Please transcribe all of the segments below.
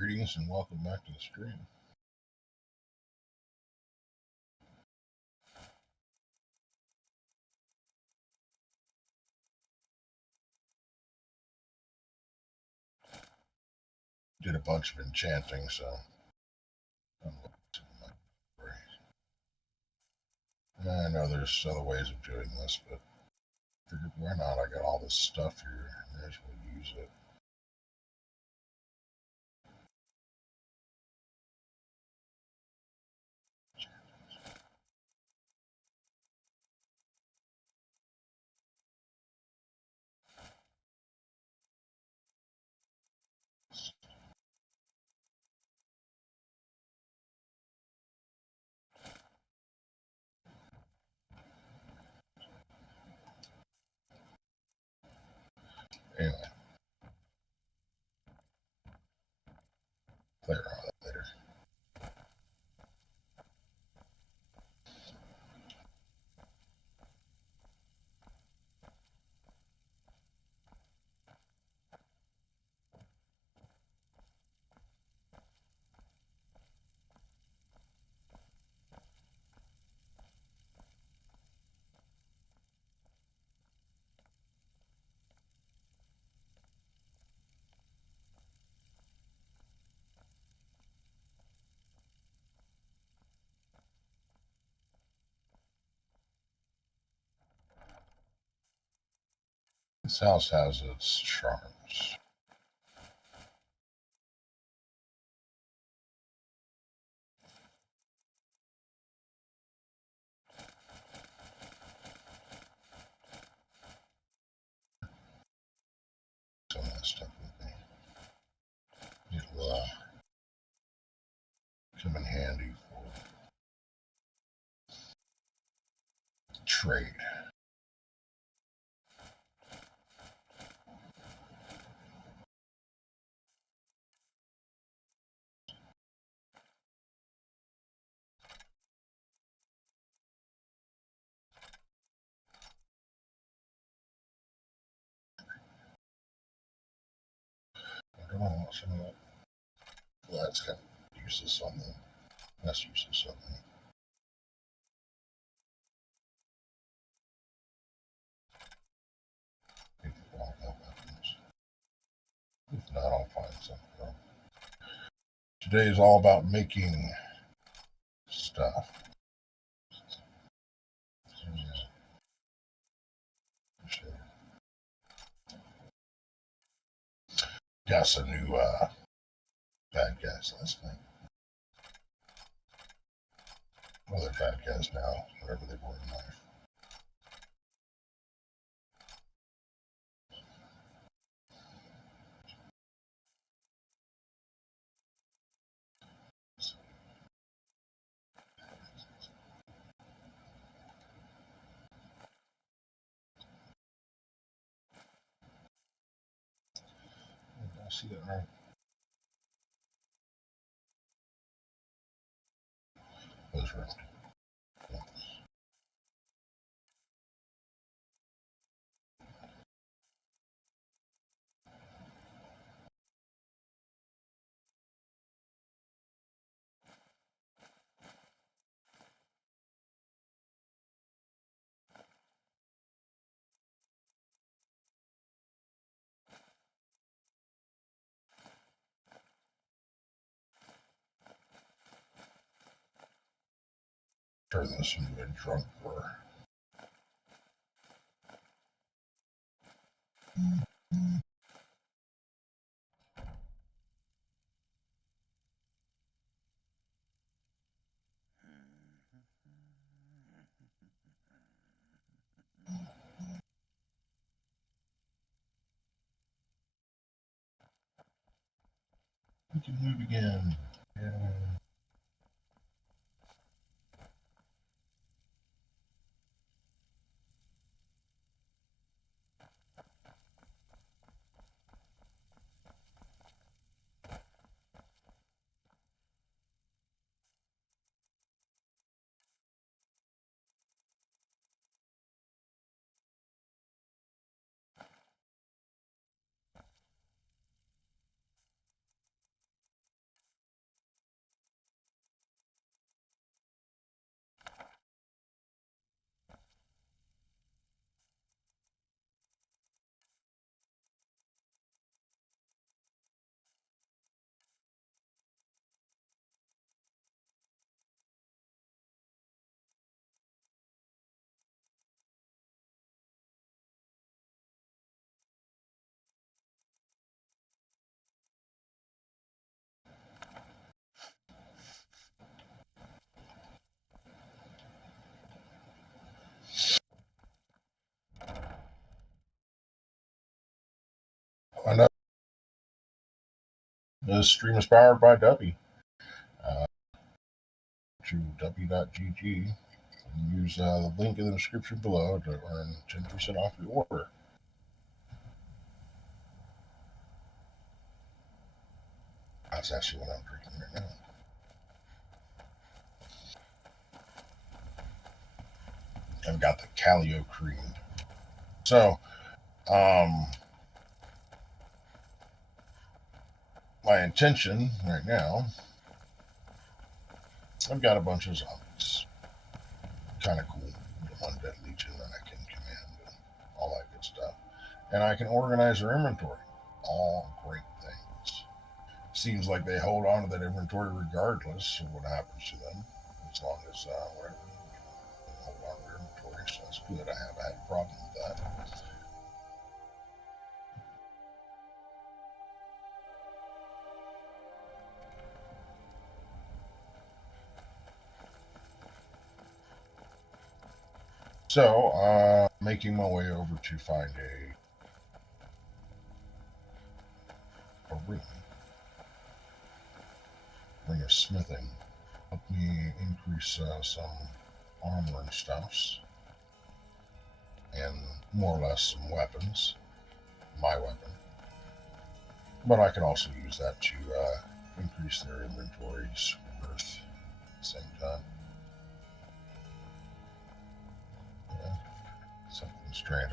Greetings and welcome back to the stream. Did a bunch of enchanting, so I'm looking to my brain. I know there's other ways of doing this, but figured why not? I got all this stuff here. I may as well use it. Anyway, clear on that later. This house has its charms. Some of that stuff with me. It'll come in handy for trade. I don't know, some of that. Well, that's kind of useless on the less useless on the. If not, I'll find something. Today is all about making stuff. Got some new bad guys last night. Well, they're bad guys now, whatever they were in life. I see that right. Those right. Turn this into a drunk roar. We can move again. Yeah. This stream is powered by W. To w.gg. Use the link in the description below to earn 10% off your order. That's actually what I'm drinking right now. I've got the Calio cream. So, my intention right now, I've got a bunch of zombies. Kind of cool. Undead Legion that I can command and all that good stuff. And I can organize their inventory. All great things. Seems like they hold on to that inventory regardless of what happens to them. As long as whatever, hold on to their inventory. So that's good. I haven't had a problem with that. So, making my way over to find a ring. Ring of smithing. Help me increase some armor and stuffs. And more or less some weapons. My weapon. But I could also use that to increase their inventory's worth at the same time. Yeah, something strange.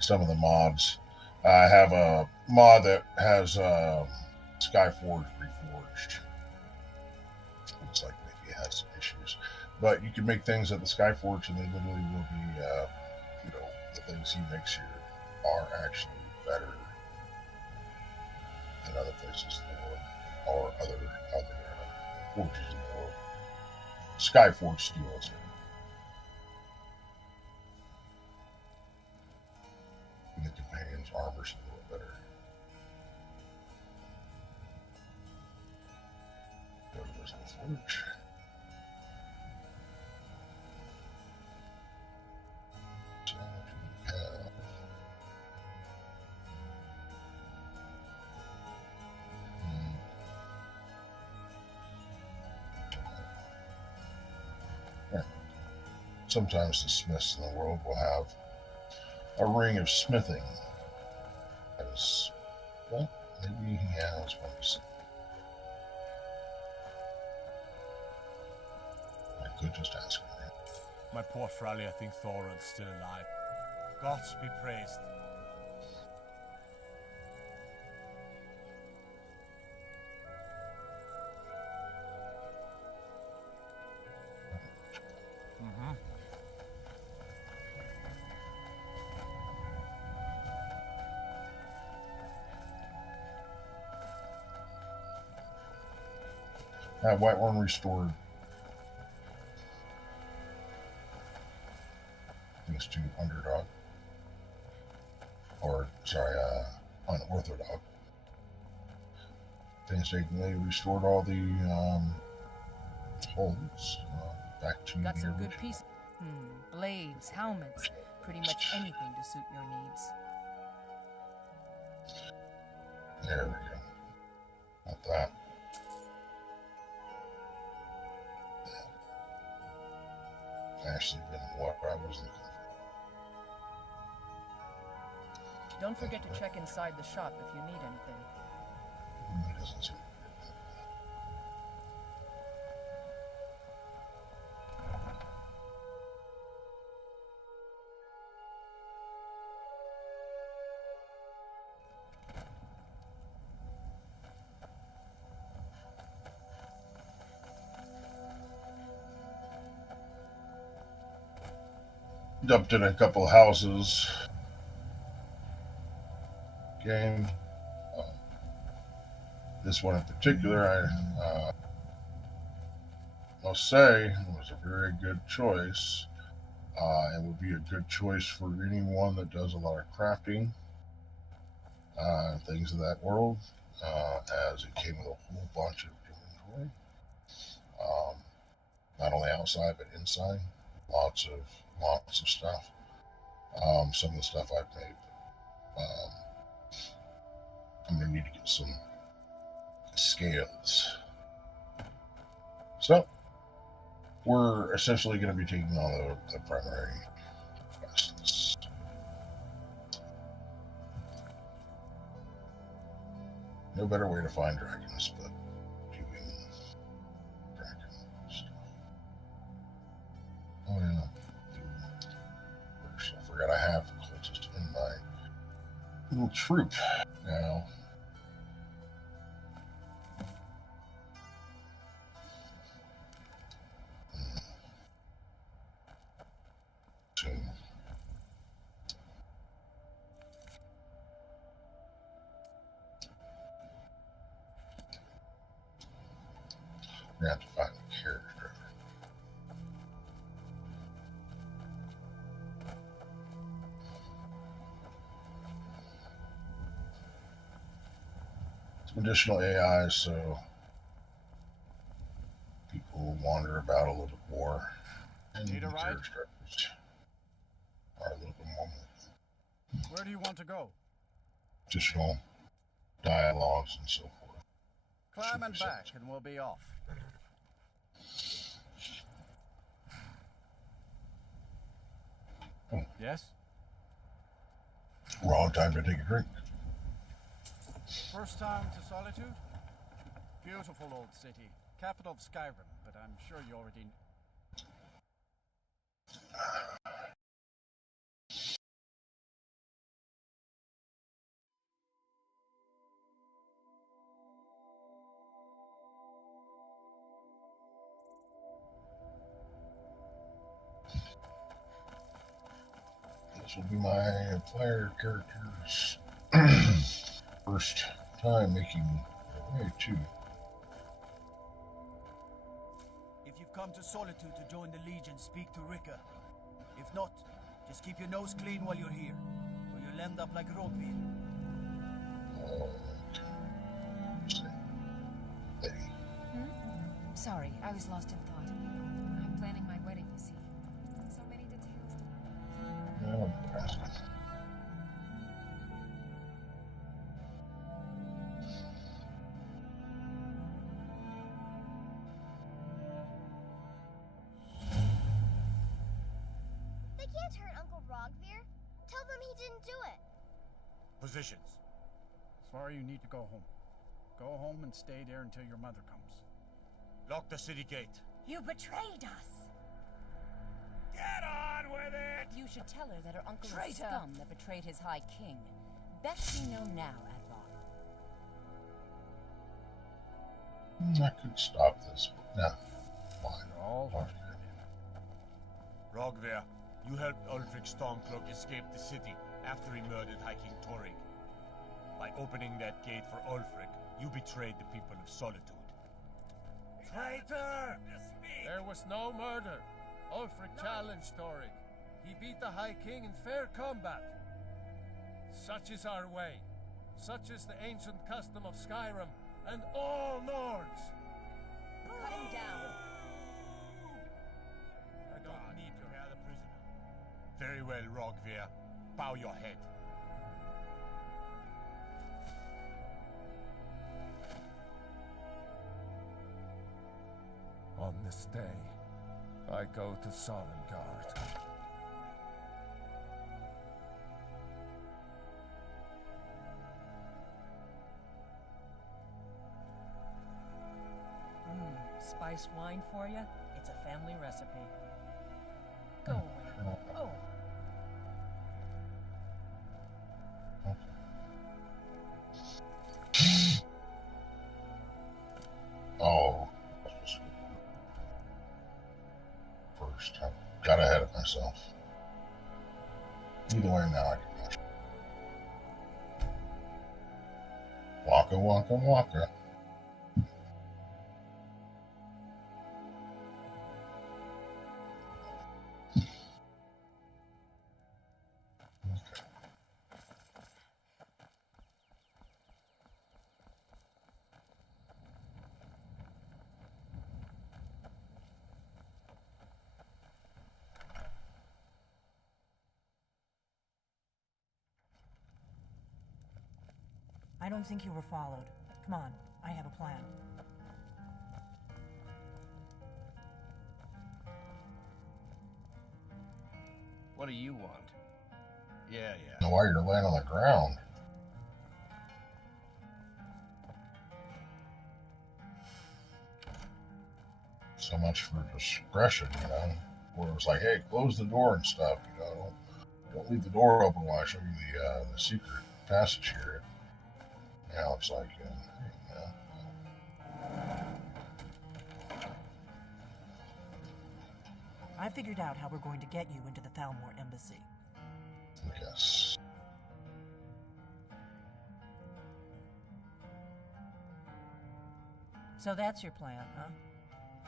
Some of the mods. I have a mod that has Skyforge reforged. Looks like maybe it has some issues. But you can make things at the Skyforge and they literally will be, the things he makes here are actually better than other places in the world or other forges in the world. Skyforge steals. And the companion's armor's a little better. Go to this little forge. So we have sometimes the smiths in the world will have a ring of smithing. That is, well, maybe he has one. I could just ask him. My poor Thrall, I think Thorin's still alive. Gods be praised. White one restored. Thanks to underdog. Or, sorry, unorthodox. Painstakingly restored all the holds back to Got the some good original. pieces. Blades, helmets, pretty much anything to suit your needs. There we go. Not that. Actually been what I was looking for. Don't forget to check inside the shop if you need anything. He doesn't seem. Dumped in a couple of houses. Game. This one in particular, I must say, was a very good choice. It would be a good choice for anyone that does a lot of crafting, things of that world, as it came with a whole bunch of inventory. Not only outside but inside, lots of stuff. Some of the stuff I've made I'm going to need to get some scales. So, we're essentially going to be taking on the primary quests. No better way to find dragons, but doing dragon stuff. Oh yeah. I forgot I have a cultist in my little troop now. Soon. We're going to have to find the character. Some additional AIs, so people wander about a little bit more. And Need a the ride? characters are a little bit more Where do you want to go? additional dialogues and so forth. Climb and back, and we'll be off. Oh. Yes? Wrong time to take a drink. First time to Solitude? Beautiful old city. Capital of Skyrim, but I'm sure you already... This will be my player character's first time making their way to. If you've come to Solitude to join the Legion, speak to Rika. If not, just keep your nose clean while you're here, or you'll end up like Rogvir. Lady. Sorry, I was lost in thought. I'm planning my wedding, you see. So many details to learn. No, asking. They can't hurt Uncle Rogvir. Tell them he didn't do it. Positions. Sorry, you need to go home. Go home and stay there until your mother comes. Lock the city gate. You betrayed us! Get on with it! You should tell her that her uncle is Traitor! scum that betrayed his high king. Best we know now, Advar. I could stop this, but no. Fine. All Fine. Rogvir, you helped Ulfric Stormcloak escape the city after he murdered High King Torrig. By opening that gate for Ulfric, you betrayed the people of Solitude. Traitor! There was no murder. Ulfric challenged Torrig. He beat the High King in fair combat. Such is our way. Such is the ancient custom of Skyrim and all Nords. Cut him down. I don't need your Prepare the prisoner. Very well, Rogvir. Bow your head. On this day, I go to Solengard. Spiced wine for you? It's a family recipe. Go away. Oh. Oh. First, I got ahead of myself. Either way, now I can. Waka, waka, waka. I don't think you were followed. Come on, I have a plan. What do you want? Yeah. Know why you're laying on the ground? So much for discretion, you know. Where it was like, hey, close the door and stuff, you know. Don't leave the door open while I show you the secret passage here. Now it's like, you know. I figured out how we're going to get you into the Thalmor embassy. Yes. So that's your plan, huh?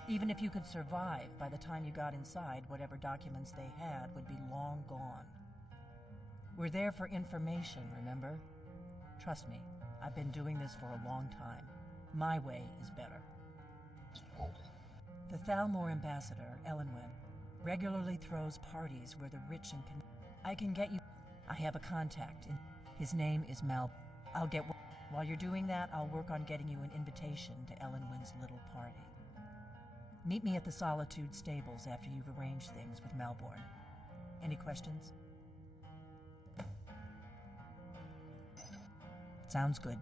Even if you could survive, by the time you got inside, whatever documents they had would be long gone. We're there for information, remember? Trust me, I've been doing this for a long time. My way is better. Okay. The Thalmor ambassador, Elenwen, regularly throws parties where the rich and I can get you. I have a contact. His name is Mal. I'll get. While you're doing that, I'll work on getting you an invitation to Elenwen's little party. Meet me at the Solitude stables after you've arranged things with Malborn. Any questions? Sounds good.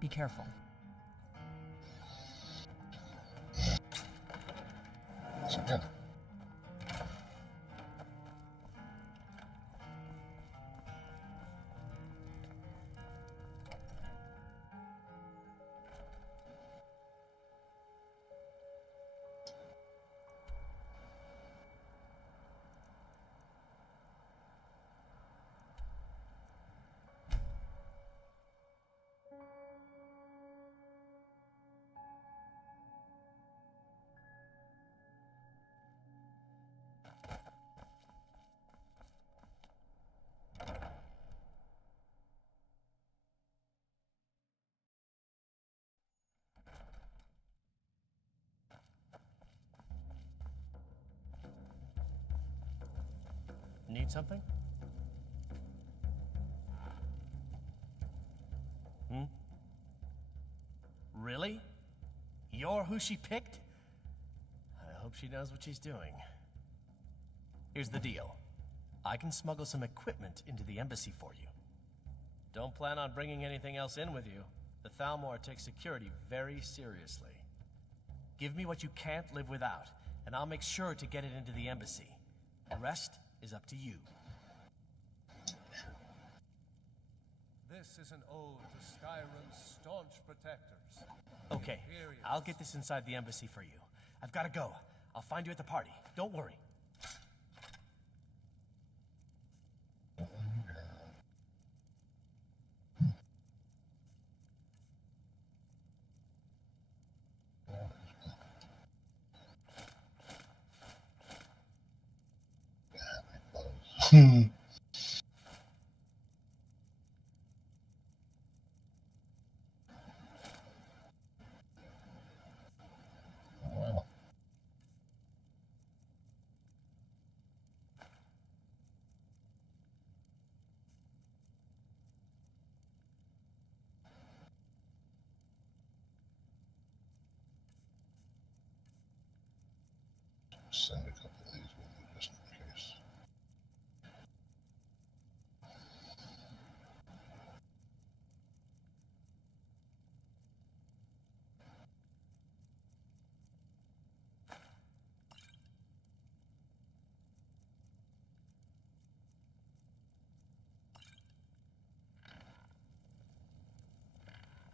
Be careful. So, yeah. Need something? Really? You're who she picked? I hope she knows what she's doing. Here's the deal. I can smuggle some equipment into the embassy for you. Don't plan on bringing anything else in with you. The Thalmor takes security very seriously. Give me what you can't live without, and I'll make sure to get it into the embassy. The rest is up to you. This is an ode to Skyrim's staunch protectors. Okay, I'll get this inside the embassy for you. I've got to go. I'll find you at the party. Don't worry. Wow. Send a couple of these with me just in case.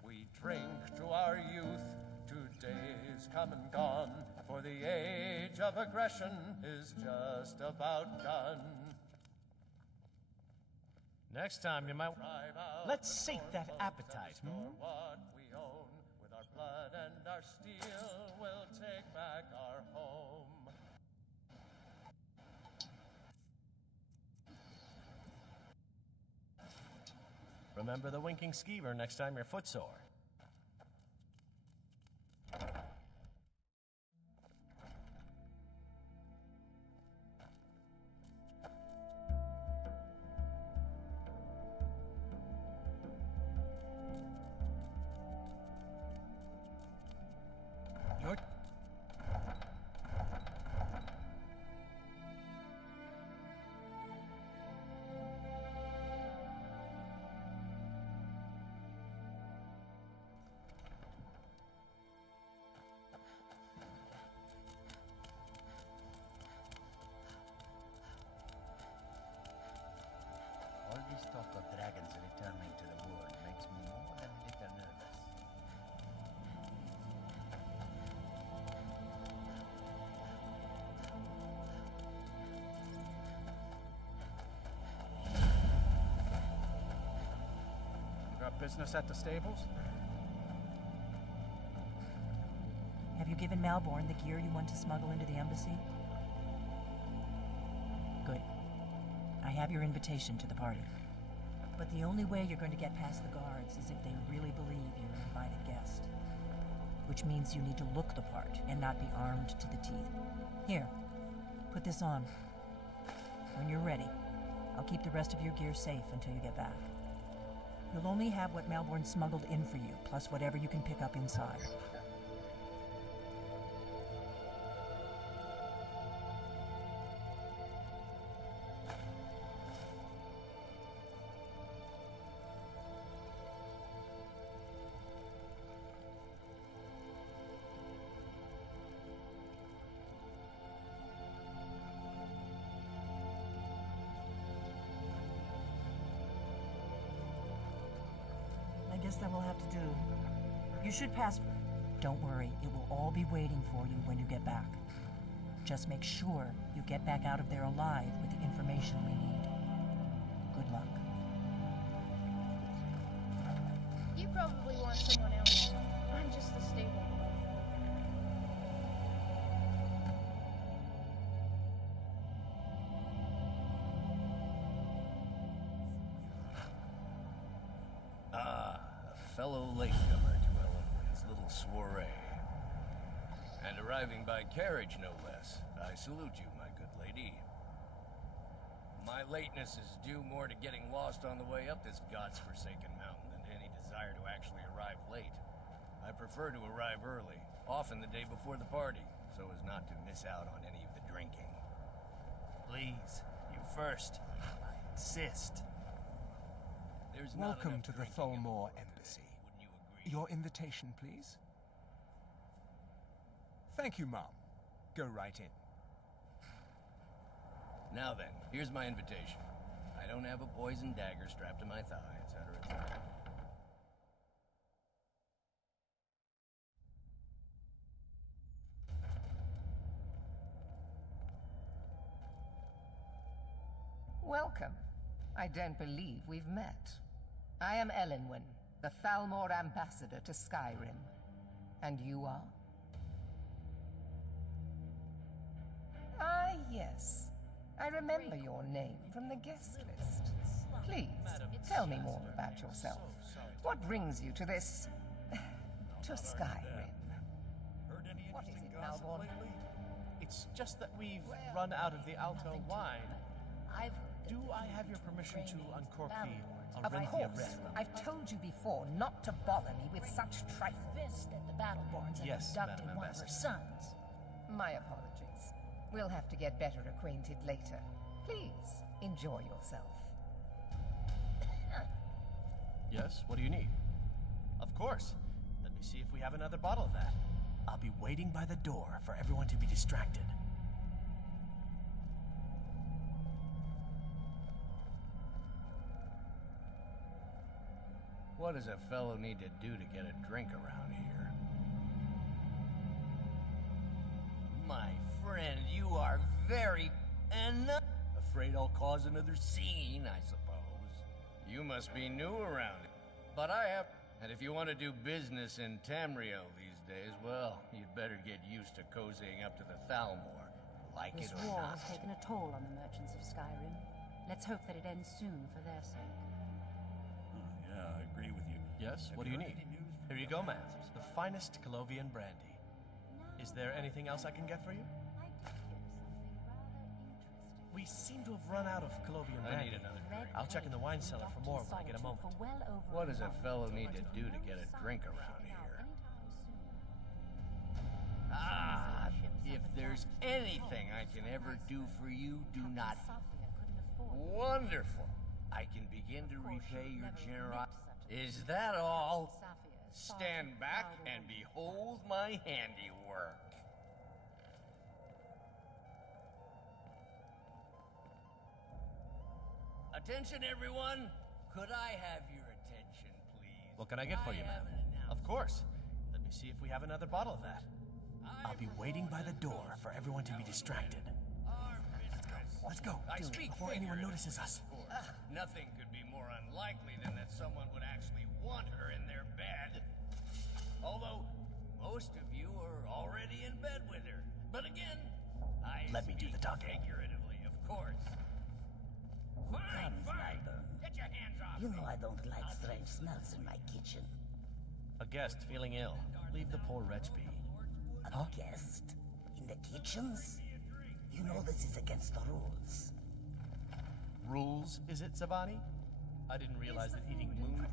We drink to our youth, to days come and gone, for the age of aggression is just about done. Next time you might... Let's sate that appetite, What we own with our blood and our steel, we'll take back our home. Remember the winking skeever next time you're footsore. Got business at the stables? Have you given Malborn the gear you want to smuggle into the embassy? Good. I have your invitation to the party. But the only way you're going to get past the guards is if they really believe you're an invited guest. Which means you need to look the part and not be armed to the teeth. Here, put this on. When you're ready, I'll keep the rest of your gear safe until you get back. You'll only have what Malborn smuggled in for you, plus whatever you can pick up inside. I guess that will have to do. You should pass. Don't worry, it will all be waiting for you when you get back. Just make sure you get back out of there alive with the information we need. Good luck. You probably want someone else. I'm just the stable boy. Ah, a fellow latecomer to Alduin's little soiree. And arriving by carriage, no less. I salute you, my good lady. My lateness is due more to getting lost on the way up this god's-forsaken mountain than to any desire to actually arrive late. I prefer to arrive early, often the day before the party, so as not to miss out on any of the drinking. Please, you first. I insist. There's not Welcome enough to the drinking in Thrallmore world Embassy. today, wouldn't you agree? Your invitation, please. Thank you, Mom. Go right in. Now then, here's my invitation. I don't have a poison dagger strapped to my thigh, etc., etc. Welcome. I don't believe we've met. I am Elenwen, the Thalmor ambassador to Skyrim. And you are? Ah, yes. I remember your name from the guest list. Please, tell me more about yourself. What brings you to this... to Skyrim? What is it, Malborn? It's just that we've run out of the Alto wine. Do I have your permission to uncork the Of Arenthia course. Red? I've told you before not to bother me with such trifles. That the Battleborns have Yes, abducted Madam one of her Ambassador. sons. My apologies. We'll have to get better acquainted later. Please, enjoy yourself. Yes, what do you need? Of course. Let me see if we have another bottle of that. I'll be waiting by the door for everyone to be distracted. What does a fellow need to do to get a drink around here? My friend, you are very... Afraid I'll cause another scene, I suppose. You must be new around it. But I have... And if you want to do business in Tamriel these days, well, you'd better get used to cozying up to the Thalmor. Like This it or war not. has taken a toll on the merchants of Skyrim. Let's hope that it ends soon for their sake. Yeah, I agree with you. Yes, what do you need? Here you go, ma'am. The finest Colovian brandy. Is there anything else I can get for you? We seem to have run out of Colovian I brandy. need another drink. I'll check in the wine cellar for more when I get a moment. What does a fellow need to do to get a drink around here? Ah, if there's anything I can ever do for you, do not... Wonderful! I can begin to repay your generosity. Is that all? Stand back and behold my handiwork. Attention, everyone! Could I have your attention, please? What can I get for you, ma'am? Of course. Let me see if we have another bottle of that. I'll be waiting by the door for everyone to be distracted. Let's go. I speak before anyone notices us. Nothing could be more unlikely than that someone would actually want I don't like strange smells in my kitchen. A guest feeling ill. Leave the poor wretch be. A guest? In the kitchens? You know this is against the rules. Rules, is it, Savani? I didn't realize that eating moon...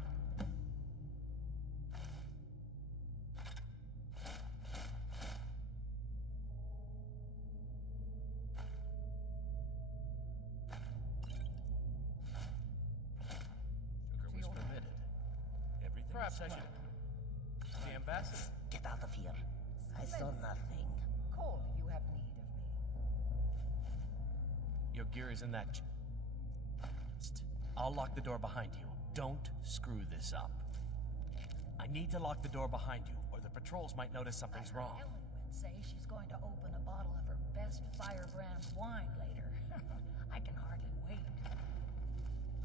Sugar was permitted. Everything Perhaps I is should... The ambassador? Get out of here. I saw nothing. Call if you have need of me. Your gear is in that chest. I'll lock the door behind you. Don't screw this up. I need to lock the door behind you, or the patrols might notice something's wrong. Alduin say she's going to open a bottle of her best firebrand wine later. I can hardly wait.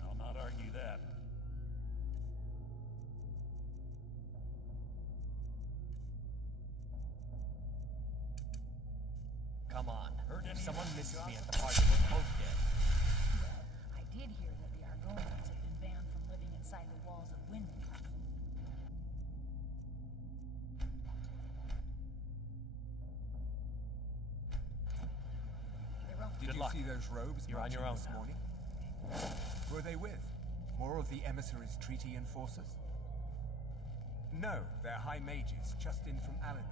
I'll not argue that. Come on. If someone misses me at the party, we're both dead. Well, I did hear that the Argonians have been banned from living inside the walls of Windmere. Did you see those robes You're on your own this now. morning? Who are they with? More of the emissaries' treaty enforcers? No, they're high mages, just in from Alinor.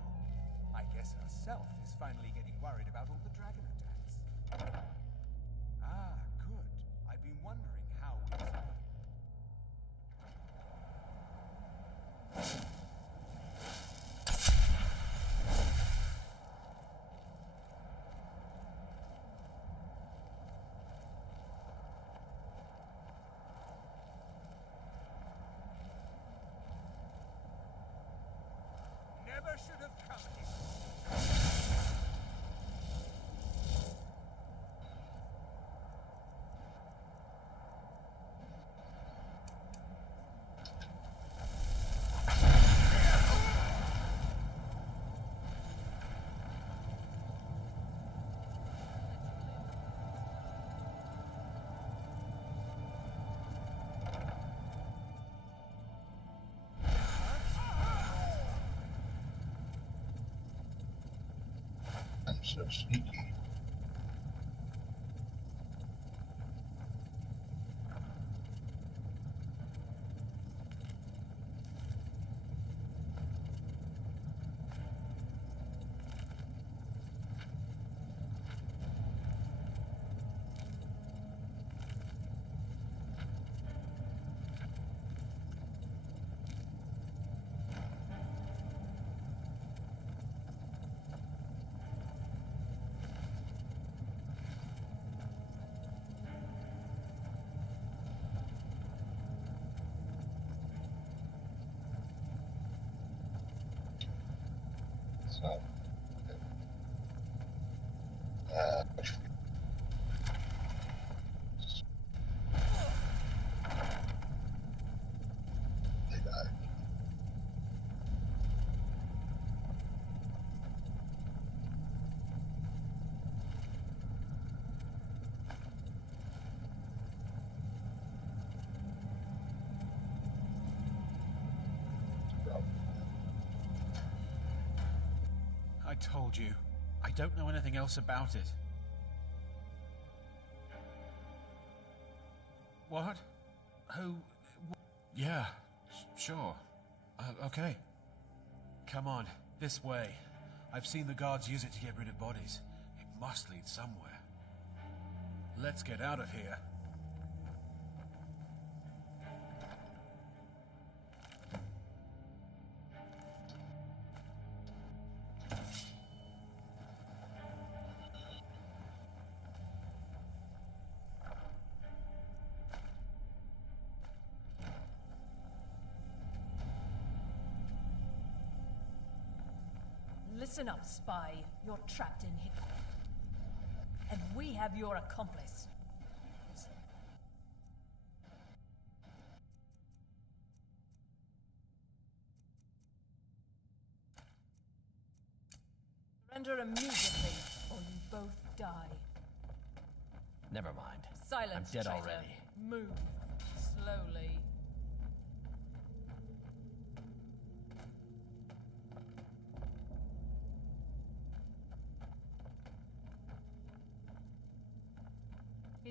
I guess herself is finally getting worried about all the dragon attacks. Ah, good. I've been wondering how we never should have come here. I'm so sneaky. So, they died. I told you. I don't know anything else about it. What? Who? Yeah, sure. Okay. Come on, this way. I've seen the guards use it to get rid of bodies. It must lead somewhere. Let's get out of here. Listen up, spy. You're trapped in here. And we have your accomplice. Surrender immediately, or you both die. Never mind. Silence, I'm dead traitor. already. Move. Slowly.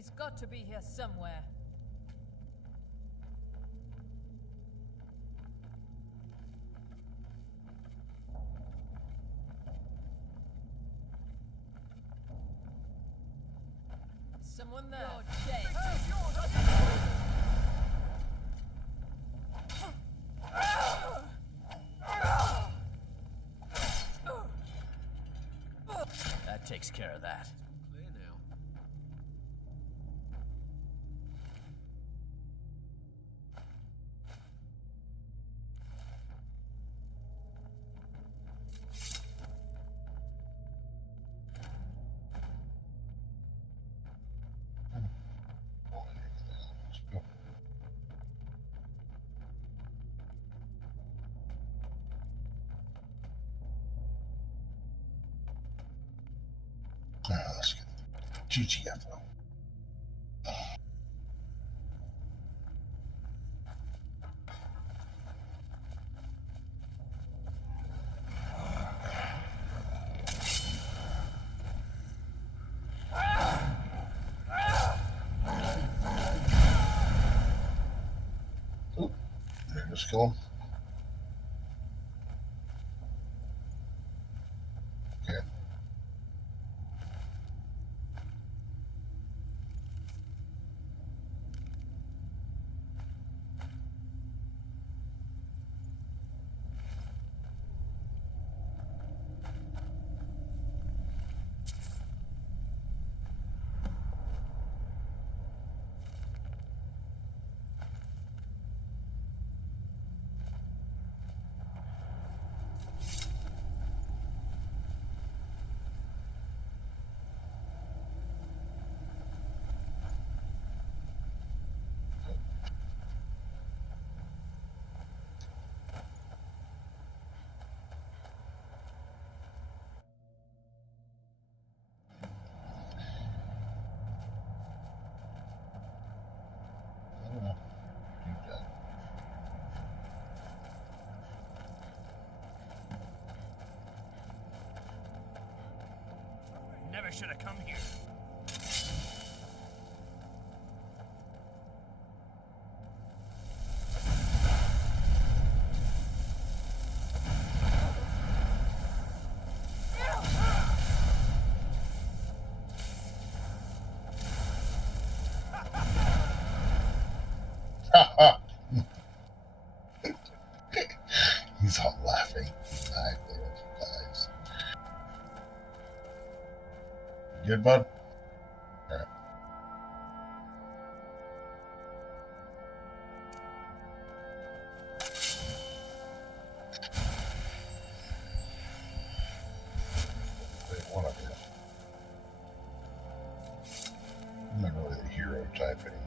He's got to be here somewhere. Someone there. That takes care of that. Clear now. Let's get GGFO. Just kill him. Okay. Never should have come here. He's all laughing. Guys. Good, bud? All right. Wait, what up here? I'm not really the hero type anymore.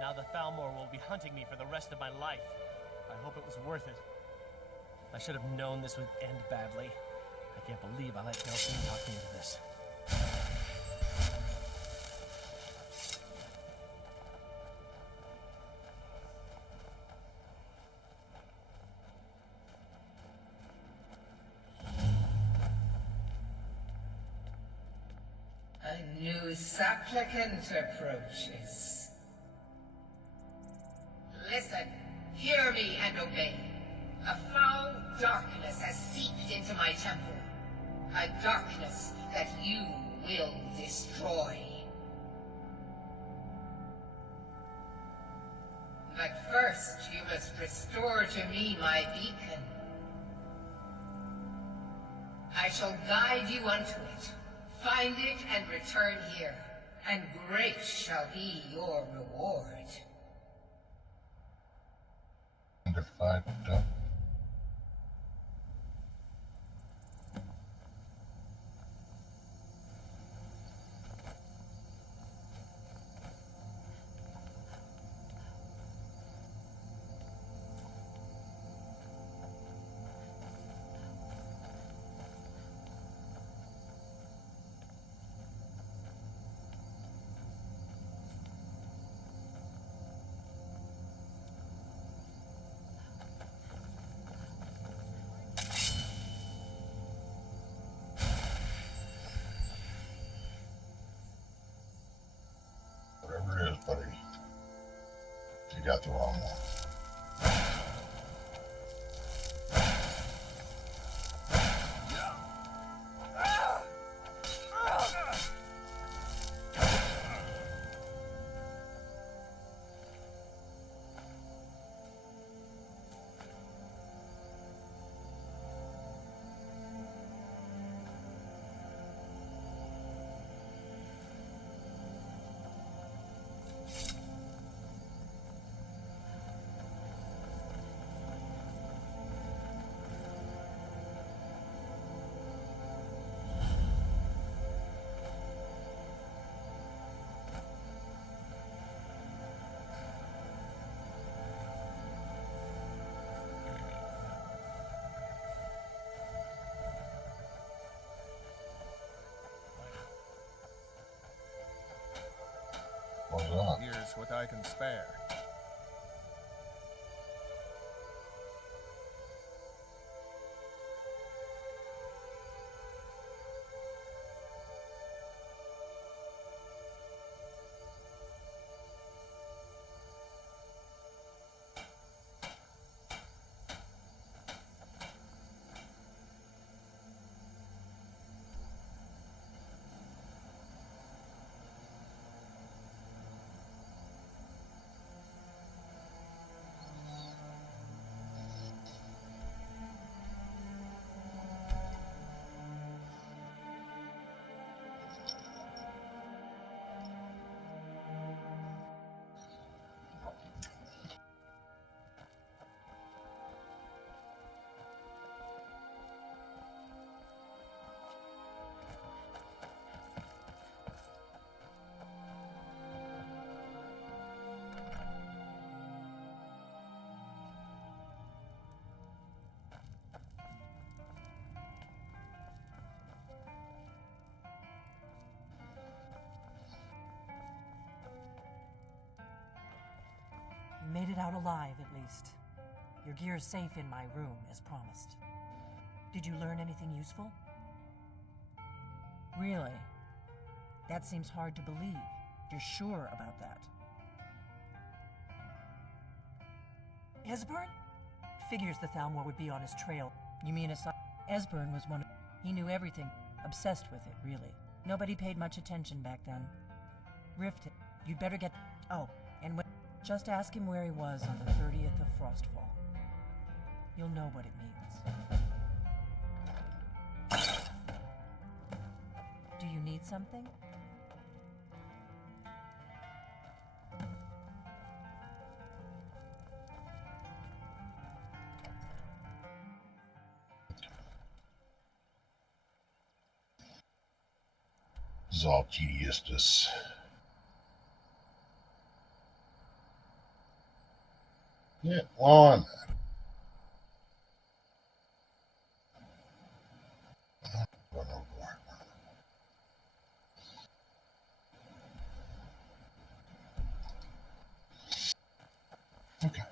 Now the Thalmor will be hunting me for the rest of my life. I hope it was worth it. I should have known this would end badly. I can't believe I let Delphine talk me into this. A new supplicant approaches. Listen, hear me and obey. A foul darkness has seeped into my temple. A darkness that you will destroy. But first, you must restore to me my beacon. I shall guide you unto it. Find it and return here, and great shall be your reward. I got the wrong one. What was that? Here's what I can spare. You made it out alive, at least. Your gear's safe in my room, as promised. Did you learn anything useful? Really? That seems hard to believe. You're sure about that? Esbern? Figures the Thalmor would be on his trail. You mean Esbern was one of... He knew everything. Obsessed with it, really. Nobody paid much attention back then. Rifted. You'd better get... Oh, and when... Just ask him where he was on the 30th of Frostfall. You'll know what it means. Do you need something? This is all tediousness. Yeah, on. Run over. Okay.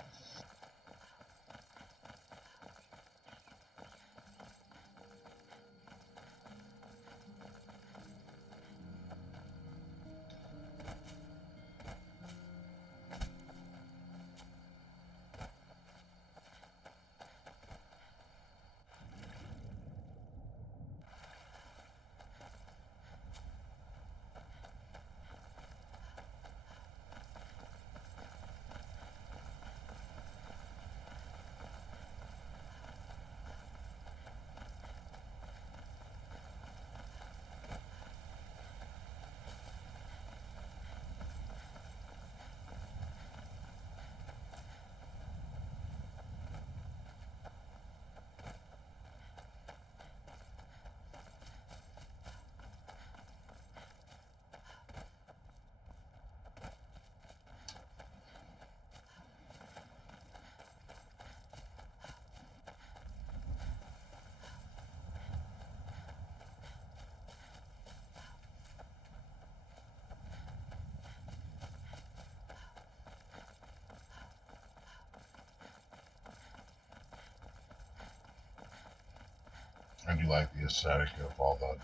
I do like the aesthetic of all the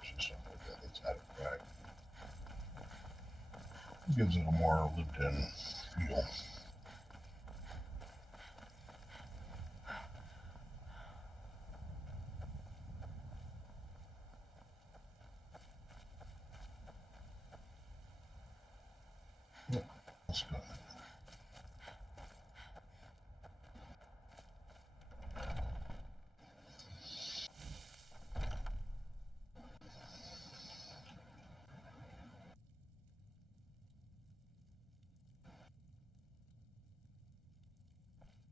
different stuff like that. It's added back. It gives it a more lived in feel. Yeah, let's go.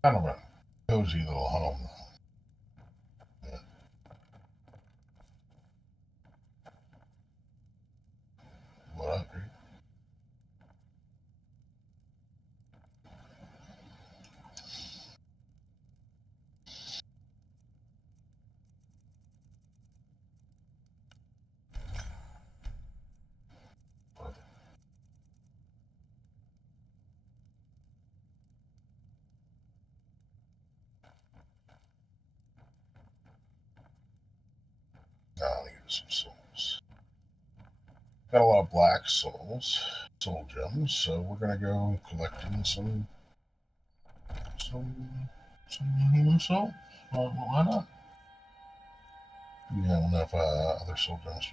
Kind of a cozy little home. Yeah. What up, dude? Now I need some souls. Got a lot of black souls, soul gems, so we're gonna go collecting some human souls. Why not? We have enough other soul gems.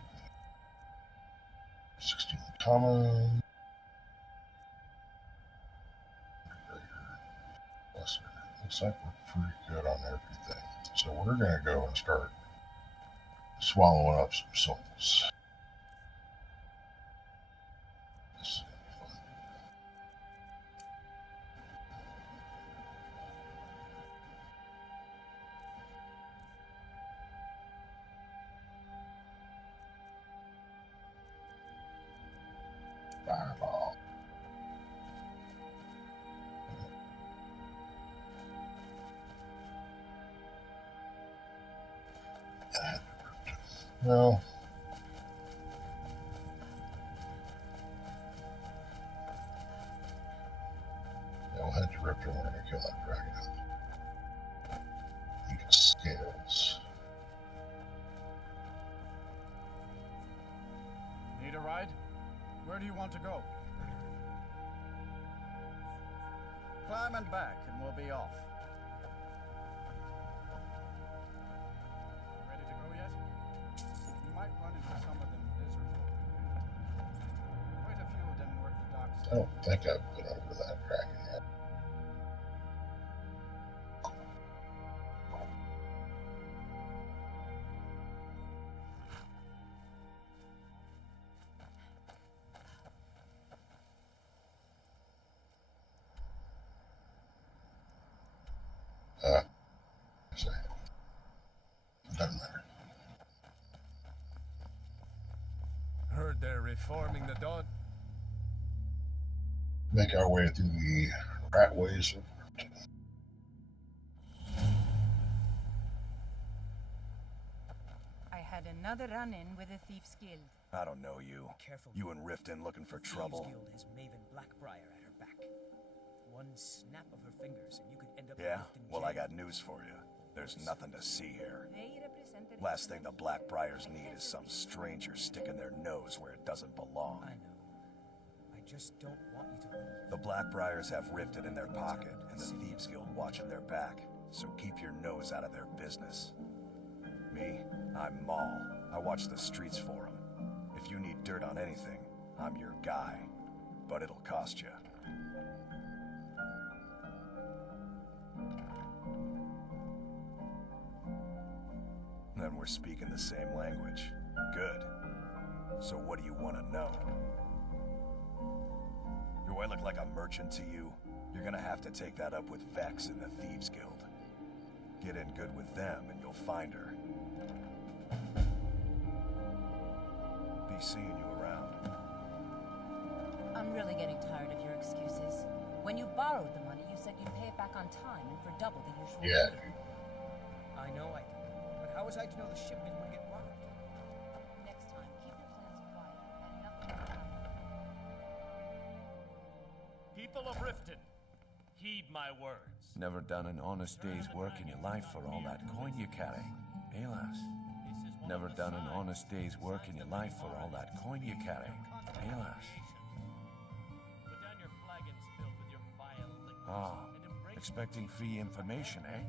16 common. Lesser. Looks like we're pretty good on everything. So we're gonna go and start swallowing up some souls. This is gonna be fun. Fireball. Well, yeah, we'll head to Riptor and we're gonna kill that dragon. Eat its scales. Need a ride? Where do you want to go? Climb and back, and we'll be off. Ready to go yet? You might run into some of them lizard folk. Quite a few of them work the dark side. I don't think I've been over that dragon yet. Sorry. Doesn't matter. Heard they're reforming the dawn. Make our way through the rat ways of I had another run-in with a Thieves Guild. I don't know you. Careful. You and Riften looking for trouble. Thieves Guild has Maven Blackbriar at her back. One snap of her fingers and you could end up Yeah? left in Well, I jail. got news for you. There's nothing to see here. They represent the Last thing the Blackbriars need is some stranger sticking their nose where it doesn't belong. I know. I just don't want you to leave. The Blackbriars have Riften in their pocket, and the Thieves Guild watching their back. So keep your nose out of their business. Me, I'm Maul. I watch the streets for them. If you need dirt on anything, I'm your guy. But it'll cost you. Then we're speaking the same language. Good. So what do you want to know? Do I look like a merchant to you? You're gonna have to take that up with Vex in the Thieves Guild. Get in good with them and you'll find her. Be seeing you around. I'm really getting tired of your excuses. When you borrowed the money, you said you'd pay it back on time and for double the usual Yeah. fee. I know I did. But how was I to know the shipment would get robbed? Next time, keep your plans quiet and nothing will happen. People of Riften, heed my words. Never done an honest day's work in your life for all that coin you carry. Eh, lass? Never done an honest day's work in your life for all that coin you carry. Eh, lass? Put down your flagon spilled with your Ah, expecting free information, eh?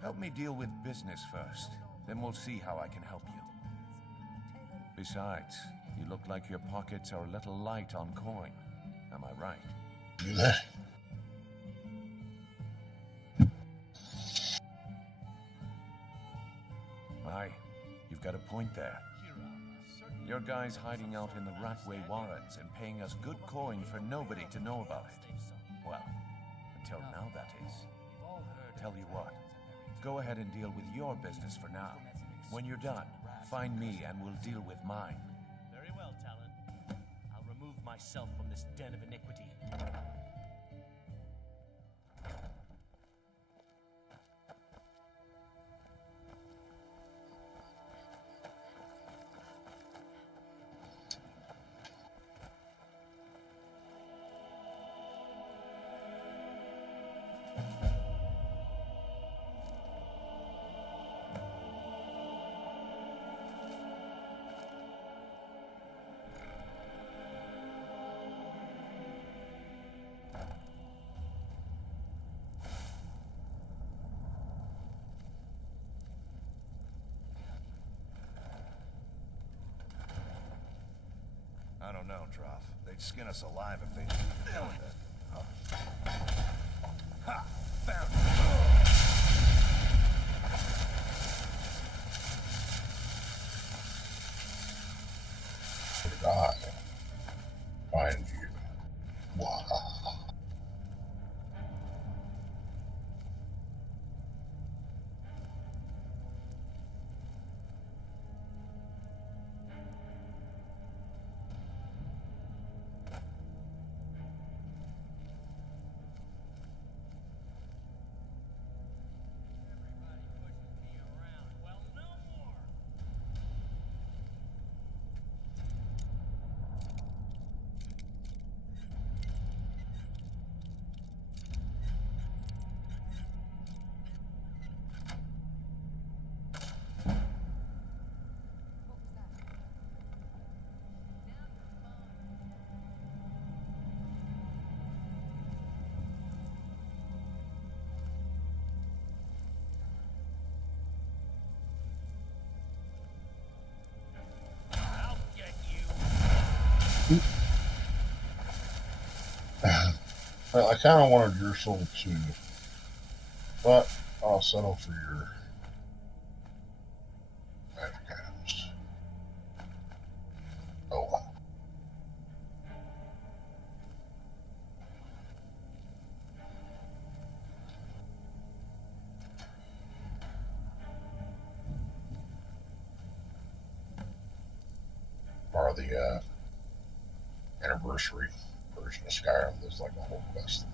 Help me deal with business first, then we'll see how I can help you. Besides, you look like your pockets are a little light on coin. Am I right? Do that. Aye, you've got a point there. Your guy's hiding out in the Ratway Warrens and paying us good coin for nobody to know about it. Well, until now, that is. Tell you what, go ahead and deal with your business for now. When you're done, find me and we'll deal with mine. Very well, Talon. I'll remove myself from this den of iniquity. I don't know, Trough. They'd skin us alive if they knew we were doing that. Ha! Found it. God. Find you. Wow. Well, I kind of wanted your soul too, but I'll settle for your magic items. Oh well. Or the anniversary version of Skyrim, there's like a whole quest.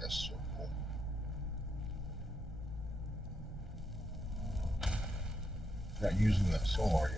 That's so cool. Not using that soul, are you?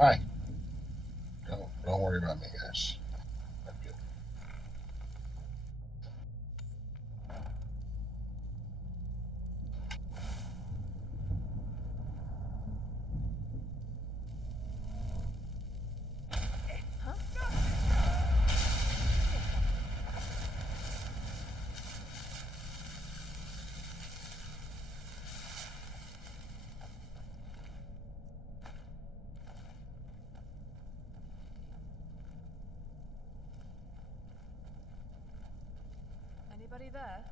Hi. Don't worry about me, guys. I'm good. Anybody there?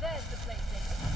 There's the place, Aiden.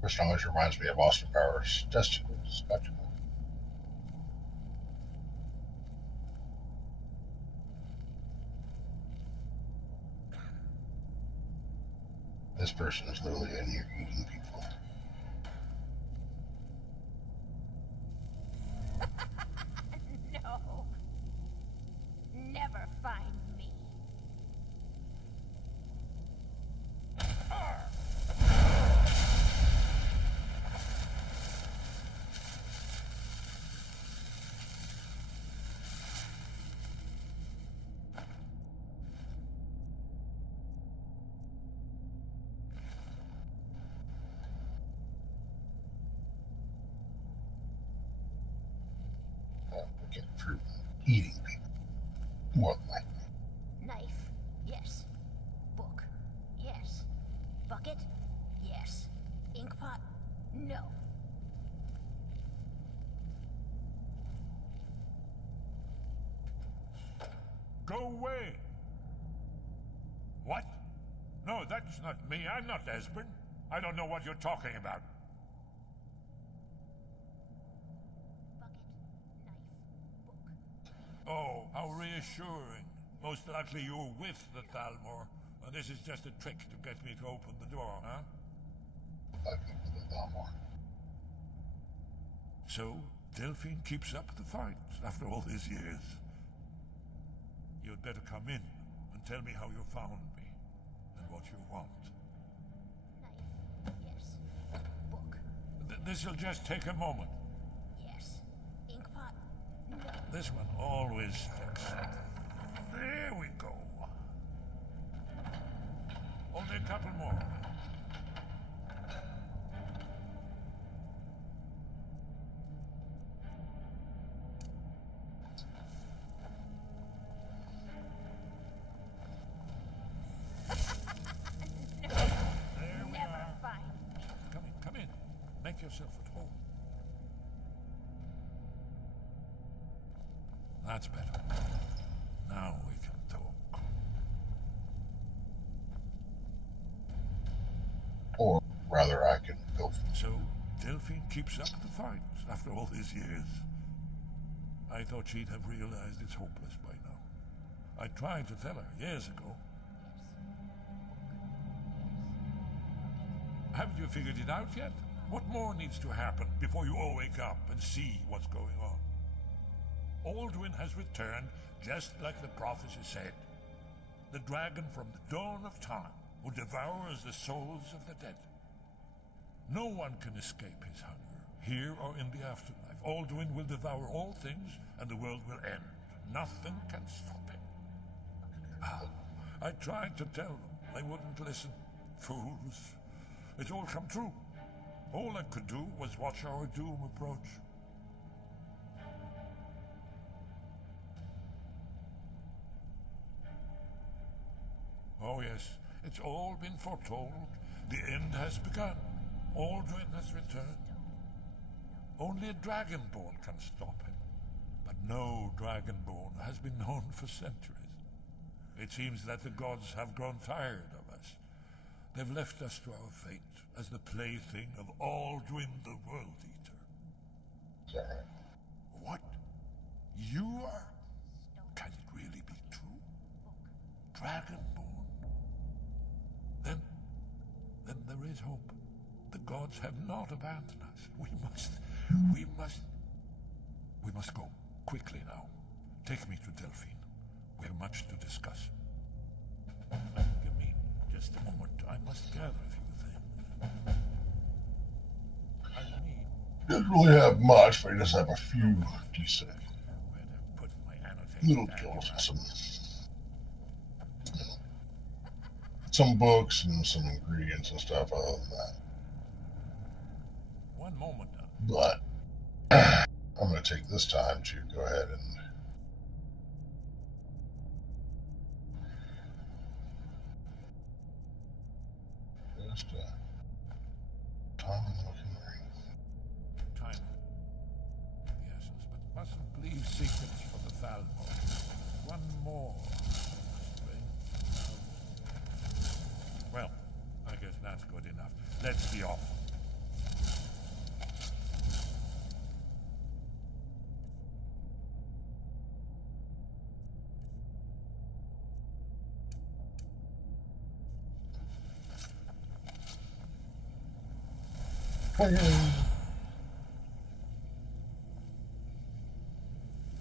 Person always reminds me of Austin Powers. Testicles, spectacle. This person is literally in here eating people. No. Never find me. it for eating people. More than likely. Knife, yes. Book, yes. Bucket, yes. Inkpot, no. Go away! What? No, that's not me. I'm not Esbern. I don't know what you're talking about. Oh, how reassuring. Most likely you're with the Thalmor, and this is just a trick to get me to open the door, huh? Likely with the Thalmor. So, Delphine keeps up the fight after all these years. You'd better come in and tell me how you found me, and what you want. Knife, yes. Book, This'll just take a moment. yes. Inkpot, no. This one always sticks. There we go. Only a couple more. Come in. Make yourself at home. That's better. Now we can talk. Or rather, I can go for it. So, Delphine keeps up the fight after all these years. I thought she'd have realized it's hopeless by now. I tried to tell her years ago. Haven't you figured it out yet? What more needs to happen before you all wake up and see what's going on? Alduin has returned just like the prophecy said. The dragon from the dawn of time who devours the souls of the dead. No one can escape his hunger, here or in the afterlife. Alduin will devour all things and the world will end. Nothing can stop him. I tried to tell them. They wouldn't listen. Fools. It's all come true. All I could do was watch our doom approach. Oh yes, it's all been foretold. The end has begun. Alduin has returned. Only a dragonborn can stop him. But no dragonborn has been known for centuries. It seems that the gods have grown tired of us. They've left us to our fate as the plaything of Alduin the World Eater. Is that right? What? You are? Can it really be true? Dragonborn? Then there is hope. The gods have not abandoned us. We must go. Quickly now. Take me to Delphine. We have much to discuss. Give me just a moment. I must gather a few things. I need... Doesn't really have much, but he does have a few decent little kills and some books and some ingredients and stuff other than that. One moment now. But I'm going to take this time to go ahead and just common looking ring. Time. Yes, but mustn't leave secrets for the Thalmor. One more. Well, I guess that's good enough. Let's be off.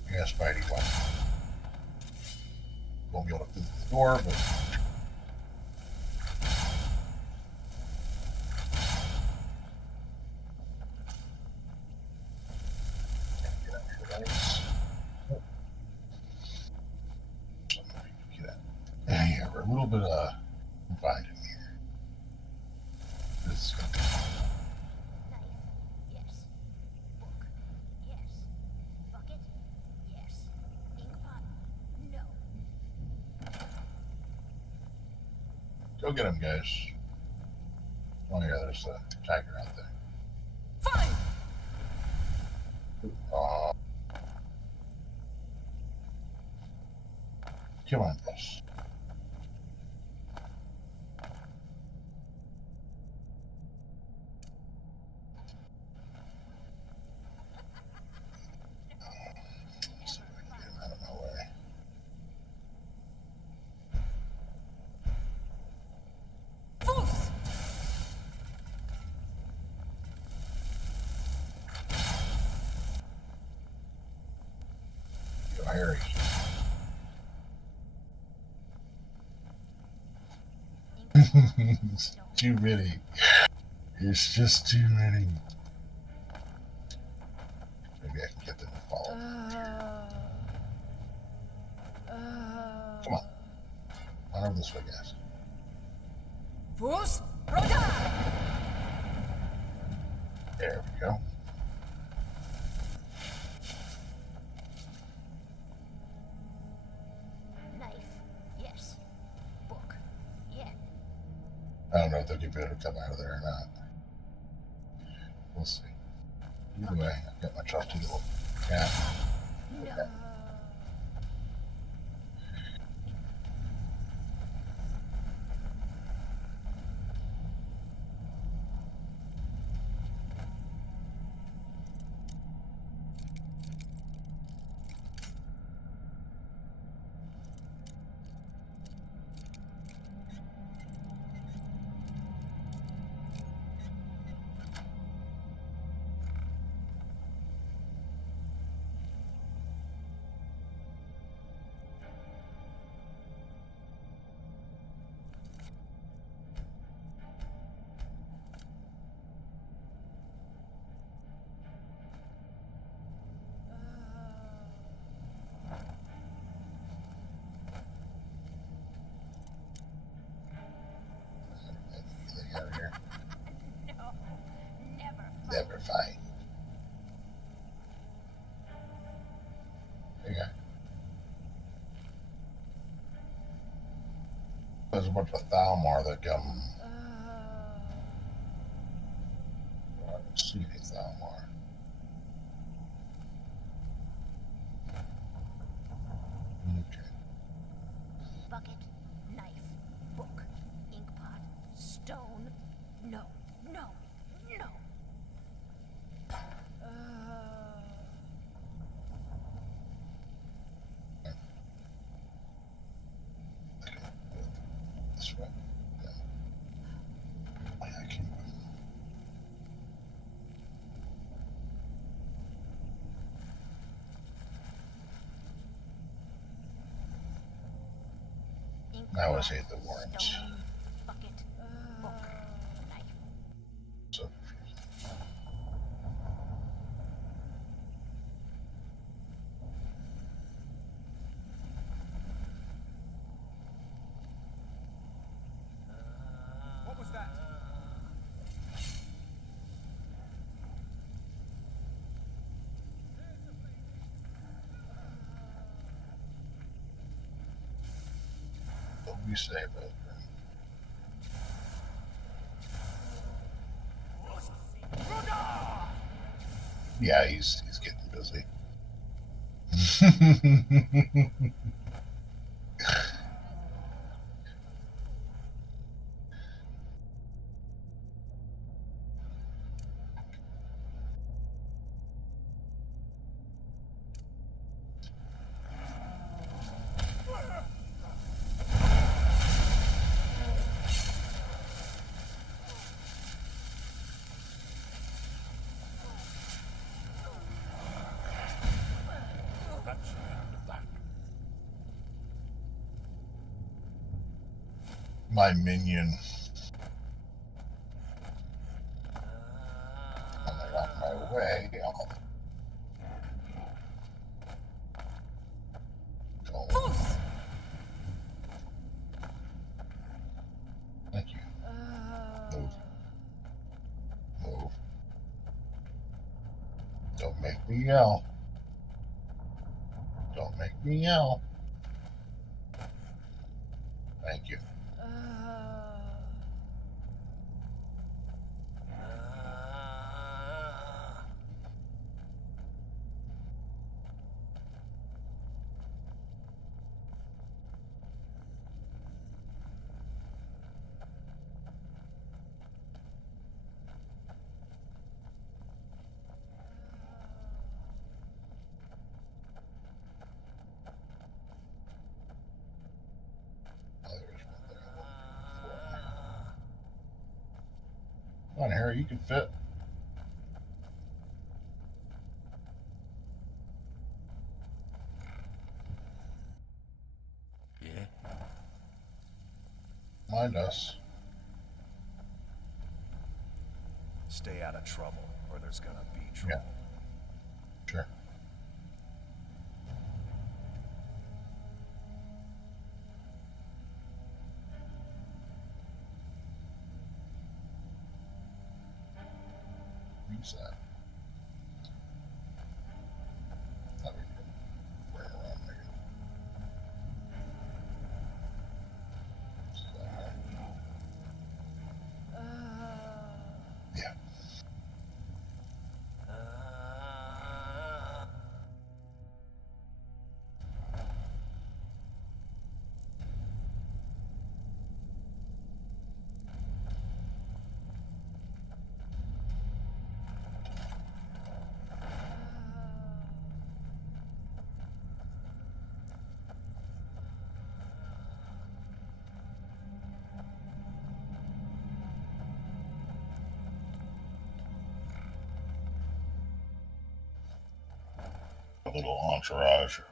Yeah, Spidey one. Won't be able to open the door, but get up here, lights. Oh. Yeah, we're a little bit confined in here. This is gonna be Yes. Book, yes. Bucket, Go get him, guys. Oh yeah, there's the tiger out there. Fine. Come on, guys. See if I can get him out of my way. Fus. Go, Harry. It's too many. It's just too many. Maybe I can get them to follow. Come on. On over this way, guys. Fus. Roda. There we go. Knife. Yes. Book. Yeah. I don't know if they'll be able to come out of there or not. We'll see. Either way, I've got my trusty little cat. No. Anything out of here? No. Never. Never fight. Okay. There's a bunch of Thalmor that come. I don't see any Thalmor. Okay. Bucket. Knife. Book. Inkpot. Stone. No. No. No. This way. No. I can. I always hate the worms. Stone. Bucket. Book. Knife. So confusing. What was that? Don't be safe, Alduin. Yeah, he's getting busy. That's the end of that. My minion. When they're on my way, I'll go. Fus. Thank you. Move. Move. Don't make me yell. Don't make me yell. Thank you. Come on, Harry, you can fit. Yeah. Mind us. Stay out of trouble, or there's gonna be trouble. Yeah. Sure. Reset. That we can bring around maybe. Yeah. A little entourage of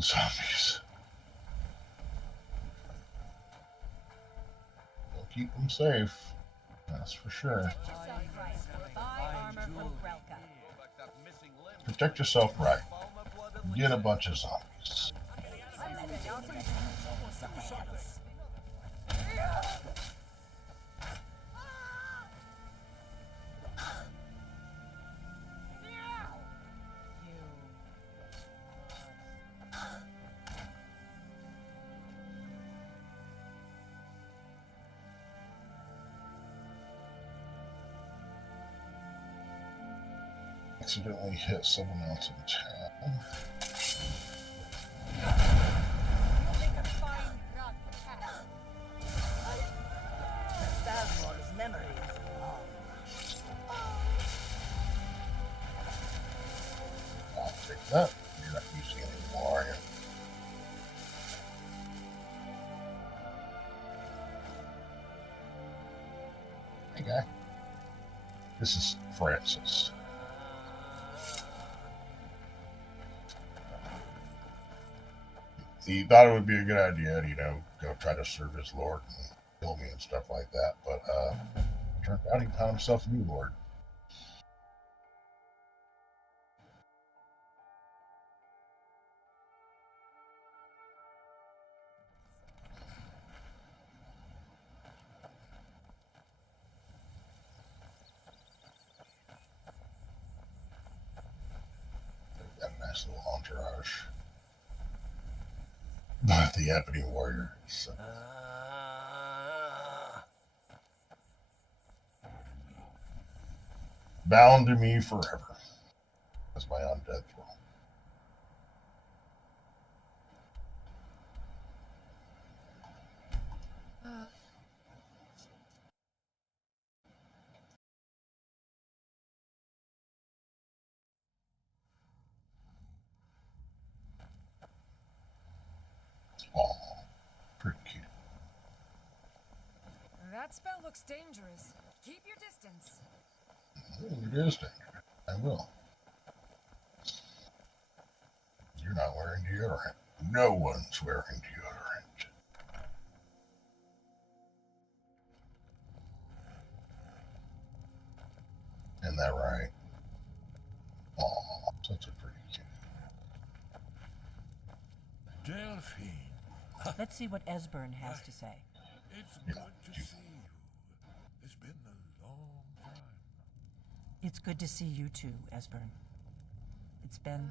zombies. We'll keep them safe. That's for sure. Protect yourself right. Get a bunch of zombies. Accidentally hit someone else in town. Thrall's memory is long. I'll take that. You're not using it anymore, are you? Hey, guy. This is Francis. He thought it would be a good idea to, go try to serve his lord and kill me and stuff like that, but turned out he found himself a new lord. They've got a nice little entourage. But the Ebony Warrior is bound to me forever as my undead thrall. Oh, pretty cute. That spell looks dangerous. Keep your distance. It is dangerous. I will. You're not wearing deodorant. No one's wearing deodorant. Isn't that right? Oh, such a pretty kid. Delphine. Let's see what Esbern has to say. It's good to see you. It's been a long time. It's good to see you too, Esbern. It's been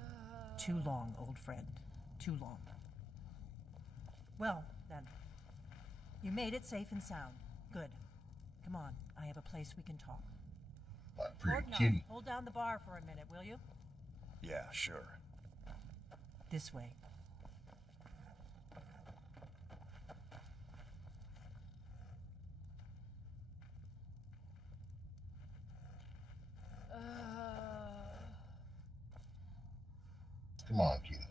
too long, old friend. Too long. Well, then. You made it safe and sound. Good. Come on, I have a place we can talk. Pretty kitty. Hold down the bar for a minute, will you? Yeah, sure. This way. Come on, kitty.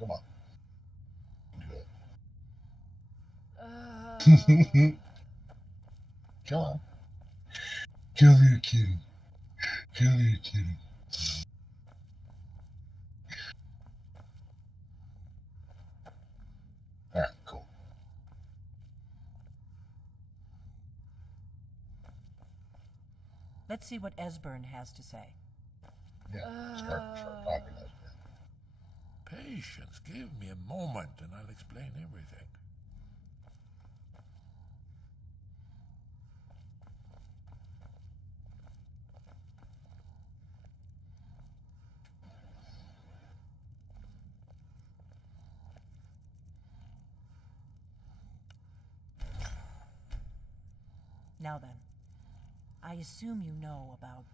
Come on. Do it. Come on. Come here, kitty. Come here, kitty. Alright, cool. Let's see what Esbern has to say. Yeah, start talking to Esbern. Patience, give me a moment and I'll explain everything. Now then, I assume you know about...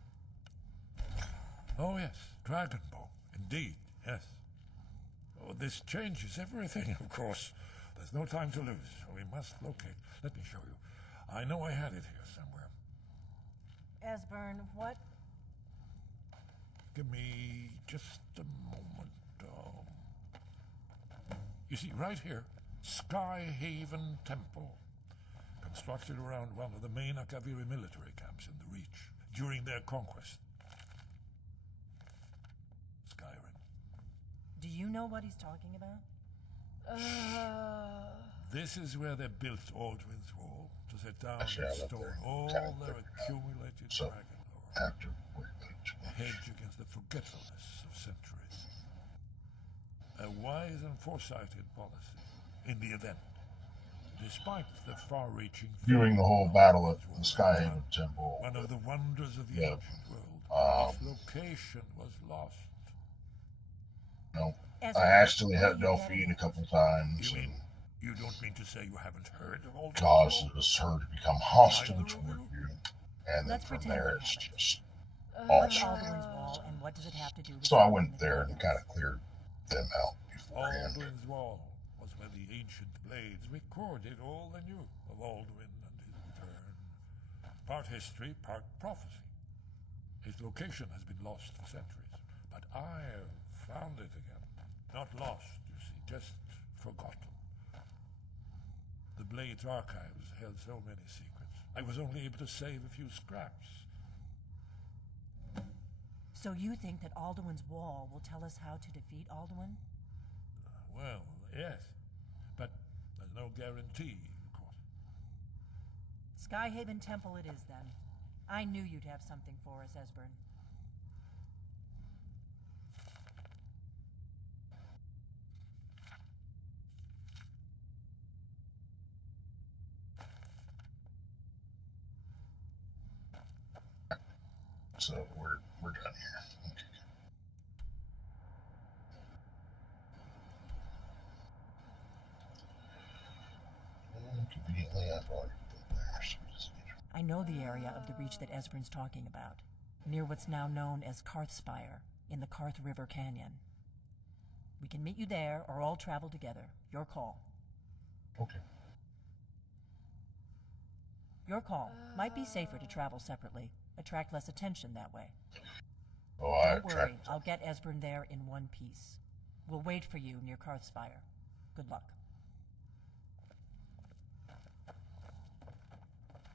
Oh yes, Dragonbow. Indeed, yes. Oh, this changes everything, of course. There's no time to lose. We must locate. Let me show you. I know I had it here somewhere. Esbern, what? Give me just a moment. You see, right here, Skyhaven Temple. Constructed around one of the main Akaviri military camps in the Reach during their conquest. Skyrim. Do you know what he's talking about? This is where they built Alduin's Wall to set down Actually, and stone all their accumulated dragon lore. After A hedge against the forgetfulness of centuries. A wise and foresighted policy in the event. Despite the far-reaching... Viewing the whole battle at the Skyhaven Temple. One of the wonders of the ancient world. Its location was lost. No. I actually had Delphine a couple times. You don't mean to say you haven't heard of all causes her to become hostile toward you. And then from there it's just all Alduin's Wall, and what does it have to do with... So I went there and kind of cleared them out beforehand. Alduin's Wall was where the ancient blades recorded all they knew of Alduin and his return. Part history, part prophecy. His location has been lost for centuries, but I have found it again. Not lost, you see, just forgotten. The Blade's archives held so many secrets. I was only able to save a few scraps. So you think that Alduin's Wall will tell us how to defeat Alduin? Well, yes. But there's no guarantee, of course. Skyhaven Temple it is, then. I knew you'd have something for us, Esbern. So we're done here. Okay. Conveniently, I've already been there. So I know the area of the Reach that Esbern's talking about, near what's now known as Karthspire, in the Karth River Canyon. We can meet you there, or all travel together. Your call. Okay. Your call. Might be safer to travel separately. Attract less attention that way. Oh, Don't worry, I'll get Esbern there in one piece. We'll wait for you near Karthspire. Good luck.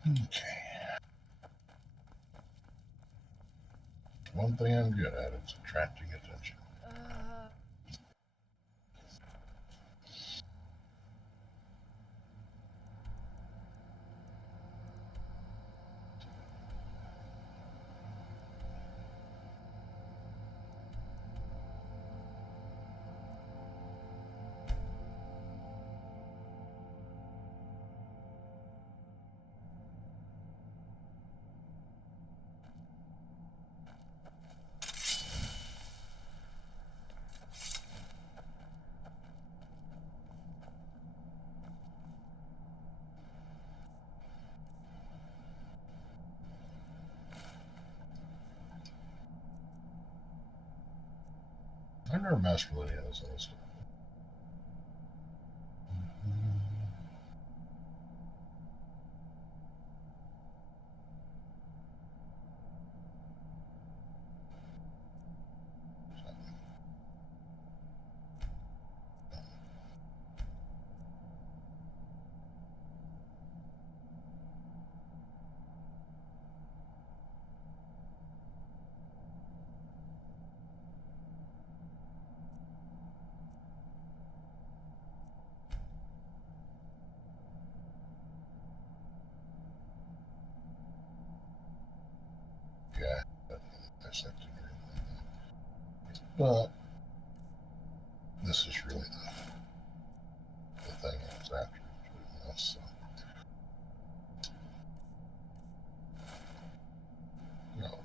Okay. One thing I'm good at is attracting attention. I've never messed with any of this other stuff. But this is really the thing I was after. So, you know,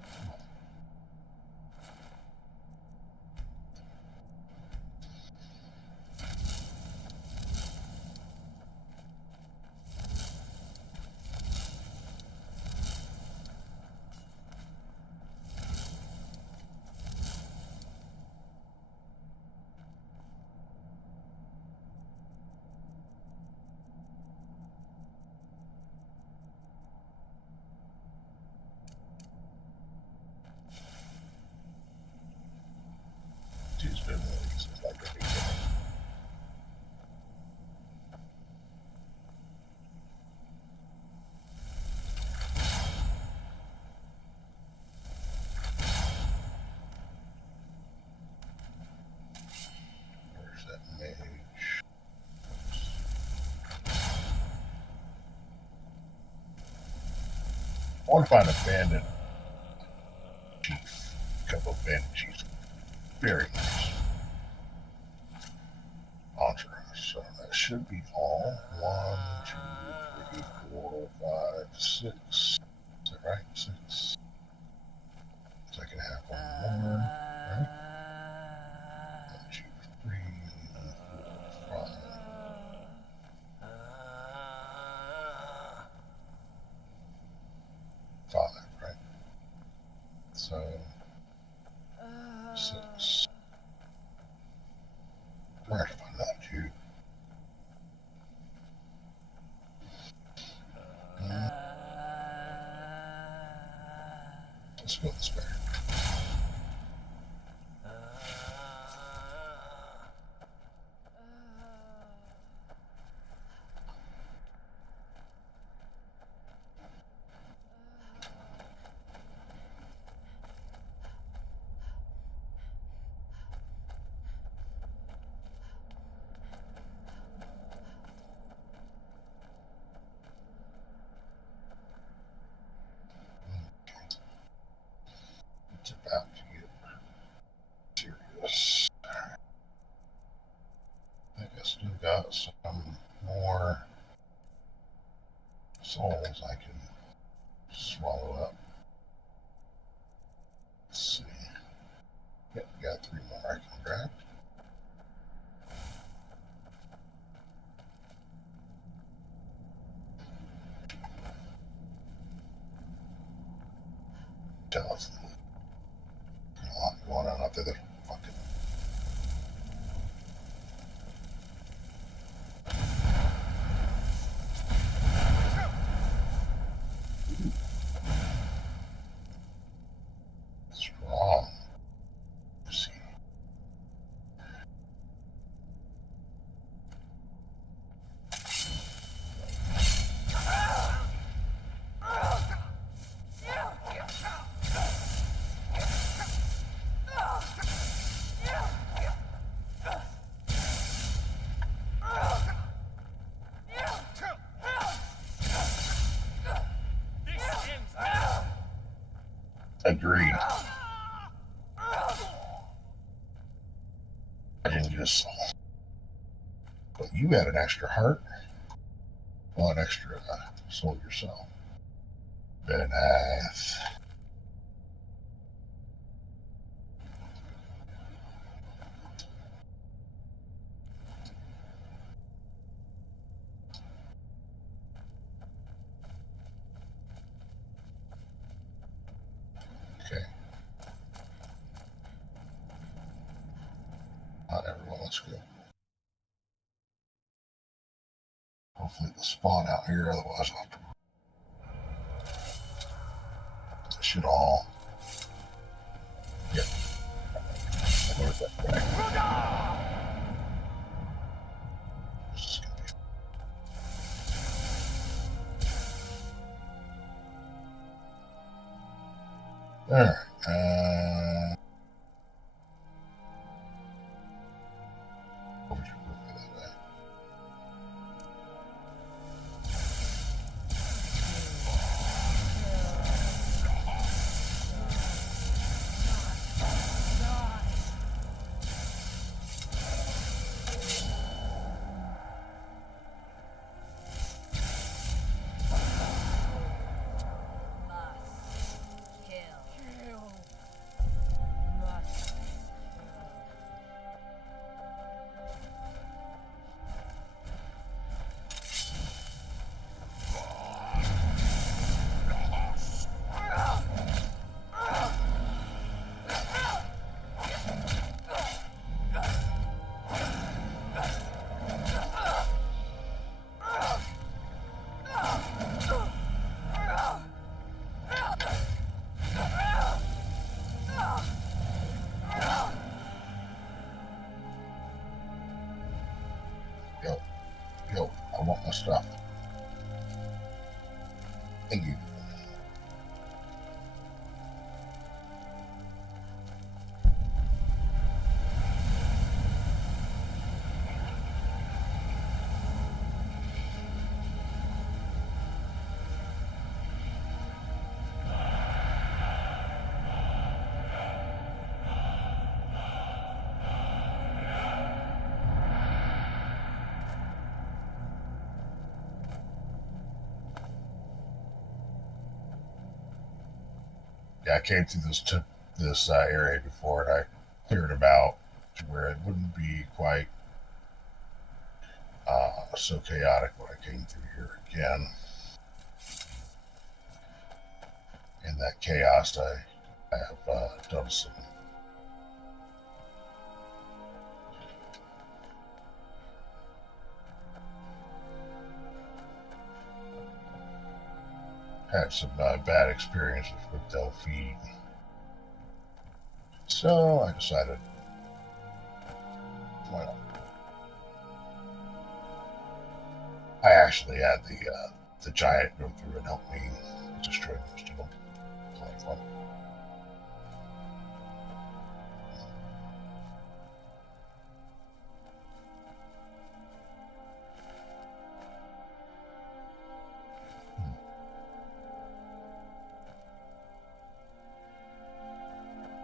Tuesday mornings is like a big day. Where's that mage? I want to find a bandit chief. A couple of bandit chiefs. Very nice. Entourage. So that should be all. 1, 2, 3, 4, 5, 6. Is that right? 6. So I can have one more, right? 1, 2, 3, 4, 5. Right? So 6. We're going to find another 2. Let's go this way. It's about to get serious. I think I still got some more souls I can swallow up. Let's see. Yep, got 3 more I can grab. Tell us a lot going on out there. They're fucking. Strong. Let's see. Agreed. I didn't get a soul. But you had an extra heart. Well, an extra soul yourself. Very nice. Okay. Not everyone, let's go. Hopefully they'll spawn out here, otherwise I'll have to. They should all. Yep. Where's that guy? This is gonna be. Alright. Over to that way. stuff. Thank you. Yeah, I came through this area before, and I cleared about to where it wouldn't be quite so chaotic when I came through here again. In that chaos, I have done some had some bad experiences with Delphine. So I decided, why not? I actually had the giant go through and help me destroy most of them. It's a lot of fun.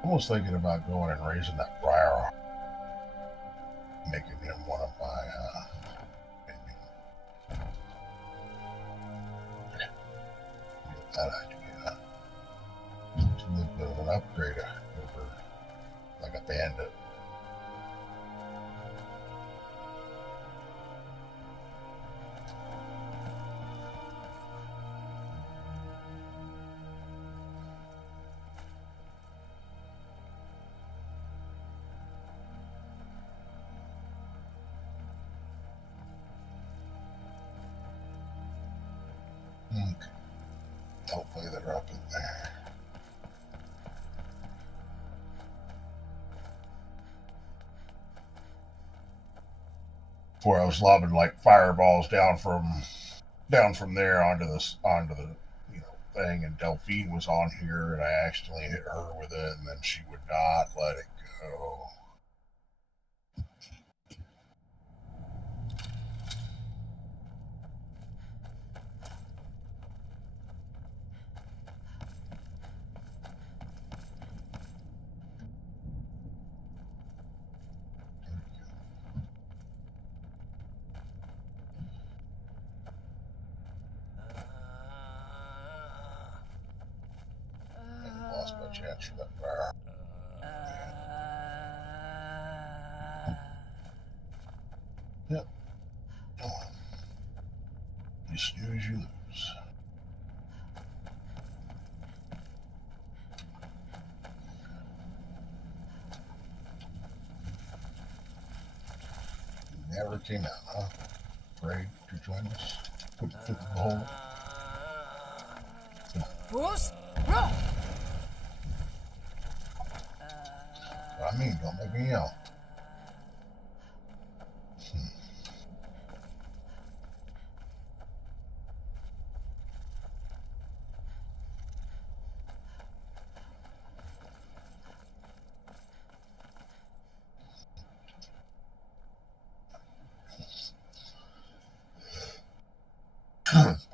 Almost thinking about going and raising that briar, making him one of my that idea. It's a little bit of an upgrade over like a bandit. Hopefully they're up in there. Before I was lobbing like fireballs down from there onto the thing, and Delphine was on here, and I accidentally hit her with it, and then she would not let it go. Lost my chance for that fire. Yep. You snooze, you lose. Never came out, huh? Afraid to join us? Put foot in the hole. Bruce? Bro! I mean, don't make me yell.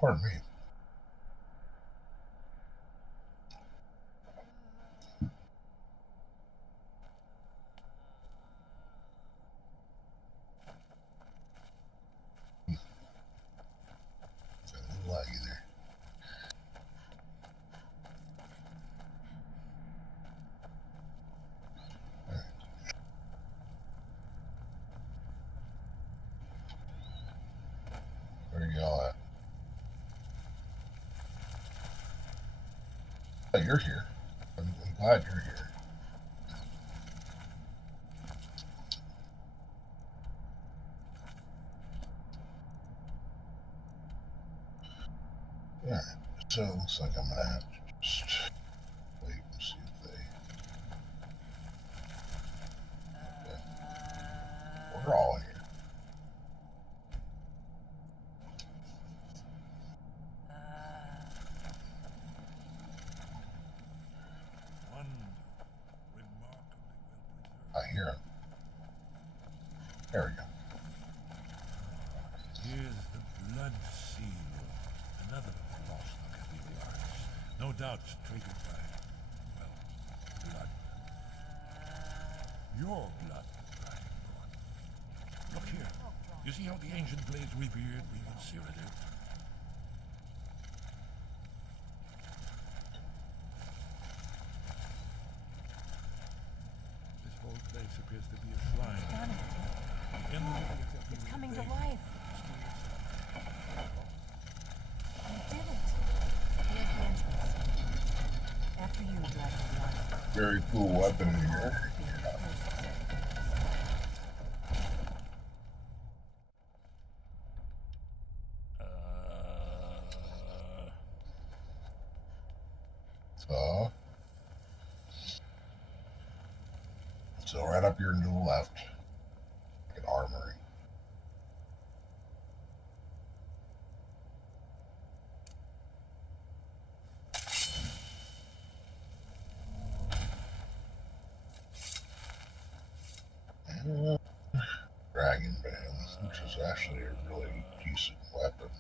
Pardon me. It's a little laggy there. Right. Where are y'all at? Oh, you're here. I'm glad you're here. Alright, so it looks like I'm gonna have to just wait and see if they... Yeah. We're all in here. hear him. There we go. Here's the blood seal. Another of the lost Necromancy arts. No doubt triggered by, well, blood. Your blood, Dragonborn. Look here. You see how the ancient blades revered being Cyrodiil? This whole place appears to be a shrine. It's coming to life. You did it. Here's the entrance. After you, Dragonborn. Very cool weapon in here. So right up here and to the left, an armory. Dragon bands, which is actually a really decent weapon.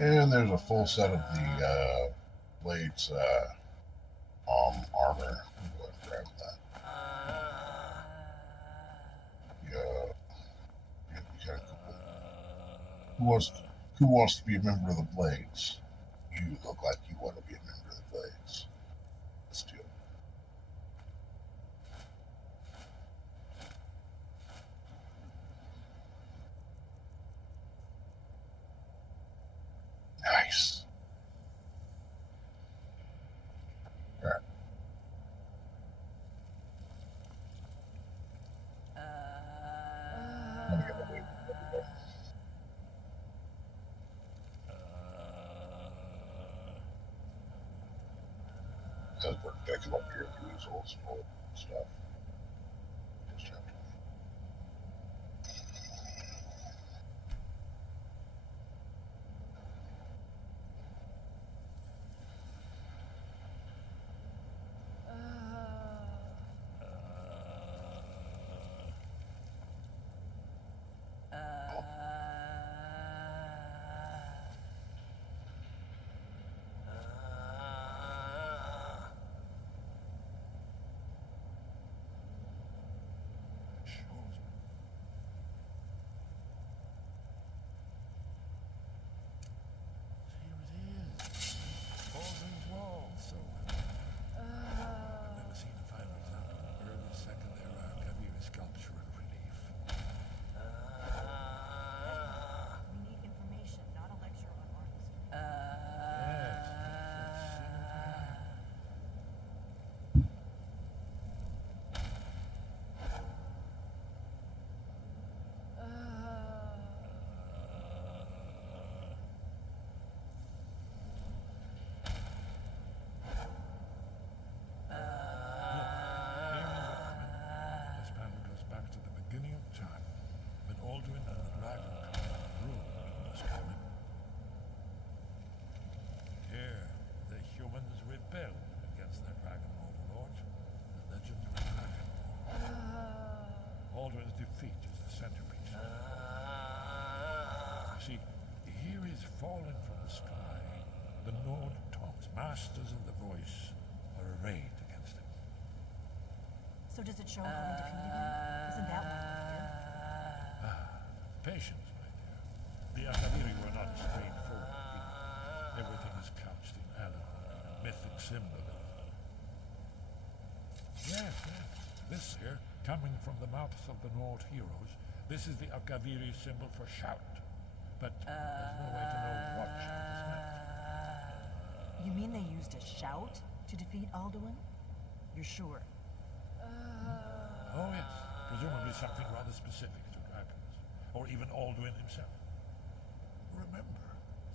And there's a full set of the blades armor. Go ahead and grab that. Yeah, kind of cool. Who wants to be a member of the Blades? You look like you want to be a member of the Blades. Let's do it. Nice. All right. Let me get the weight. Because we're picking up here through these old school stuff. Just have to. Alduin and the dragon ruled over Skyrim. Here, the humans rebelled against their dragon overlord, the legendary dragon. Alduin's defeat is the centerpiece. See, here is fallen from the sky. The Nord tongues, masters of the voice, are arrayed against him. So does it show how we defeated him? Isn't that what we're here? Patience, my dear. The Akaviri were not a straightforward people. Everything is couched in Alduin, mythic symbol. Yes. This here, coming from the mouths of the Nord heroes, this is the Akaviri symbol for shout. But there's no way to know what shout is meant. You mean they used a shout to defeat Alduin? You're sure? Oh yes, presumably something rather specific to dragons. Or even Alduin himself. Remember,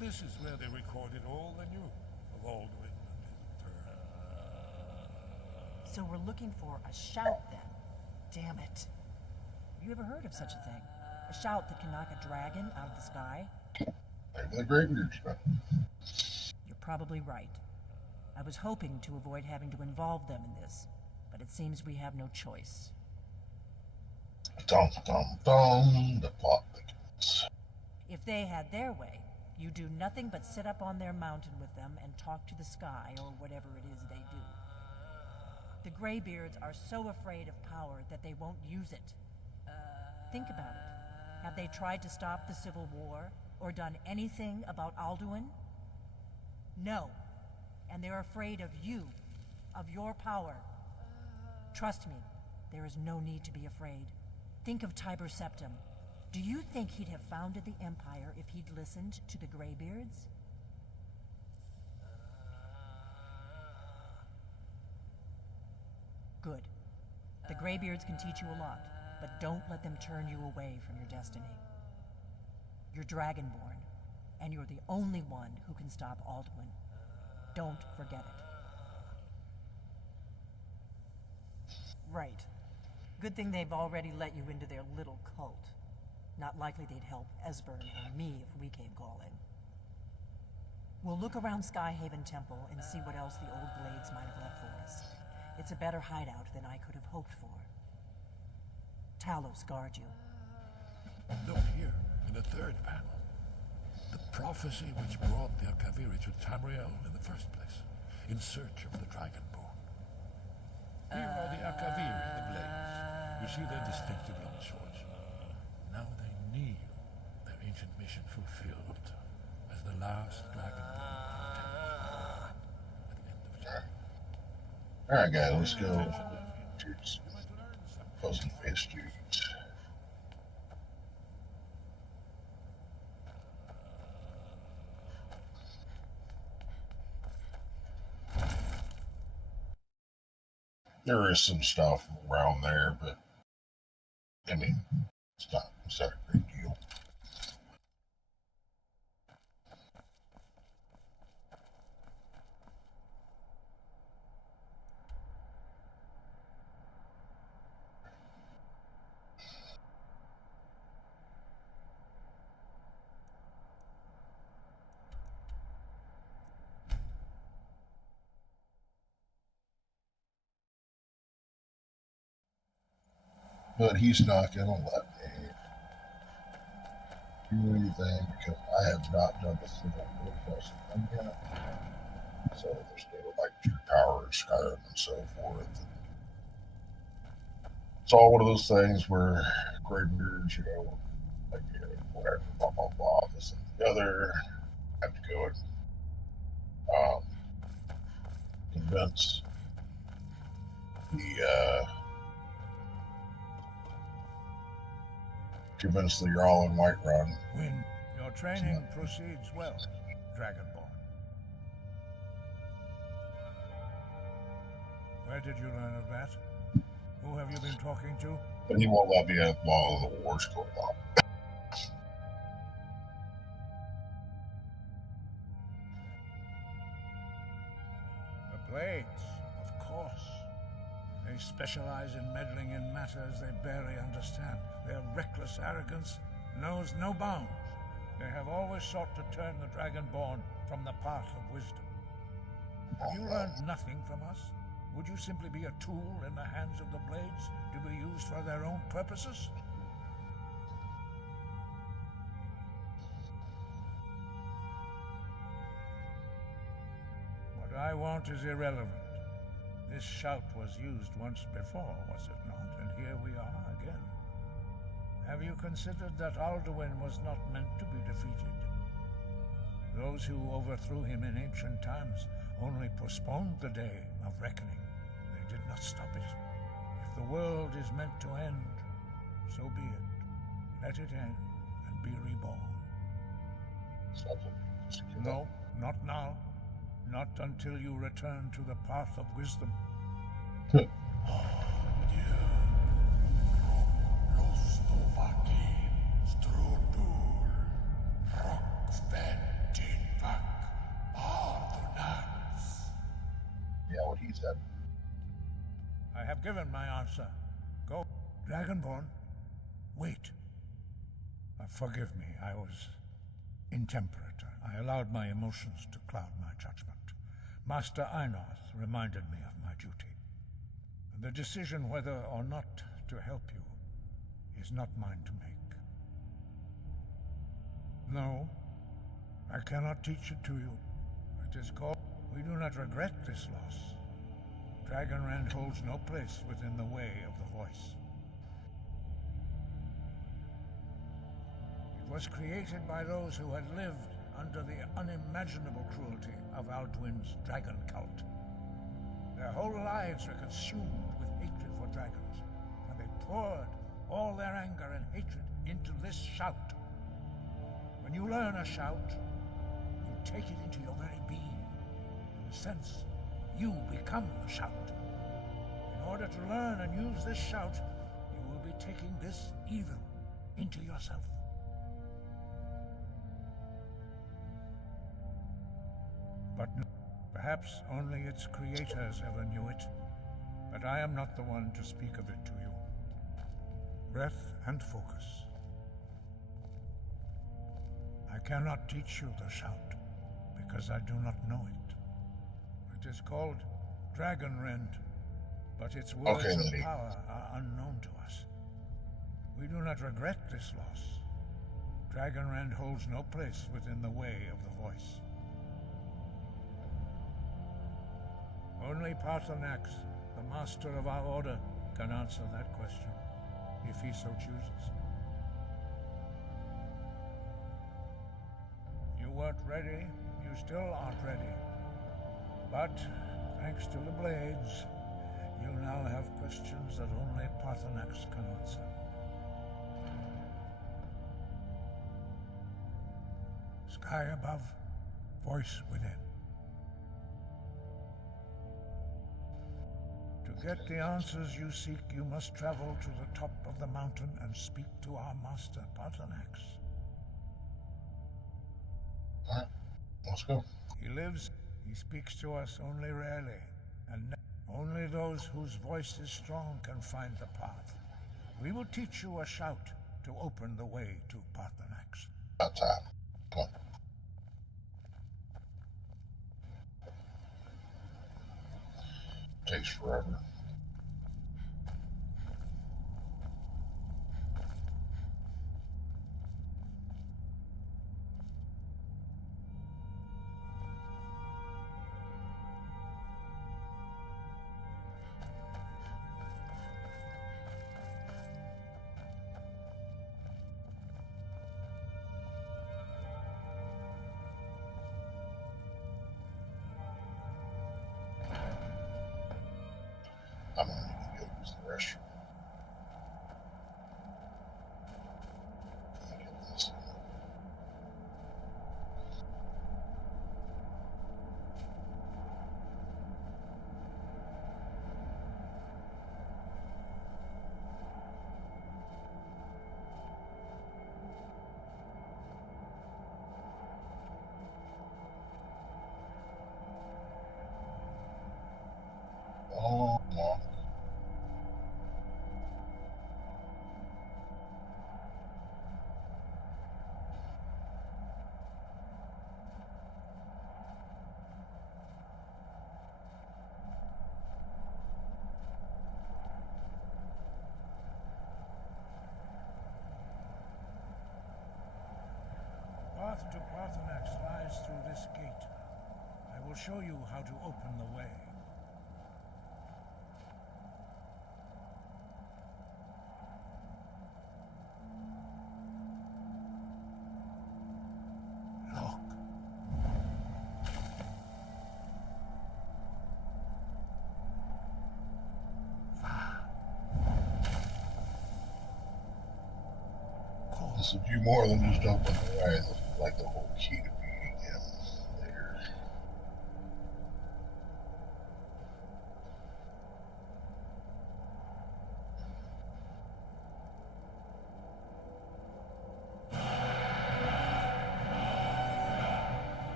this is where they recorded all they knew of Alduin and his return. So we're looking for a shout then. Damn it. Have you ever heard of such a thing? A shout that can knock a dragon out of the sky? Maybe the Greybeard's been. You're probably right. I was hoping to avoid having to involve them in this, but it seems we have no choice. Dum dum dum, the plot thickens. If they had their way, you do nothing but sit up on their mountain with them and talk to the sky or whatever it is they do. The Greybeards are so afraid of power that they won't use it. Think about it. Have they tried to stop the Civil War or done anything about Alduin? No. And they're afraid of you, of your power. Trust me, there is no need to be afraid. Think of Tiber Septim. Do you think he'd have founded the Empire if he'd listened to the Greybeards? Good. The Greybeards can teach you a lot, but don't let them turn you away from your destiny. You're Dragonborn, and you're the only one who can stop Alduin. Don't forget it. Right. Good thing they've already let you into their little cult. Not likely they'd help Esbern or me if we came calling. We'll look around Skyhaven Temple and see what else the old Blades might have left for us. It's a better hideout than I could have hoped for. Talos guard you. Look here, in the third panel. The prophecy which brought the Akaviri to Tamriel in the first place, in search of the Dragonborn. Here are the Akaviri, the Blades. You see their distinctive long swords. Now they kneel, their ancient mission fulfilled, as the last Dragonborn at the end of time. Alright, guys, let's go. Cheers. Fuzzy face dudes. There is some stuff around there, but I mean, it's not a great deal. But he's not going to let me do anything because I have not done the single war quest thing yet. So there's no like true power in Skyrim and so forth. It's all one of those things where Greybeards, like whatever, blah blah blah, this and the other. I have to go and convince the Jarl in Whiterun. Win. Your training proceeds well, Dragonborn. Where did you learn of that? Who have you been talking to? But he won't let me in while the war's going on. The Blades, of course. They specialize in meddling in matters they barely understand. Their reckless arrogance knows no bounds. They have always sought to turn the Dragonborn from the path of wisdom. Have you learned nothing from us? Would you simply be a tool in the hands of the Blades to be used for their own purposes? What I want is irrelevant. This shout was used once before, was it not? And here we are again. Have you considered that Alduin was not meant to be defeated? Those who overthrew him in ancient times only postponed the day of reckoning. They did not stop it. If the world is meant to end, so be it. Let it end and be reborn. No, not now. Not until you return to the path of wisdom. Yeah, what he said. I have given my answer. Go, Dragonborn. Wait. Forgive me, I was intemperate. I allowed my emotions to cloud my judgment. Master Einoth reminded me of my duty. The decision whether or not to help you is not mine to make. No, I cannot teach it to you. It is called... We do not regret this loss. Dragonrend holds no place within the way of the voice. It was created by those who had lived under the unimaginable cruelty of Alduin's dragon cult. Their whole lives were consumed with hatred for dragons, and they poured all their anger and hatred into this shout. When you learn a shout, you take it into your very being. In a sense, you become the shout. In order to learn and use this shout, you will be taking this evil into yourself. But perhaps only its creators ever knew it. But I am not the one to speak of it to you. Breath and focus. I cannot teach you the shout, because I do not know it. It is called Dragonrend, but its words and power are unknown to us. We do not regret this loss. Dragonrend holds no place within the way of the voice. Only Paarthurnax, the master of our order, can answer that question, if he so chooses. You weren't ready, you still aren't ready. But, thanks to the blades, you now have questions that only Paarthurnax can answer. Sky above, voice within. To get the answers you seek, you must travel to the top of the mountain and speak to our master, Paarthurnax. Alright, let's go. He lives, he speaks to us only rarely, and only those whose voice is strong can find the path. We will teach you a shout to open the way to Paarthurnax. About time. Come on. Takes forever. I'm gonna need to go use the restroom. Let me get this. Oh, no. Path to Paarthurnax lies through this gate. I will show you how to open the way. Look. This will do more than just open the way. This is like the whole key to beating him later.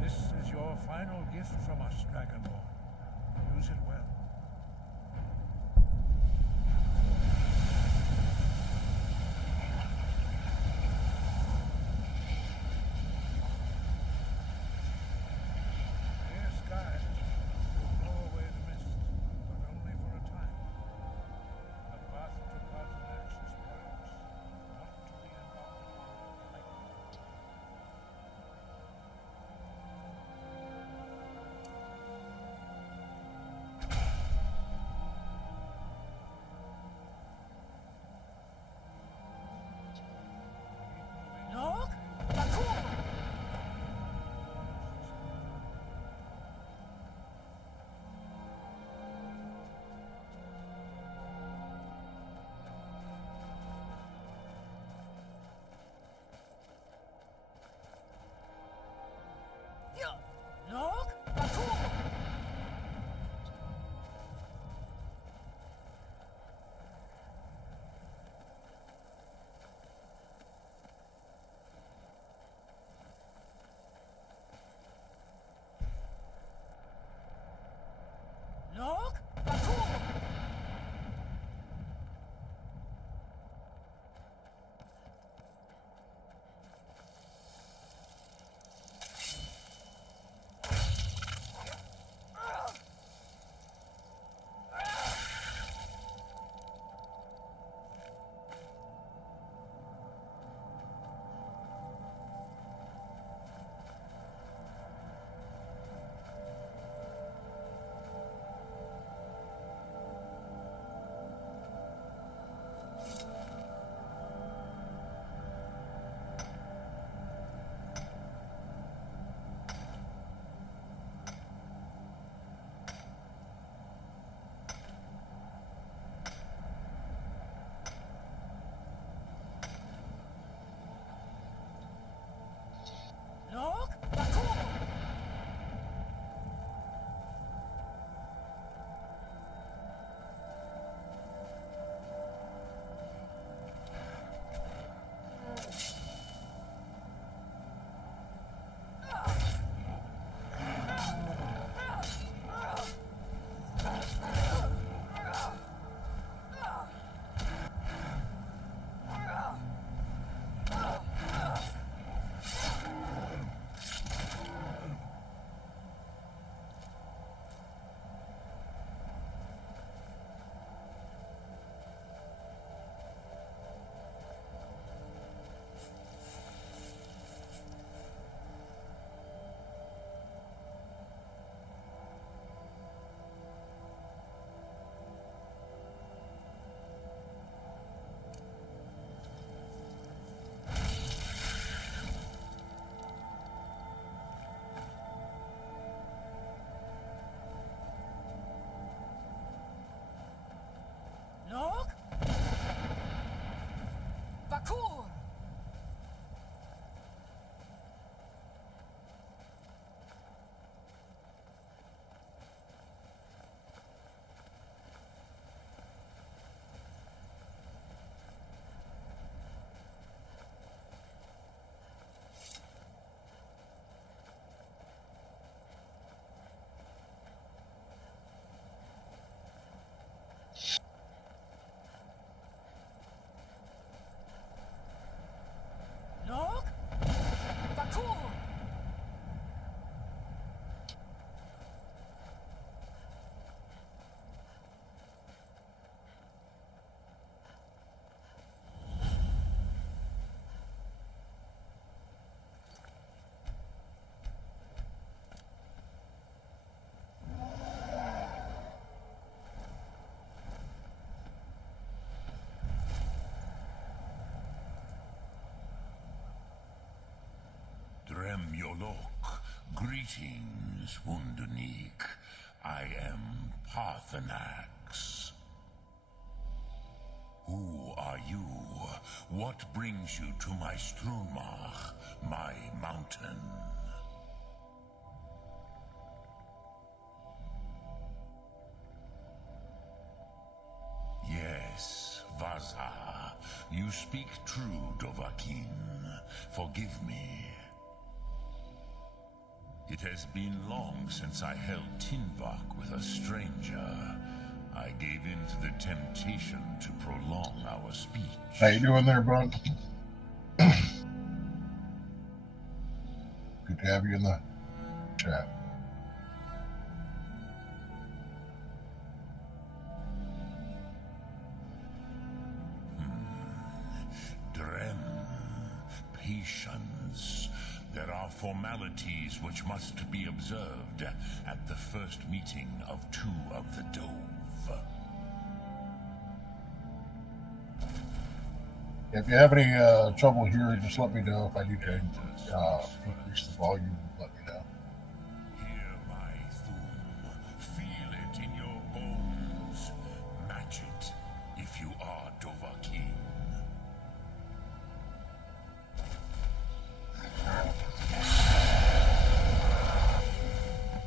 This is your final gift from us, Dragonborn. Use it well. Greetings, Wunderneek. I am Parthenax. Who are you? What brings you to my Strunmach, my mountain? Yes, Vaza. You speak true, Dovahkiin. Forgive me. It has been long since I held Tinvak with a stranger. I gave in to the temptation to prolong our speech. How you doing there, bud? Good to have you in the chat. Drem, patience. There are formalities which must be observed at the first meeting of two of the Dove. If you have any trouble here, just let me know. If I need to increase the volume, let me know. Hear my thum. Feel it in your bones. Match it if you are Dovahkiin.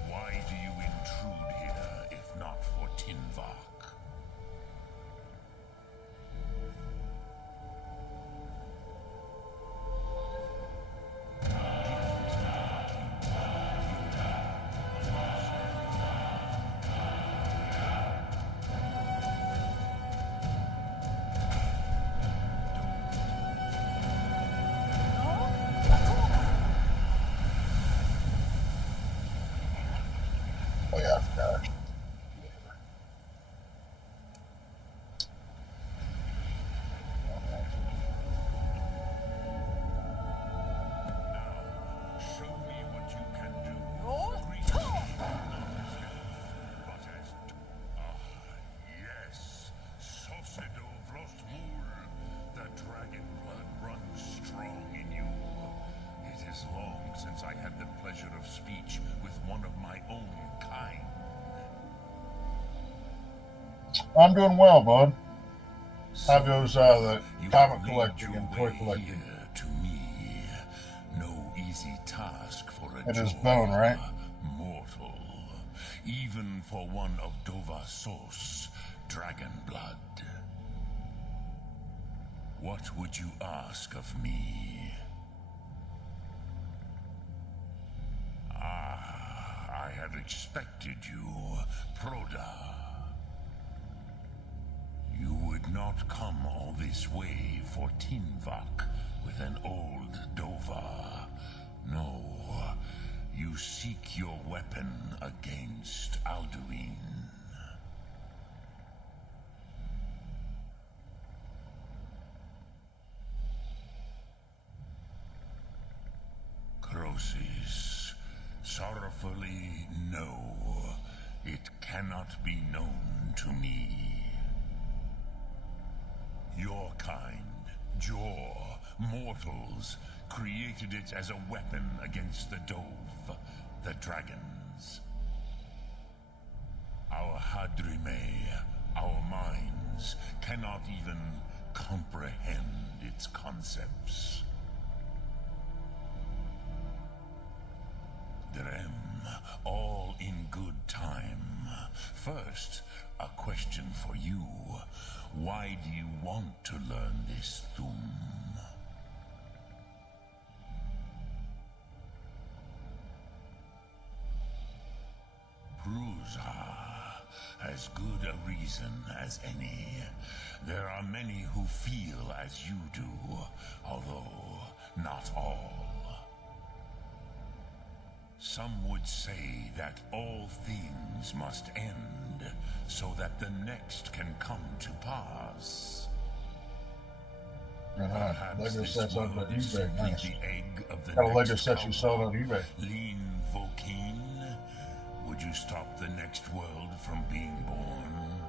Why do you intrude here if not for Tinvak? Oh yeah, I forgot. Show me what you can do. Yes, Sosedo Vrostmul. The dragon blood runs strong in you. It is long since I had the pleasure of speech with one of my own kind. I'm doing well, bud. How goes the comic collecting and toy collecting? To me, no easy task for a It is bone, right? mortal, even for one of Dovahsos, dragon blood. What would you ask of me? I had expected you, Proda. You would not come all this way for Tinvak with an old Dova. No, you seek your weapon against Alduin. Crosis, sorrowfully, no. It cannot be known to me. Your kind, Jor, mortals, created it as a weapon against the Dove, the dragons. Our Hadrime, our minds, cannot even comprehend its concepts. Drem, all in good time. First, a question for you. Why do you want to learn this thum? Prusa, as good a reason as any. There are many who feel as you do, although not all. Some would say that all things must end, so that the next can come to pass. Perhaps Lego this sets on world is eBay. simply Nice. the egg of the Got a Lego next set you sold on Kalmar. eBay. Lean Vokeen, would you stop the next world from being born?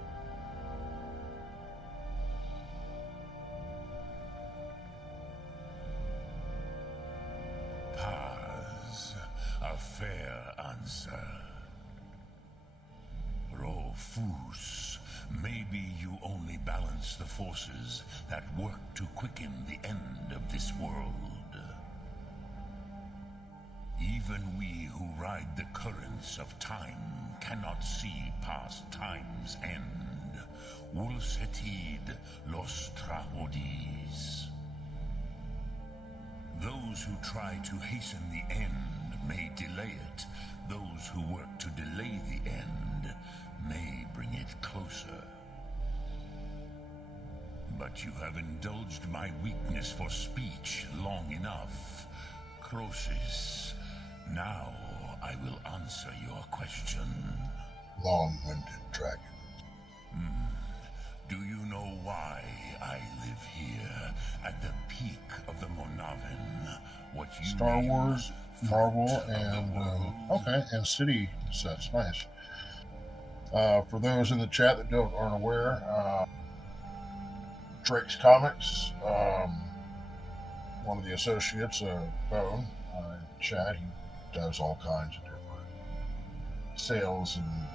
Paz, a fair Maybe you only balance the forces that work to quicken the end of this world. Even we who ride the currents of time cannot see past time's end. Wulsetid los trahodis. Those who try to hasten the end may delay it. Those who work to delay the end may bring it closer. But you have indulged my weakness for speech long enough, Croesus. Now I will answer your question. Long-winded dragon. Do you know why I live here at the peak of the Monaven? What you Star name Wars, fruit Marvel, of the and world? okay, and city sets. Nice. For those in the chat that aren't aware, Drake's Comics, one of the associates, Bone, Chad, he does all kinds of different sales and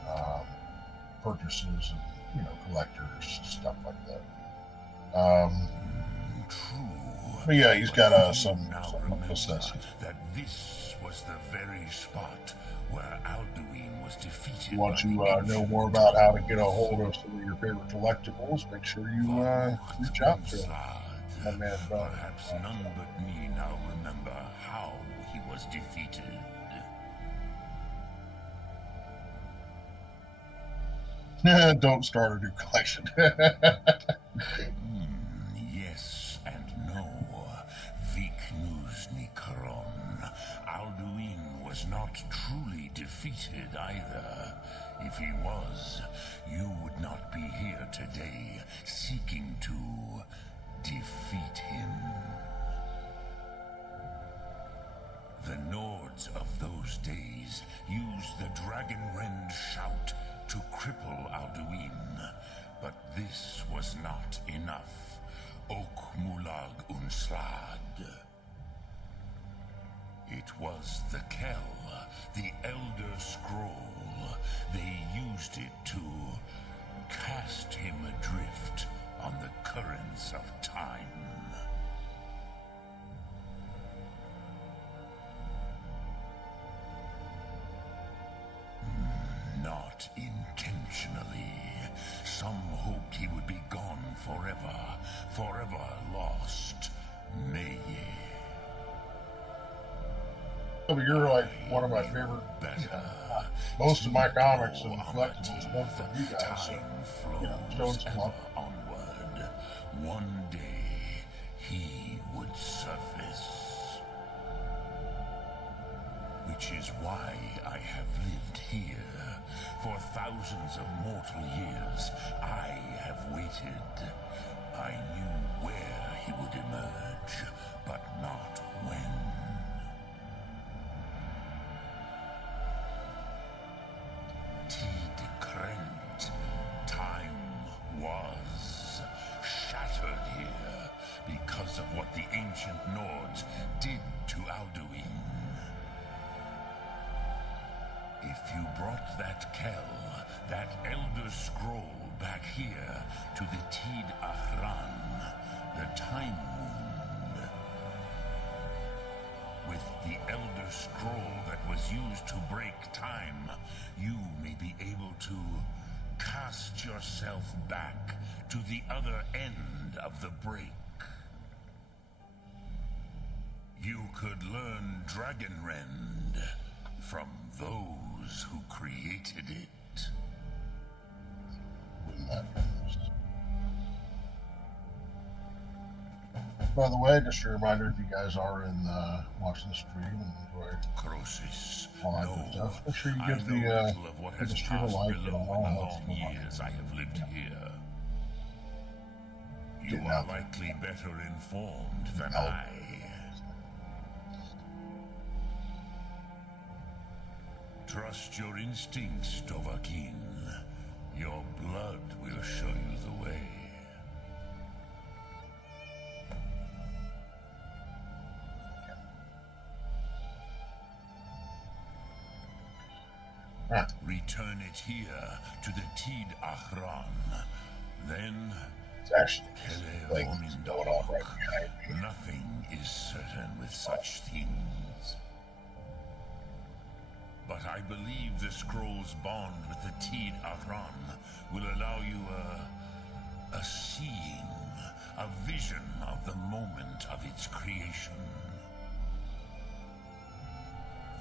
purchases and collectors, stuff like that. But yeah, he's got some necessity. That this was the very spot where Alduin was defeated. Once you know more about how to get a hold of some of your favorite collectibles, make sure you reach out to him. My man, Perhaps none but me now remember how he was defeated. Don't start a new collection. Yes and no. Viknus Nikron. Alduin was not truly defeated either. If he was, you would not be here today seeking to defeat him. The Nords of those days used the Dragonrend shout to cripple Alduin, but this was not enough. Ok Mulag Unslad. It was the Kell, the Elder Scroll. They used it to cast him adrift on the currents of time. Not intentionally. Some hoped he would be gone forever, forever lost. May You're like one of my favorite. Most of my comics and collectibles come from you guys, so showing some love. Onward. One day he would surface. Which is why I have lived here. For thousands of mortal years, I have waited. I knew where he would emerge, but not when. Tid Krent. Time was shattered here because of what the ancient Nords did to Alduin. If you brought that Kell, that Elder Scroll back here to the Tid Ahran, the Time Wound, with the Elder Scroll that was used to break time, you may be able to cast yourself back to the other end of the break. You could learn Dragonrend from those who created it. By the way, just a reminder, if you guys are in watching the stream and enjoy Croesus, all that good stuff, make sure you give the stream a like and all long years I have lived here. You are likely better informed than I. Trust your instincts, Dovahkiin. Your blood will show you the way. Return it here to the Tid Ahran. Then, It's actually like going on right behind me. nothing is certain with such things. But I believe the scroll's bond with the Tid Aran will allow you a seeing, a vision of the moment of its creation.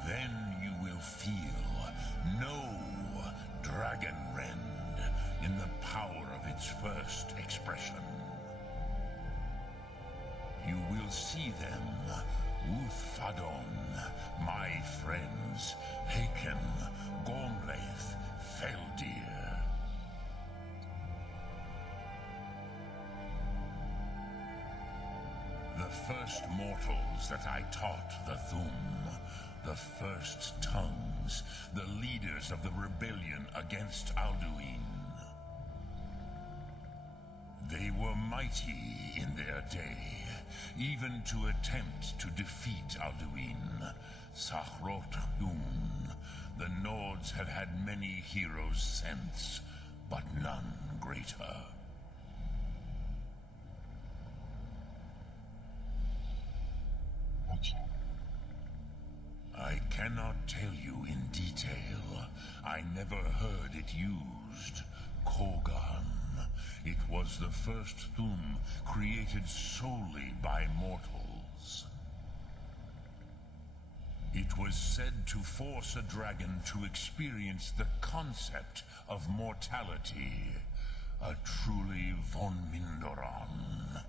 Then you will feel no dragon rend in the power of its first expression. You will see them, Uthfadon, my friends, Haken, Gormlaith, Feldir. The first mortals that I taught the Thum, the first tongues, the leaders of the rebellion against Alduin. They were mighty in their day, even to attempt to defeat Alduin. Sahrot Hun. The Nords have had many heroes since, but none greater. I cannot tell you in detail. I never heard it used. Kogan. It was the first Thum created solely by mortals. It was said to force a dragon to experience the concept of mortality. A truly von Mindoran.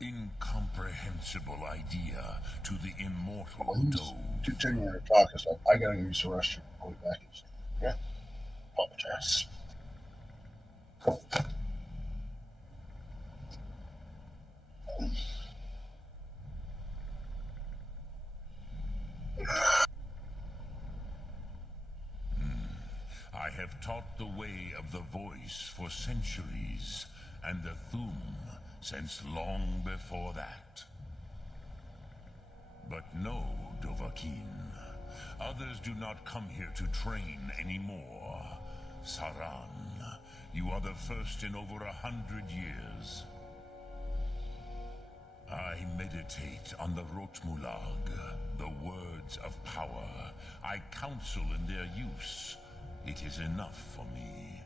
Incomprehensible idea to the immortal Dove. Continuing to talk and stuff. I gotta use the restroom. I'll be back. Yeah. Apologize. I have taught the way of the voice for centuries, and the Thum since long before that. But no, Dovahkiin. Others do not come here to train anymore. Saran, you are the first in over 100 years. I meditate on the Rotmulag, the words of power. I counsel in their use. It is enough for me.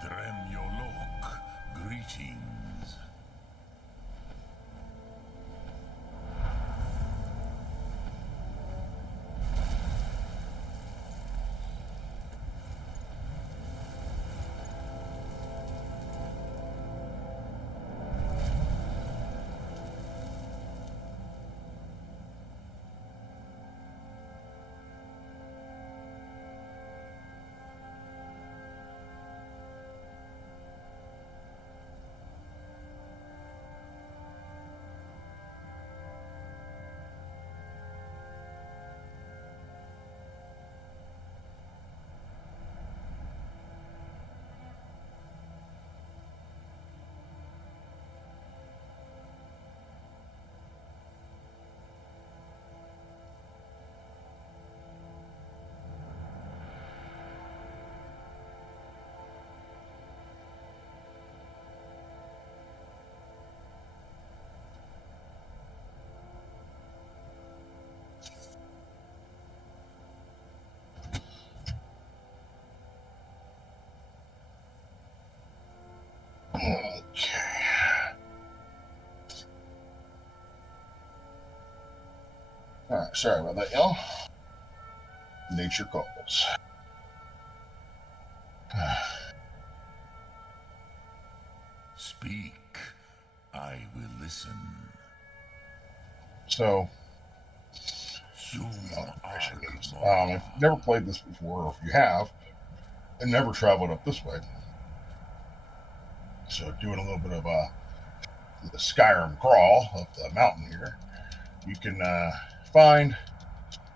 Drem Yolok, greetings. Sorry about that, y'all. Nature calls. Speak. I will listen. So, Soon, if you've never played this before, or if you have, and never traveled up this way, so doing a little bit of the Skyrim crawl up the mountain here, you can find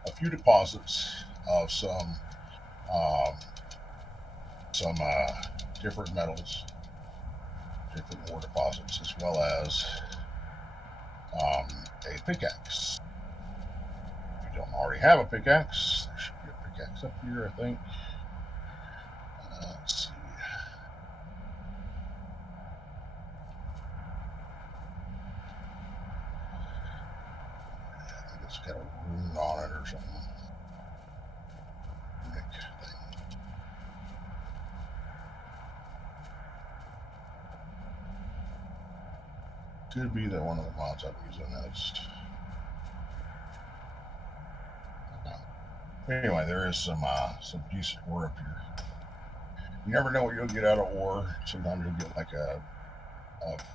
a few deposits of some different metals, different ore deposits, as well as a pickaxe. If you don't already have a pickaxe, there should be a pickaxe up here, I think. Let's see. I think it's got a rune on it or something. Nick thing. Could be that one of the mods I'm using has. Anyway, there is some decent ore up here. You never know what you'll get out of ore. Sometimes you'll get like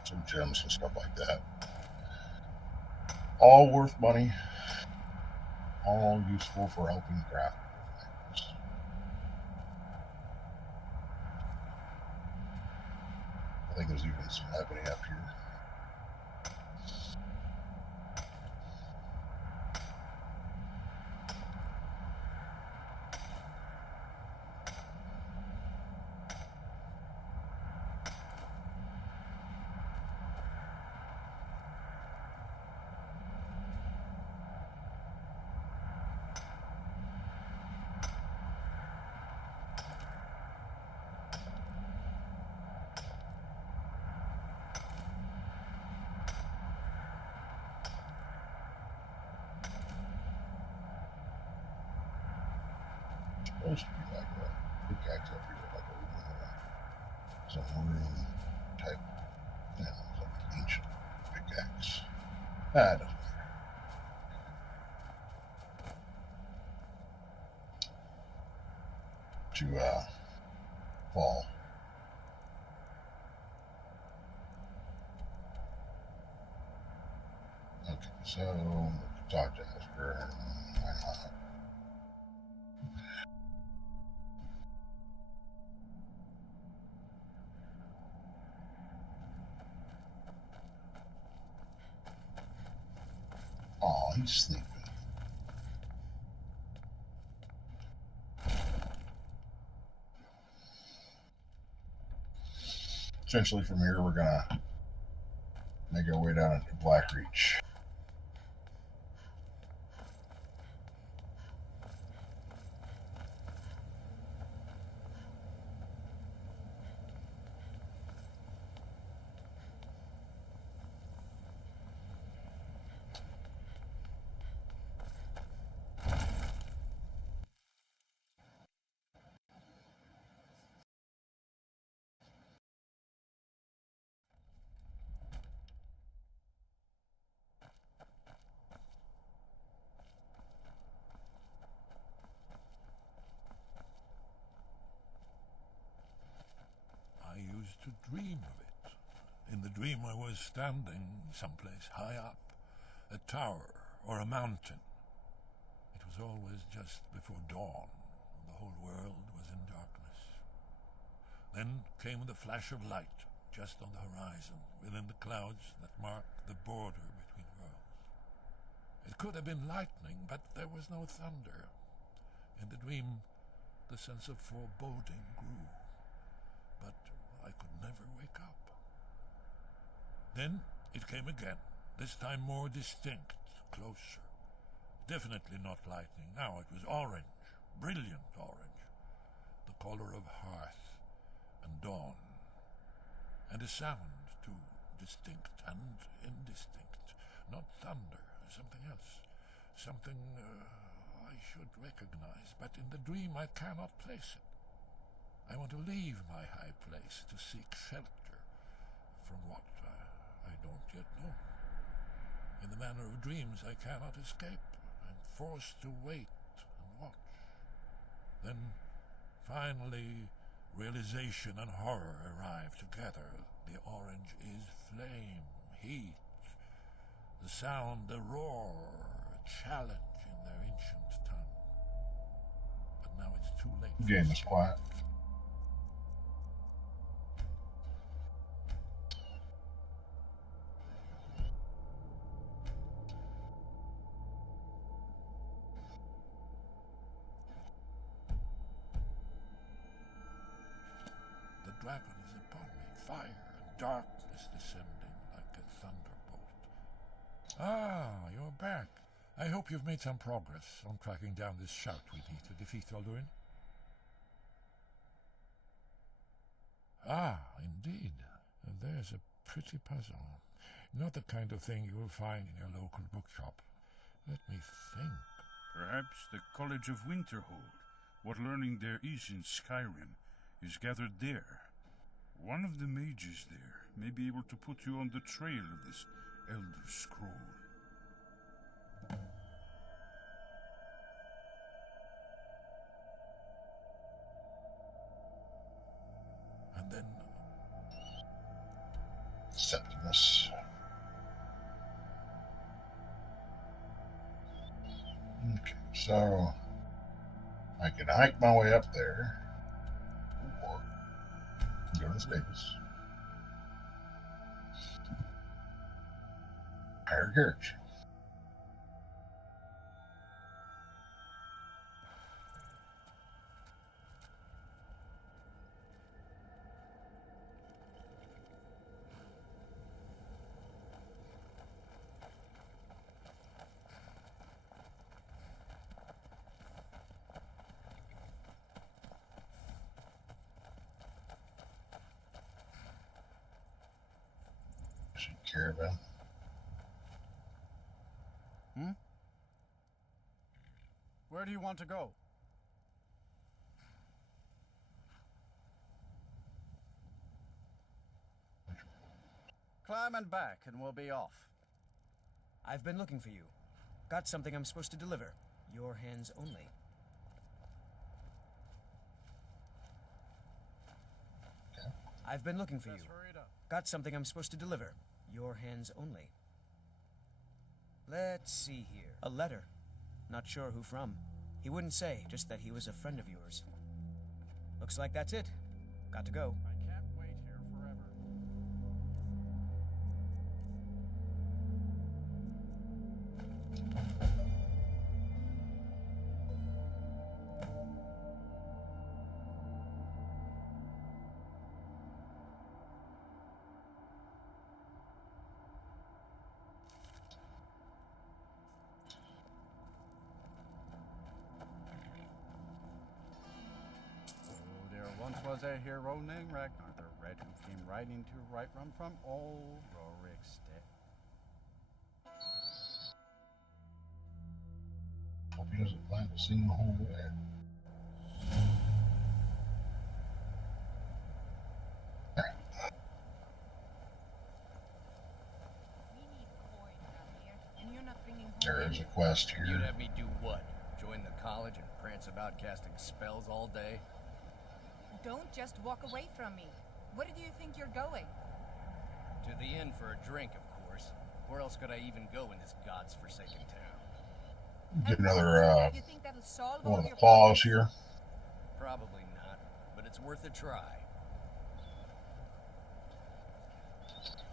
some gems and stuff like that. All worth money. All useful for helping craft things. I think there's even some ebony up here. Supposed to be like a pickaxe up here, like some rune type, like ancient pickaxe. Doesn't matter. To fall. Okay, so talk to Asper. Why not? Oh, he's sleeping. Essentially, from here, we're gonna make our way down into Blackreach. I used to dream of it. In the dream I was standing someplace high up, a tower or a mountain. It was always just before dawn, when the whole world was in darkness. Then came the flash of light, just on the horizon, within the clouds that mark the border between worlds. It could have been lightning, but there was no thunder. In the dream, the sense of foreboding grew, but I could never wake up. Then it came again, this time more distinct, closer. Definitely not lightning. Now it was orange, brilliant orange, the color of hearth and dawn. And a sound, too, distinct and indistinct. Not thunder, something else. Something I should recognize, but in the dream I cannot place it. I want to leave my high place to seek shelter from what I don't yet know. In the manner of dreams, I cannot escape. I'm forced to wait and watch. Then, finally, realization and horror arrive together. The orange is flame, heat, the sound, the roar, a challenge in their ancient tongue. But now it's too late. The game is quiet. The dragon is upon me, fire and darkness descending like a thunderbolt. Ah, you're back. I hope you've made some progress on tracking down this shout we need to defeat Alduin. Ah, indeed. There's a pretty puzzle. Not the kind of thing you will find in your local bookshop. Let me think. Perhaps the College of Winterhold, what learning there is in Skyrim, is gathered there. One of the mages there may be able to put you on the trail of this Elder Scroll. And then... Septimus. Okay, so I can hike my way up there, or go to the stables. Hire a carriage. Caravan. Where do you want to go? Climb and back, and we'll be off. I've been looking for you. Got something I'm supposed to deliver. Your hands only. Okay. I've been looking for you. Hurry it up. Got something I'm supposed to deliver. Your hands only. Let's see here. A letter. Not sure who from. He wouldn't say, just that he was a friend of yours. Looks like that's it. Got to go. I can't wait here forever. Once was a hero named Ragnar the Red, who came riding to Whiterun from old Rorikstead. Hope he doesn't plan to sing the whole way. There is a quest here. You'd have me do what? Join the college and prance about casting spells all day? Don't just walk away from me. Where do you think you're going? To the inn for a drink, of course. Where else could I even go in this god's forsaken town? Get another You think that'll solve one all of the your claws here. Probably not, but it's worth a try.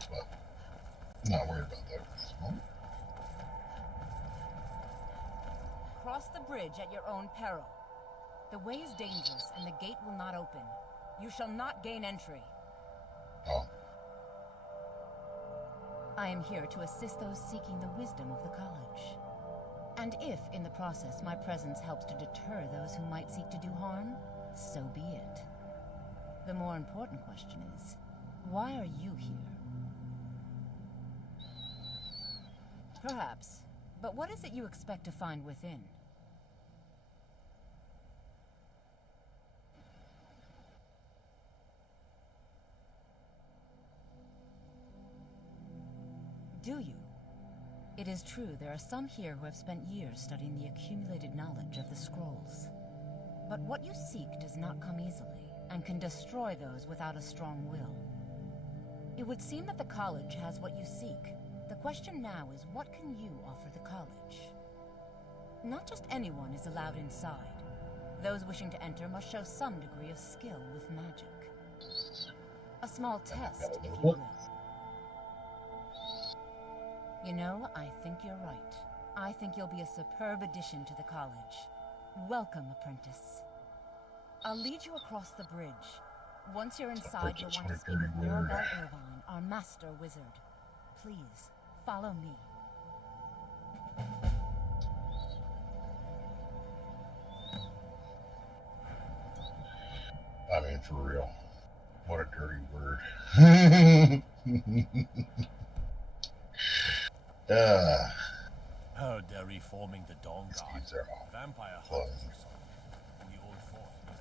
But not worried about that. Cross the bridge at your own peril. The way is dangerous, and the gate will not open. You shall not gain entry. Oh. I am here to assist those seeking the wisdom of the college. And if, in the process, my presence helps to deter those who might seek to do harm, so be it. The more important question is, why are you here? Perhaps, but what is it you expect to find within? Do you? It is true there are some here who have spent years studying the accumulated knowledge of the scrolls. But what you seek does not come easily, and can destroy those without a strong will. It would seem that the college has what you seek. The question now is, what can you offer the college? Not just anyone is allowed inside. Those wishing to enter must show some degree of skill with magic. A small test, if you will. You know, I think you're right. I think you'll be a superb addition to the college. Welcome, apprentice. I'll lead you across the bridge. Once you're inside, you'll want to speak with Mirabelle Irvine, our master wizard. Please, follow me. I mean, for real. What a dirty word. Oh, they're reforming the Dawn Guard. Vampire hunters or something. In the old fort in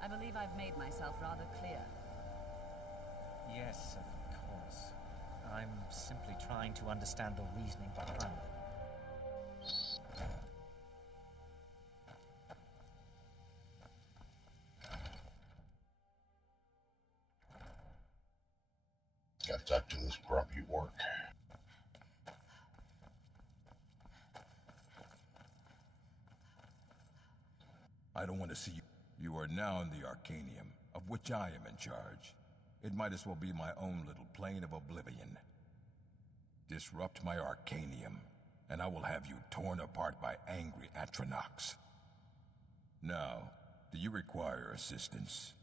I believe I've made myself rather clear. Yes, of course. I'm simply trying to understand the reasoning behind it. Got stuck to this grumpy work. I don't want to see you. You are now in the Arcanium, of which I am in charge. It might as well be my own little plane of oblivion. Disrupt my Arcanium, and I will have you torn apart by angry Atronachs. Now, do you require assistance?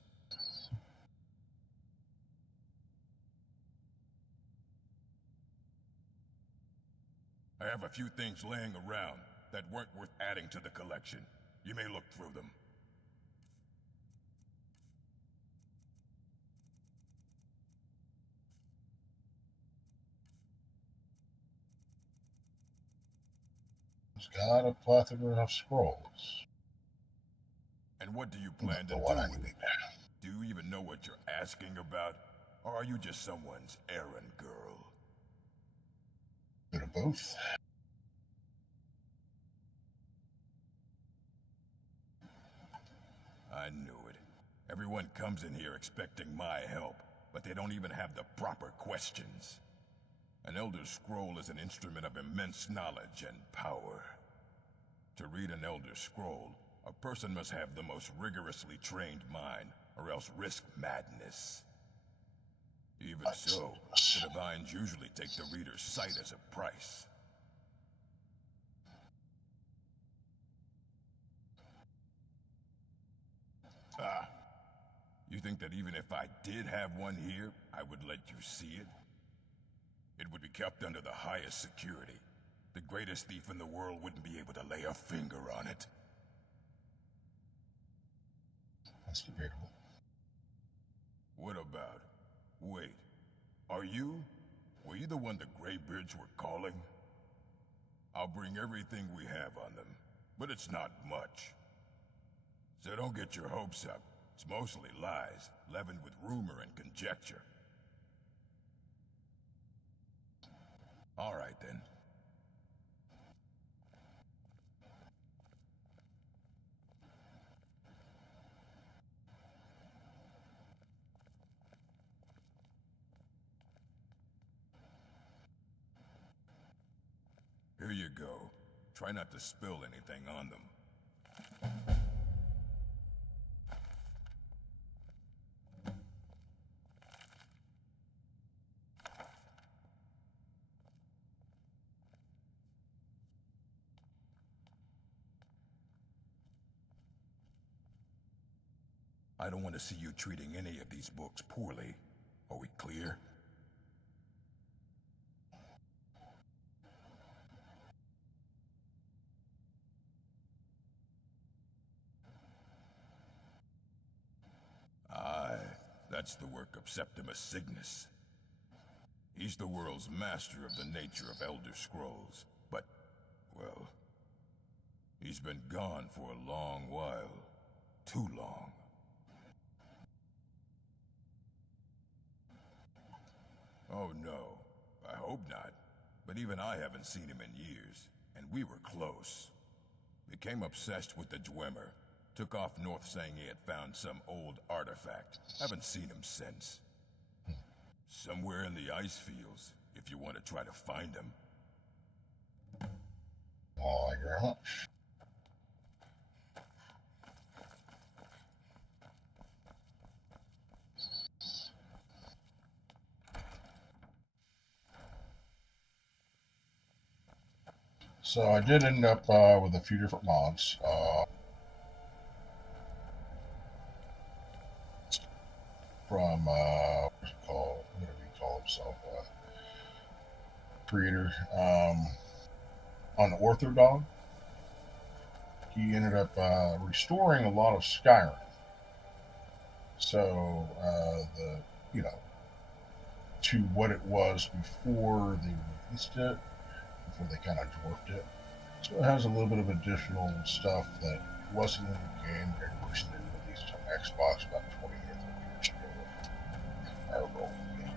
I have a few things laying around that weren't worth adding to the collection. You may look through them. It's got a plethora of scrolls. And what do you plan to do what I with need. it? Do you even know what you're asking about? Or are you just someone's errand girl? Bit of both. I knew it. Everyone comes in here expecting my help, but they don't even have the proper questions. An Elder Scroll is an instrument of immense knowledge and power. To read an Elder Scroll, a person must have the most rigorously trained mind, or else risk madness. Even so, the Divines usually take the reader's sight as a price. Ah, you think that even if I did have one here, I would let you see it? It would be kept under the highest security. The greatest thief in the world wouldn't be able to lay a finger on it. That's debatable. What about... Wait. Are you? Were you the one the Greybeards were calling? I'll bring everything we have on them, but it's not much. So don't get your hopes up. It's mostly lies, leavened with rumor and conjecture. All right, then. Here you go. Try not to spill anything on them. I don't want to see you treating any of these books poorly. Are we clear? Aye, that That's the work of Septimus Cygnus. He's the world's master of the nature of Elder Scrolls, but, well, he's been gone for a long while. Too long. Oh no, I hope not. But even I haven't seen him in years, and we were close. Became obsessed with the Dwemer. Took off north saying he had found some old artifact. Haven't seen him since. Somewhere in the ice fields, if you want to try to find him. Oh, thank you very much. So I did end up with a few different mods. From what's it called? Whatever he called himself, creator. On Orthodog, he ended up restoring a lot of Skyrim. So the to what it was before they released it, before they kind of dwarfed it. So it has a little bit of additional stuff that wasn't in the game. They released on Xbox about 20 years ago.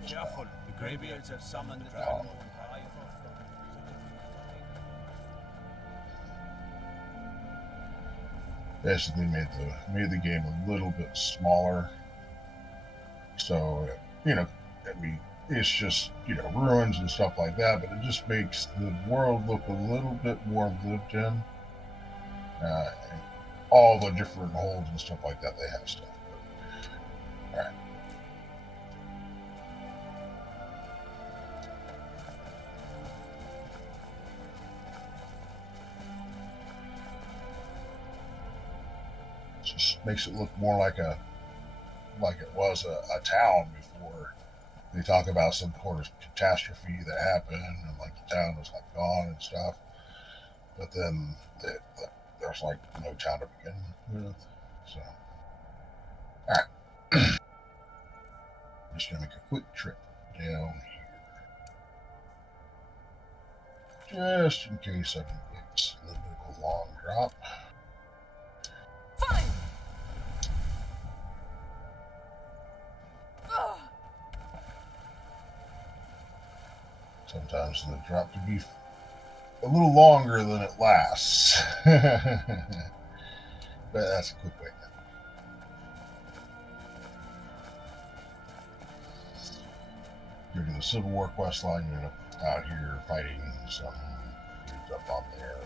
Be careful, the Greybeards have summoned the dragon. Basically made the game a little bit smaller. So I mean, it's just ruins and stuff like that, but it just makes the world look a little bit more lived in. And all the different holes and stuff like that, they have stuff. All right. Just makes it look more like it was a town before they talk about some sort of catastrophe that happened and like the town was like gone and stuff. But then there's like no town to begin with. So, all right. I'm just gonna make a quick trip down here, just in case I can get a little bit of a long drop. Fine. Sometimes the drop can be a little longer than it lasts. But that's a quick way. Due to the Civil War quest line, you end up out here fighting some dudes up on there.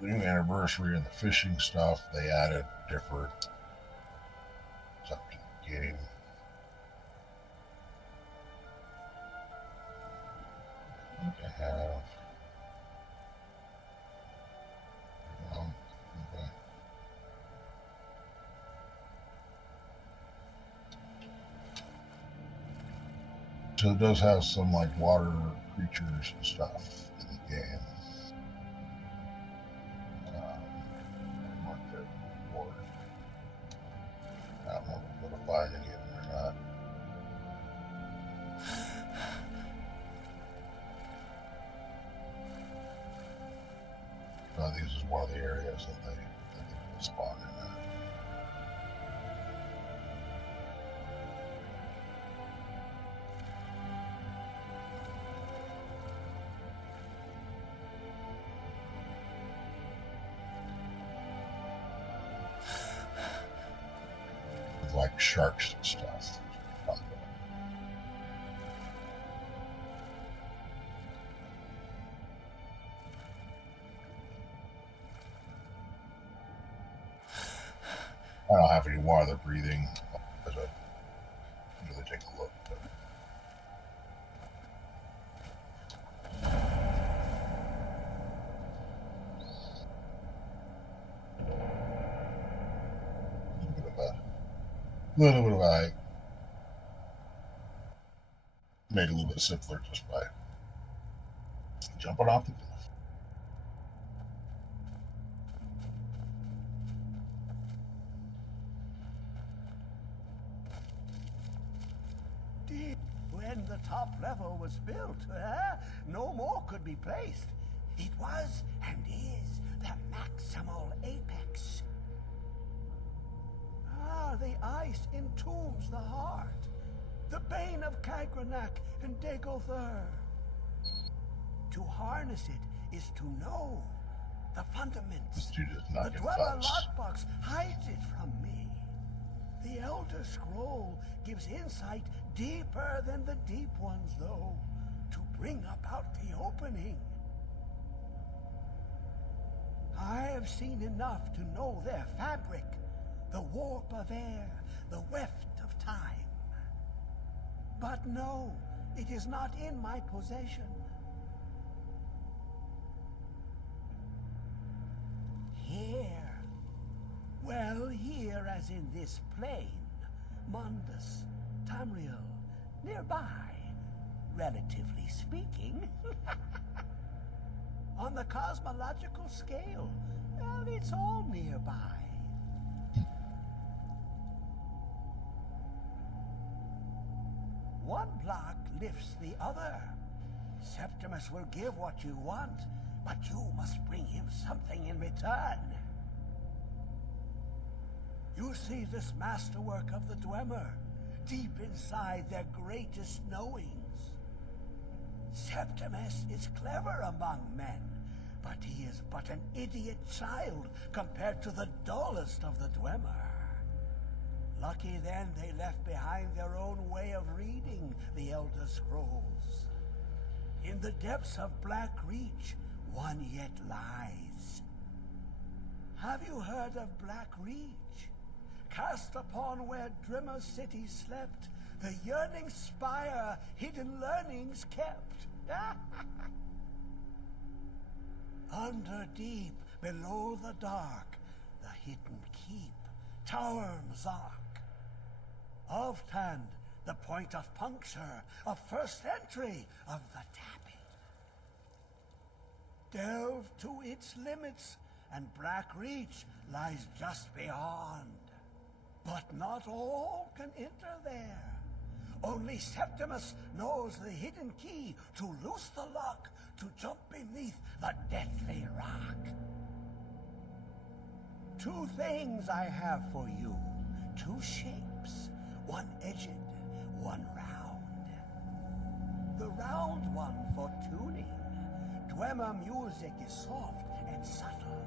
The new anniversary and the fishing stuff, they added different stuff to the game. I think I have. Okay. So it does have some like water creatures and stuff in the game. I don't know if I'm going to find any of them or not. But this is one of the areas that they spawn in. like sharks and stuff. I don't have any water breathing as I really take a look. But. A little bit of I made it a little bit simpler just by jumping off the cliff. When the top level was built, no more could be placed. It was and is the maximal apex. The ice entombs the heart, the bane of Kagranak and Dagother. To harness it is to know the fundaments. The Dweller lockbox hides it from me. The Elder Scroll gives insight deeper than the deep ones, though, to bring about the opening. I have seen enough to know their fabric, the warp of air, the weft of time. But no, it is not in my possession. Here, well, here as in this plane, Mundus, Tamriel, nearby, relatively speaking. On the cosmological scale, well, it's all nearby. One block lifts the other. Septimus will give what you want, but you must bring him something in return. You see this masterwork of the Dwemer, deep inside their greatest knowings. Septimus is clever among men, but he is but an idiot child compared to the dullest of the Dwemer. Lucky then they left behind their own way of reading the Elder Scrolls. In the depths of Black Reach, one yet lies. Have you heard of Black Reach? Cast upon where Drimmer City slept, the yearning spire hidden learnings kept. Under deep, below the dark, the hidden keep, Tower Mzark. Oftand, the point of puncture, of first entry of the tapping. Delve to its limits, and Black Reach lies just beyond. But not all can enter there. Only Septimus knows the hidden key to loose the lock, to jump beneath the deathly rock. Two things I have for you, two shapes, one edged, one round. The round one for tuning. Dwemer music is soft and subtle,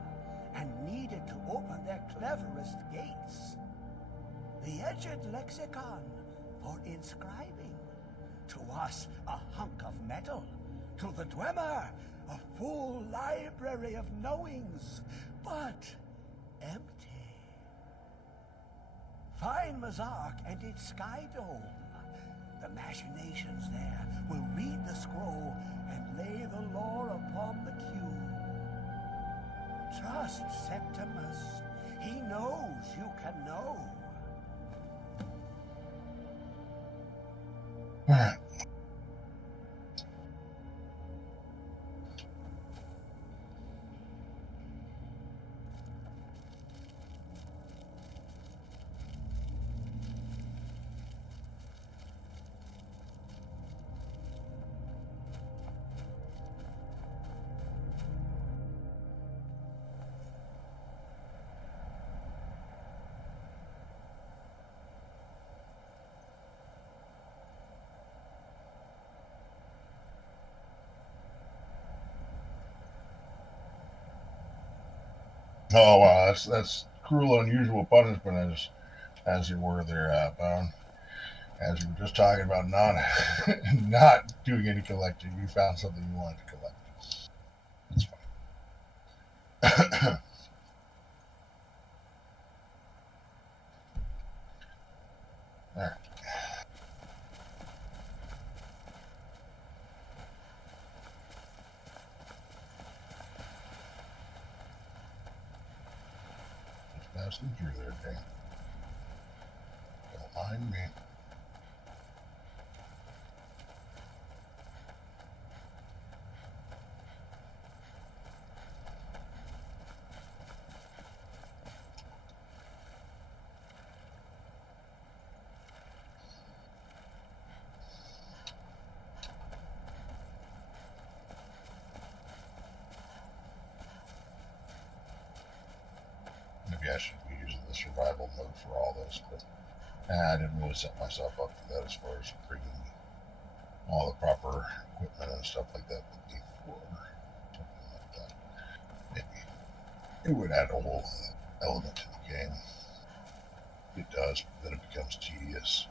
and needed to open their cleverest gates. The edged lexicon for inscribing. To us, a hunk of metal. To the Dwemer, a full library of knowings, but empty. Find Mzark and its sky dome. The machinations there will read the scroll and lay the lore upon the cube. Trust Septimus. He knows you can know. All right. Oh wow, that's cruel, unusual punishment. I just as you were there, Bone. As you were just talking about not not doing any collecting, you found something you wanted to collect. That's fine. All right. Just passing through there, Dan. Don't mind me. Maybe I should be using the survival mode for all this, but I didn't really set myself up for that as far as bringing all the proper equipment and stuff like that with me for something like that. Maybe it would add a whole element to the game. It does, but then it becomes tedious.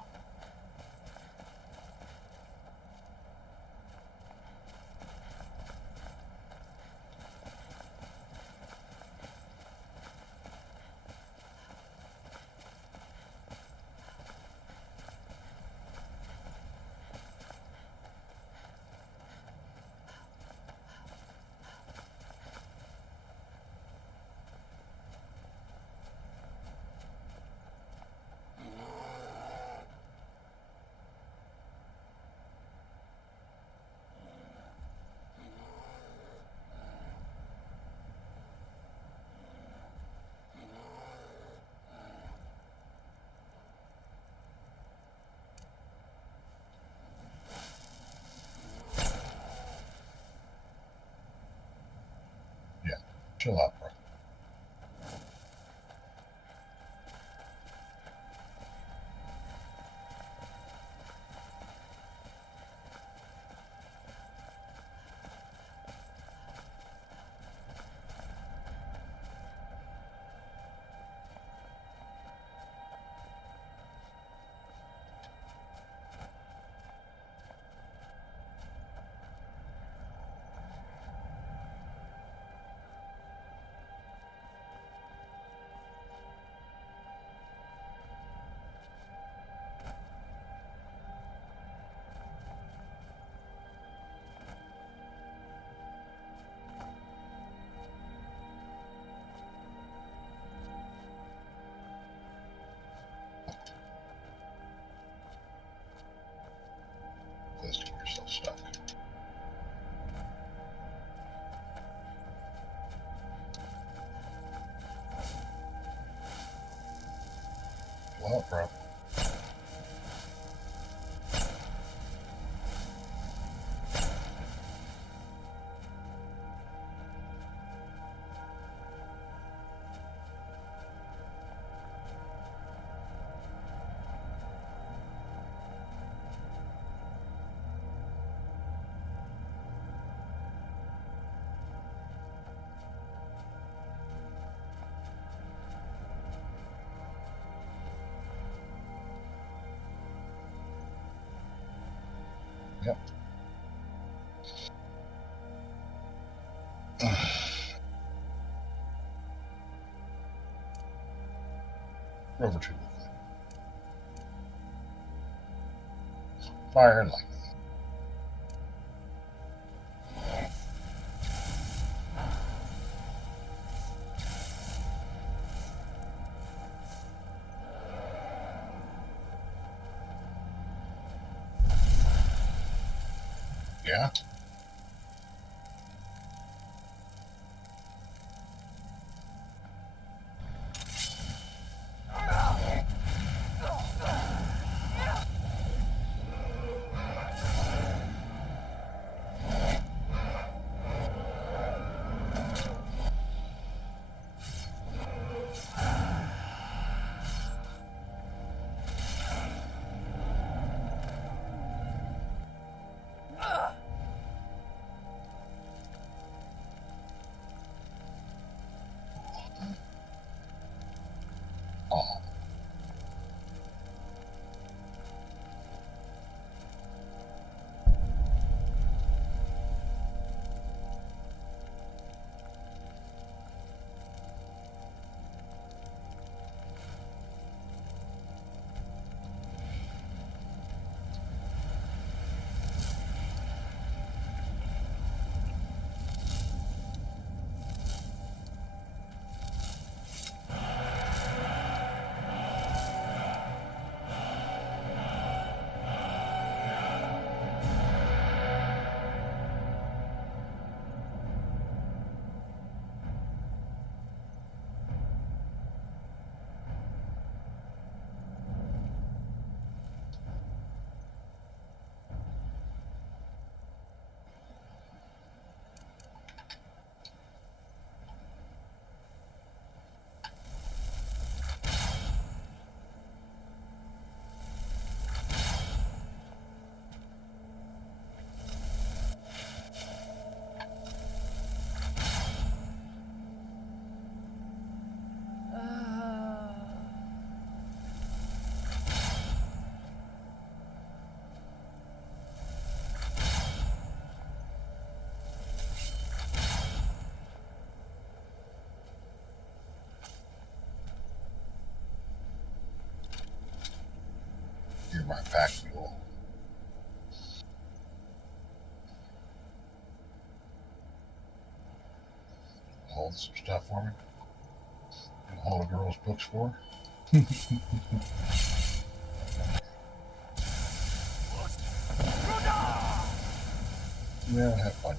Chill out, bro. Please keep yourself stuck. Well, bro. Yep. Over to fire and lightning. Yeah. my pack mule. Hold some stuff for me. Hold a girl's books for. Yeah, have fun.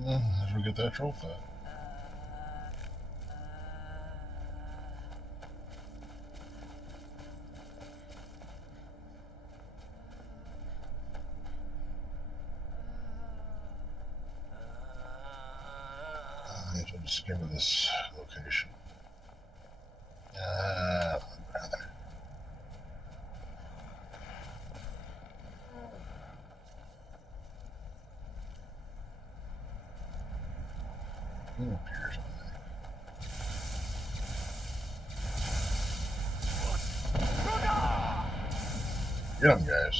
As we get that trophy. I need to discover this location. Brother. Who appears on there? Get him, guys.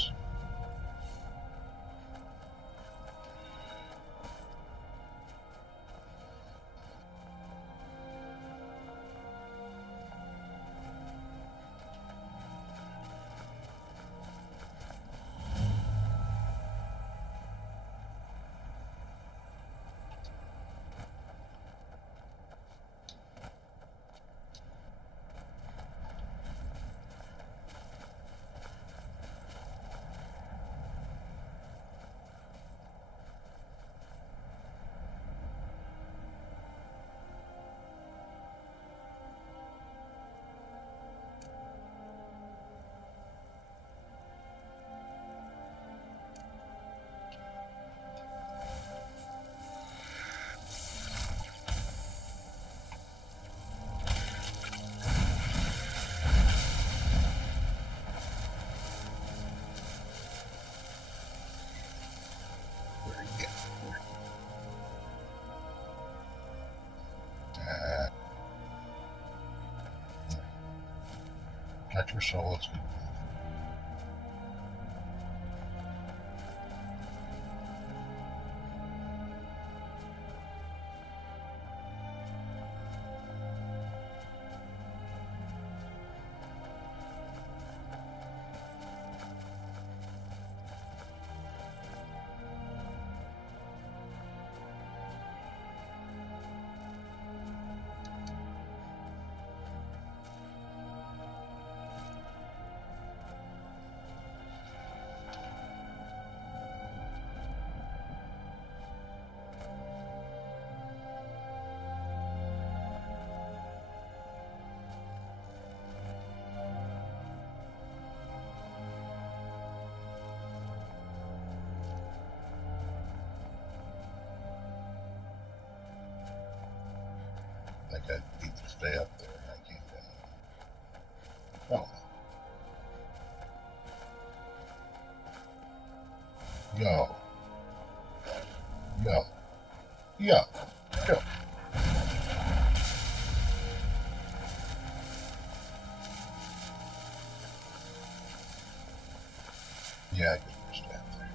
Got your soul. Let's go. I think I need to stay up there. I can't get out. Oh. Go. Go. Yeah. Go. Yeah, I can stay up there.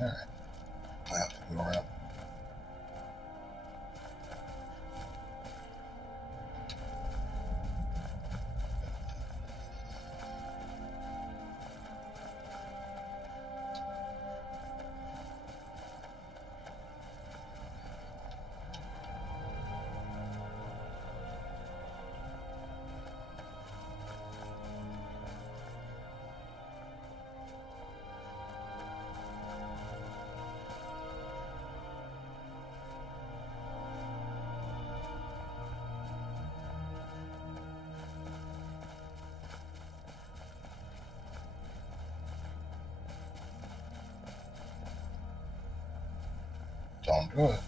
Alright. Well, go around. Don't do it.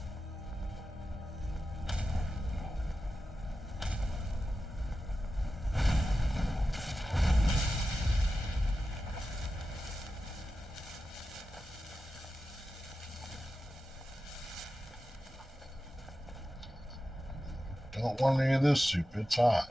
Don't want any of this soup. It's hot.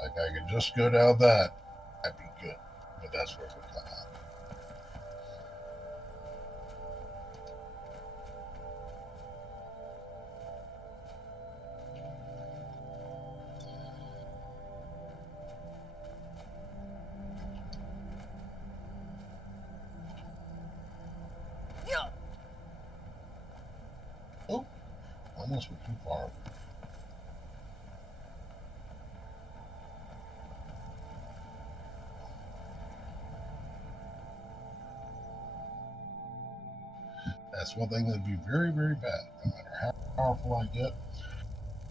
Like I could just go down that. I'd be good. But that's where we're coming out. Oh, almost went too far. That's one thing that'd be very, very bad. No matter how powerful I get,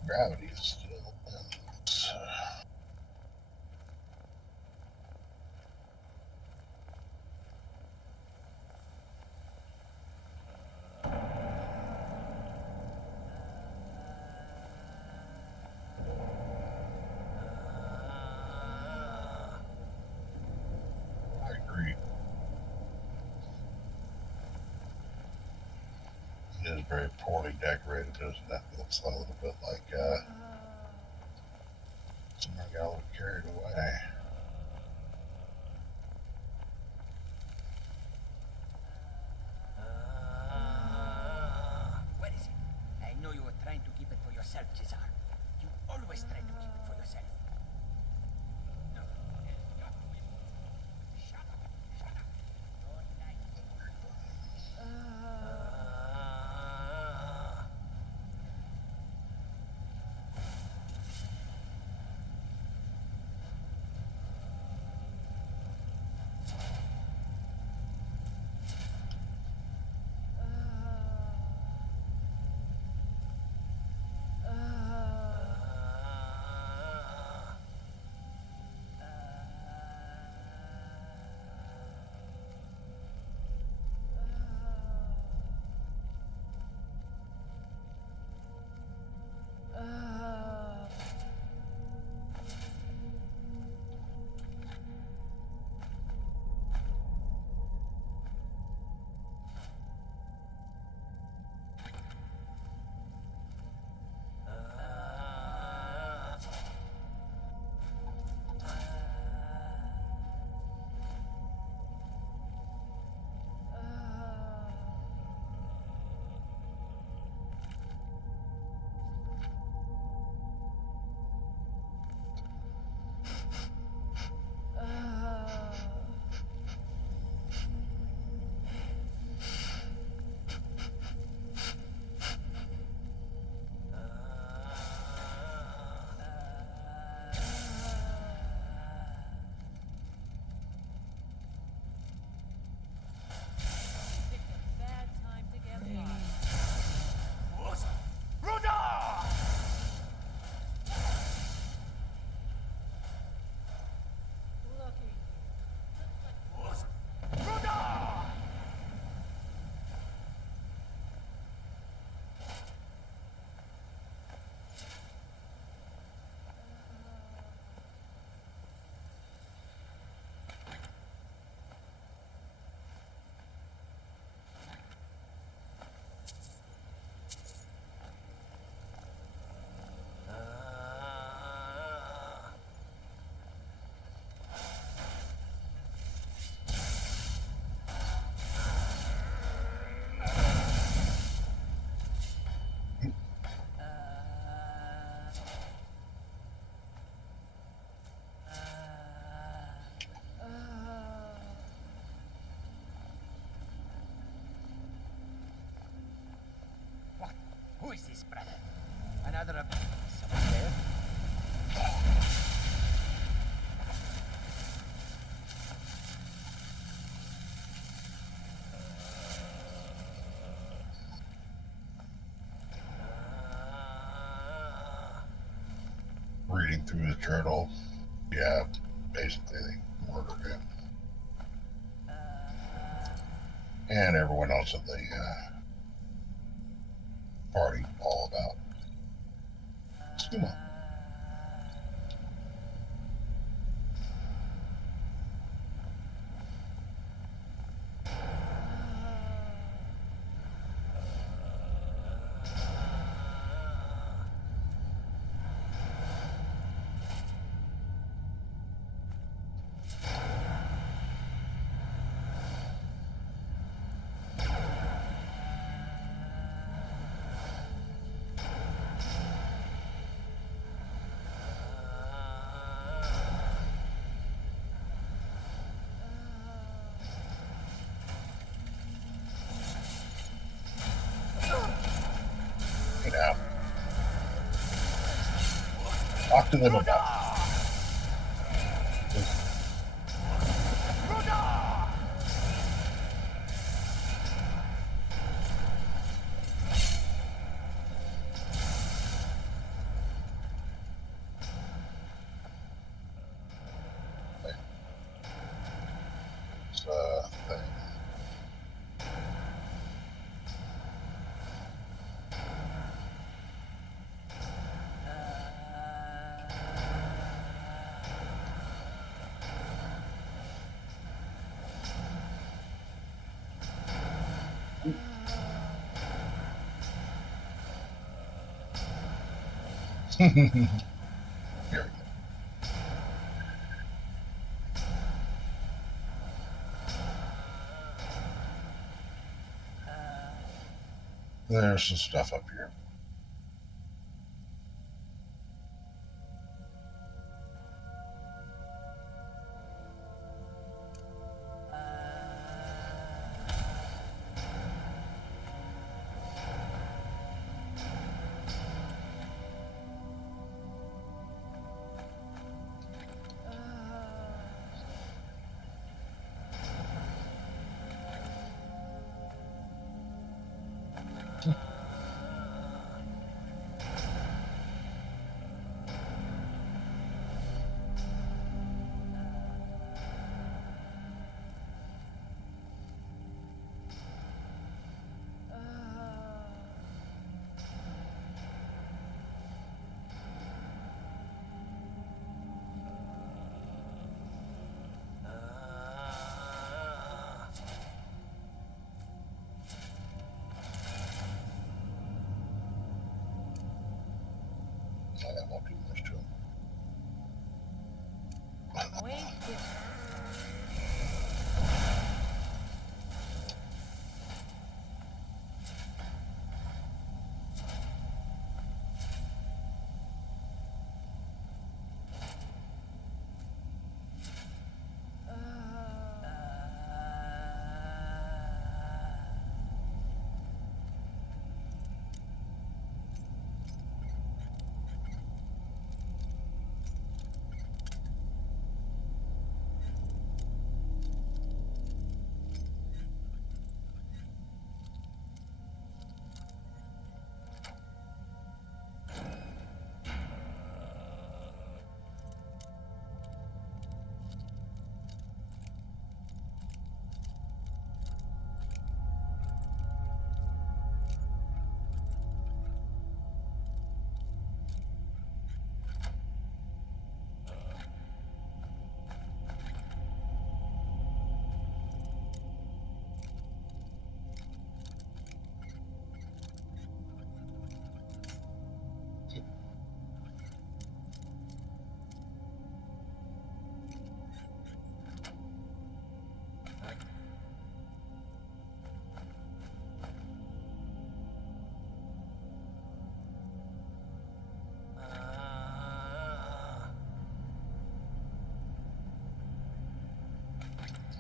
gravity is still. I agree. It is very poorly decorated, doesn't it? It looks a little bit like someone got a little carried away. Where is it? I know you were trying to keep it for yourself, Cesar. You always try to keep it for yourself. No. Shut up. Shut up. Don't lie. rather a... Someone there? Reading through the journal, yeah, basically they murdered him. And everyone else at the party, all about Skuma. Talk to them about it. Thing. There's some stuff up here. I won't do much to him.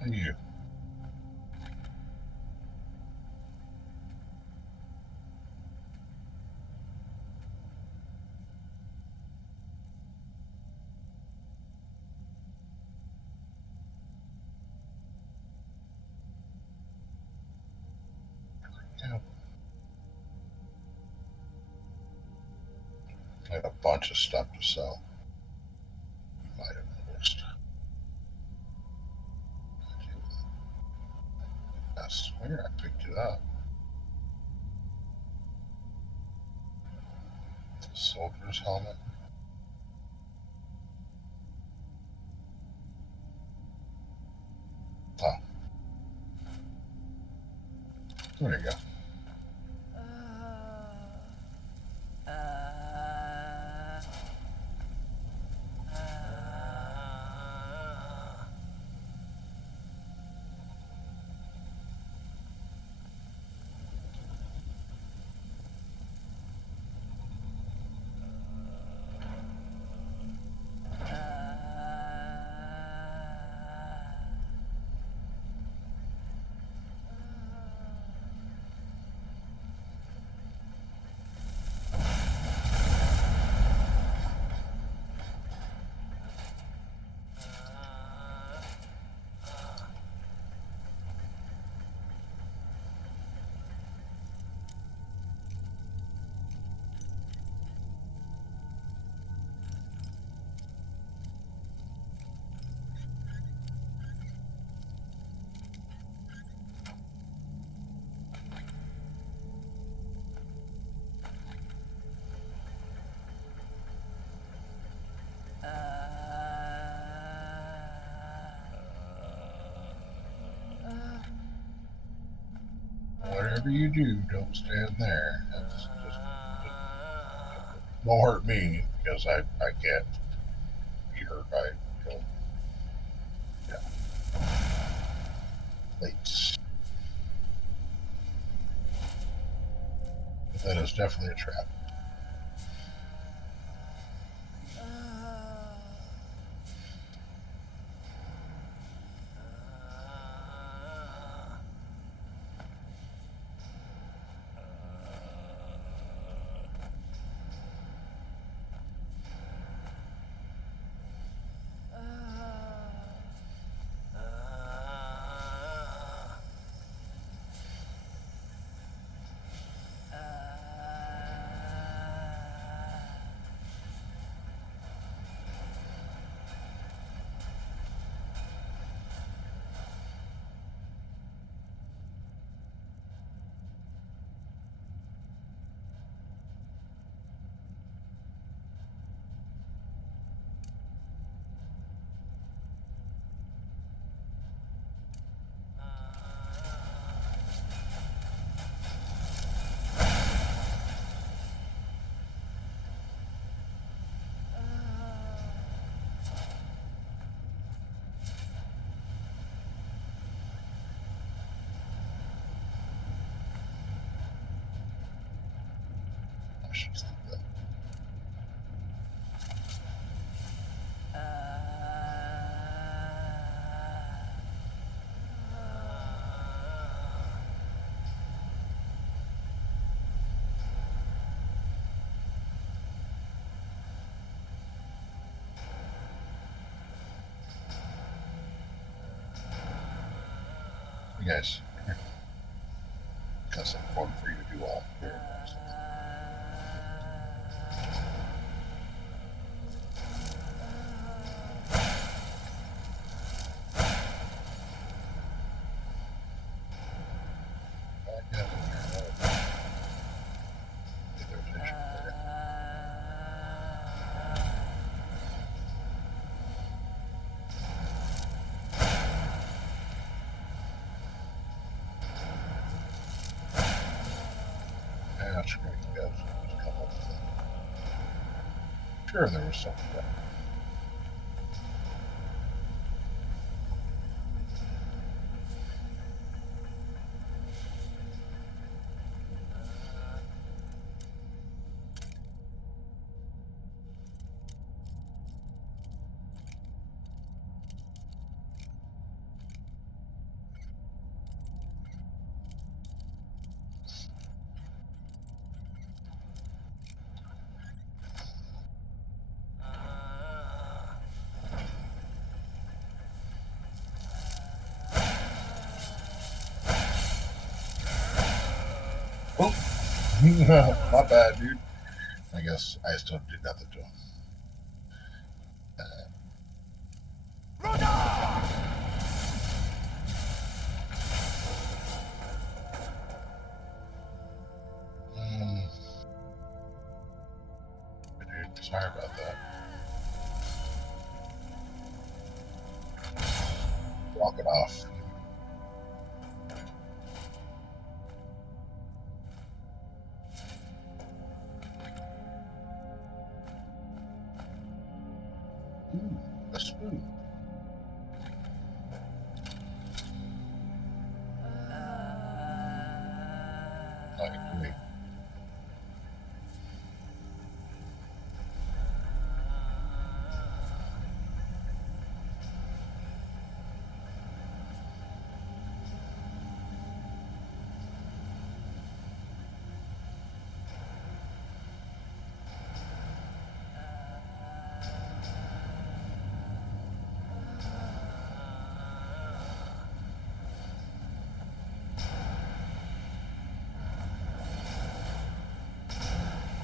You. I had a bunch of stuff to sell. You might have noticed. I swear I picked it up. The soldier's helmet. Oh. There you go. Whatever you do, don't stand there. Just won't hurt me because I can't be hurt. I don't. Yeah. Late. But that is definitely a trap. You guys, got something fun for you to do all here. Sure, there was something there. Oh, my bad, dude. I guess I still did nothing to him. Dude, sorry about that. Walk it off. Ooh, a spoon. I agree.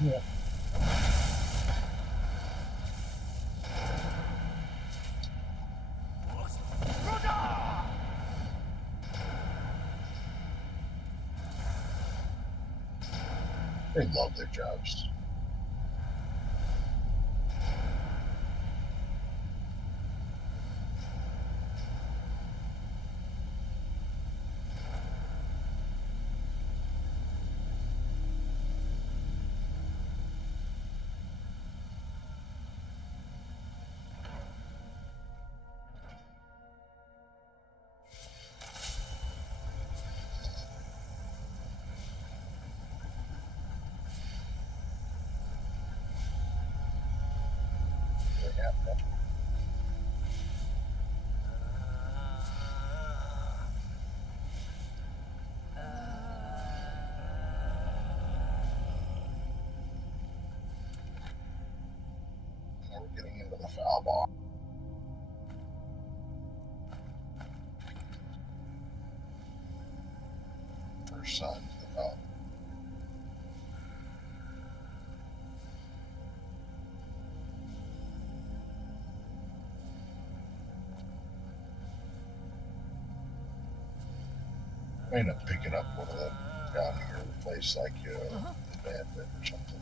Yeah. They love their jobs. We're getting into the foul ball. First son to the foul. I end up picking up one of them down here, replace like the bad bit or something.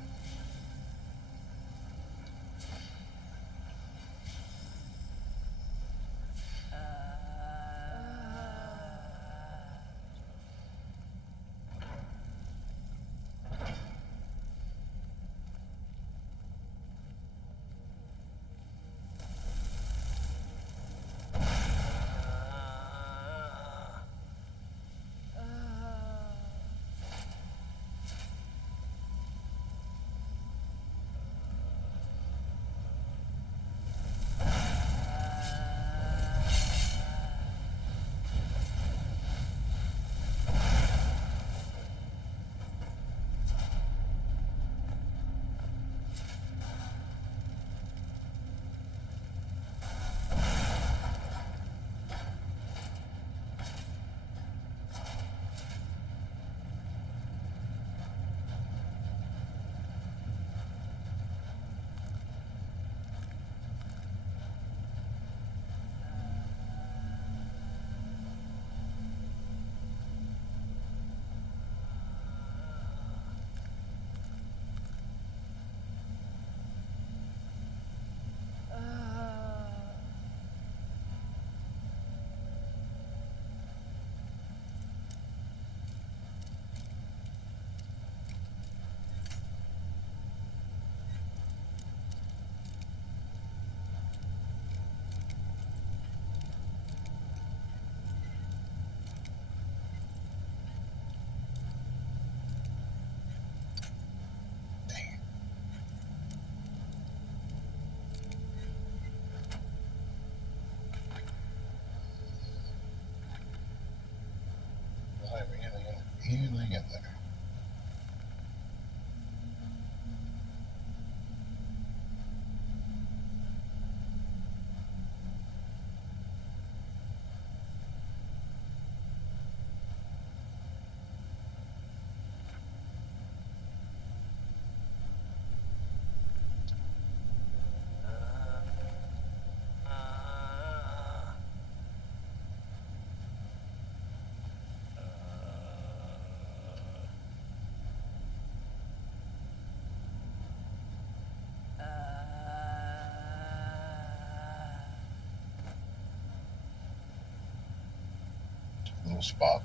little spot.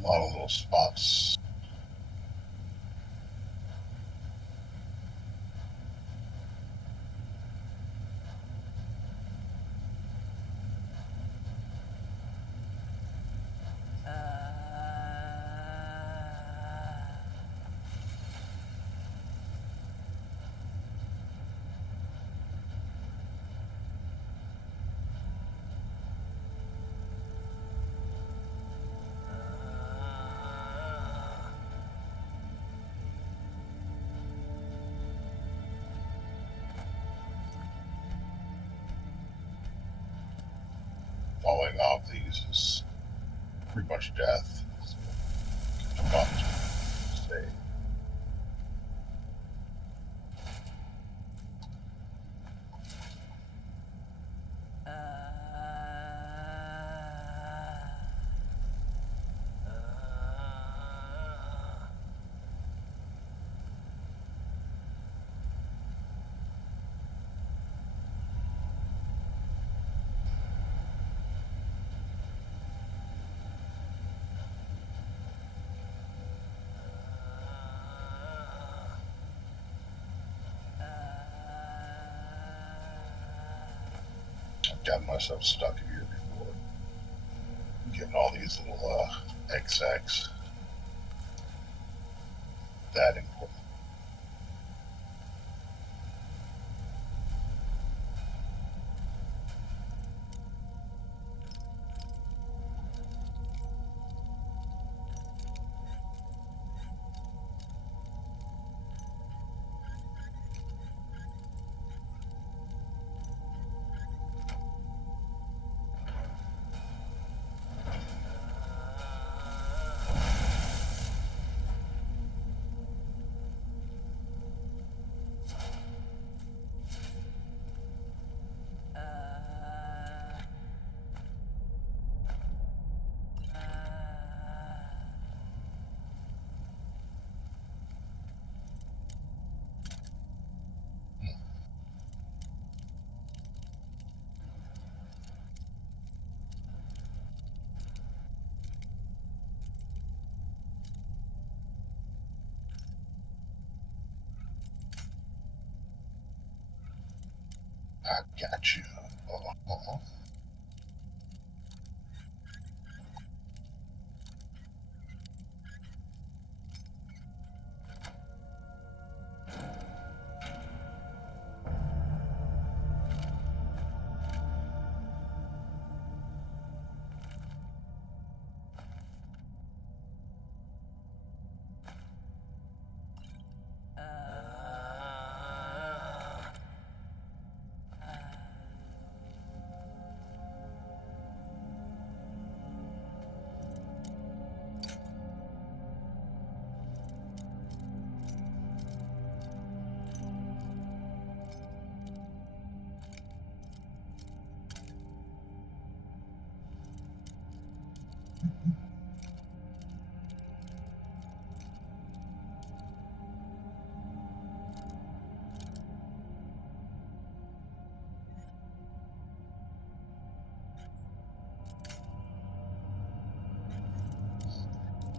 A lot of little spots. Falling off these is pretty much death. But save. I've gotten myself stuck in here before. Getting all these little XX. That important. I got you.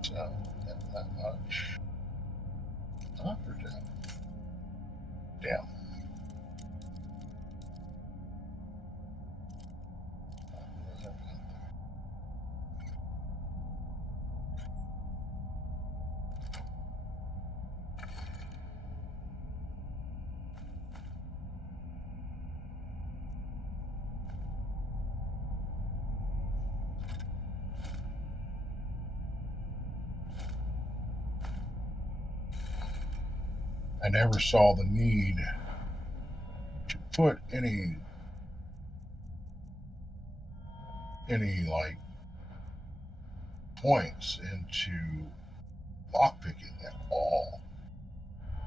So, not that much. Up or down? Down. I never saw the need to put any like points into lockpicking at all.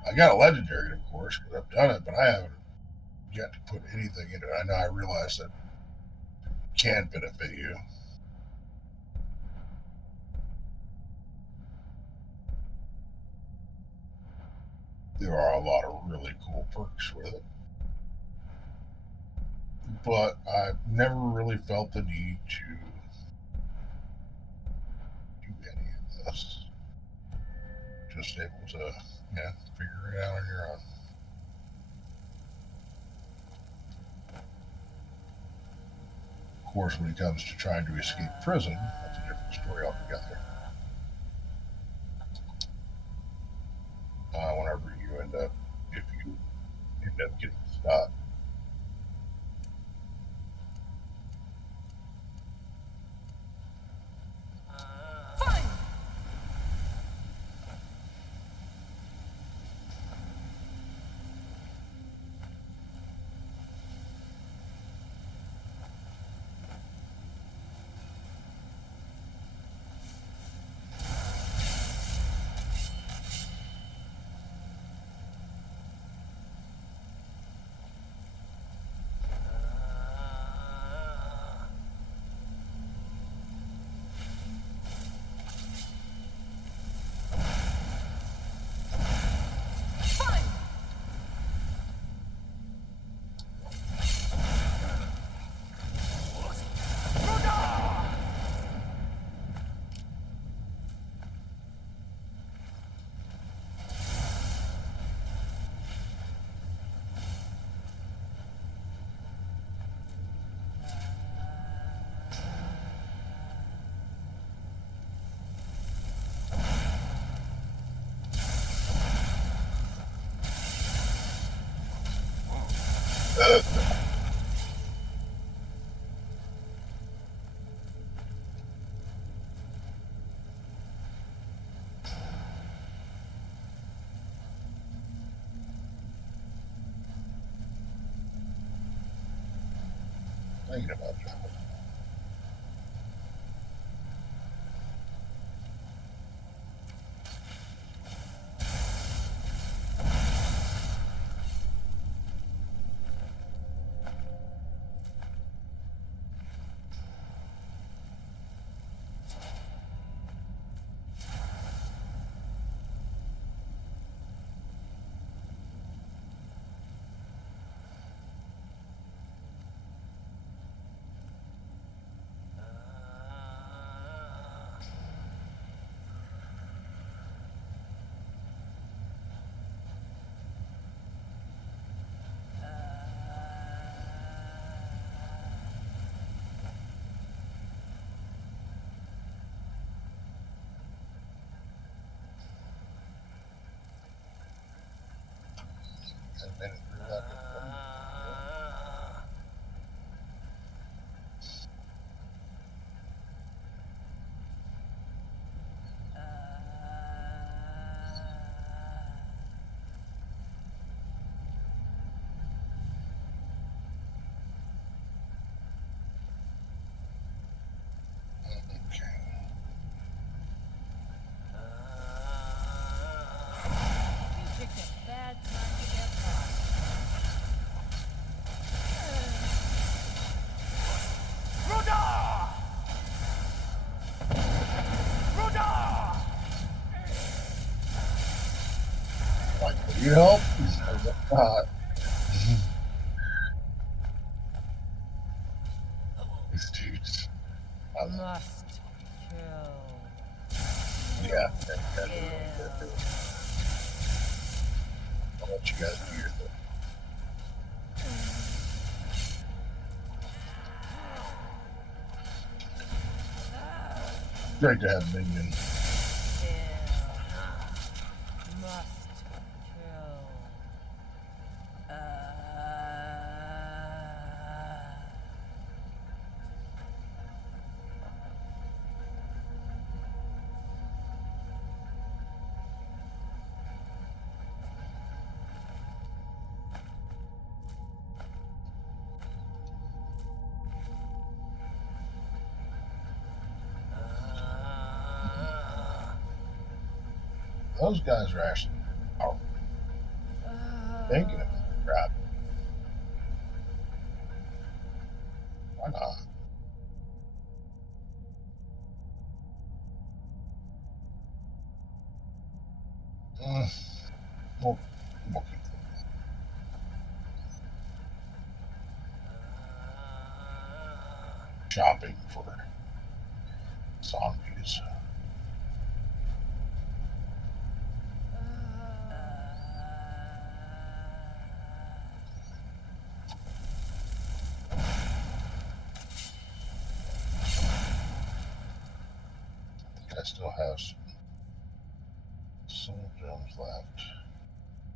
I got a legendary, of course, because I've done it, but I haven't yet to put anything into it. I know I realize that can benefit you. There are a lot of really cool perks with it. But I've never really felt the need to this. Just able to, figure it out on your own. Of course, when it comes to trying to escape prison, that's a different story altogether. Whenever you if you end up getting stuck. Thinking about that. You help? God. These dudes. Must kill. Yeah. I'll let you guys do your thing. Great to have minions. Those guys are actually thinking of crap. Why not? We'll keep them. Shopping for zombies. still have some soul gems left.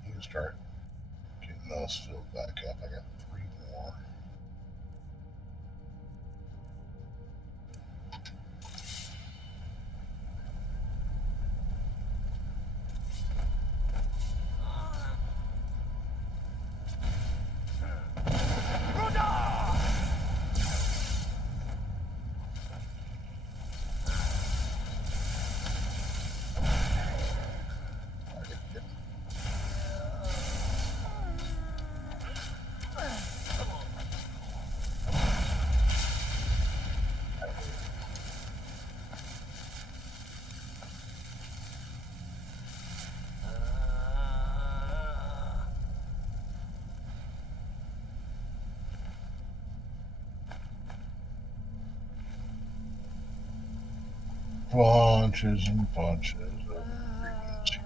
You can start getting those filled back up. I got 3 more. Bunches and bunches of ingredients.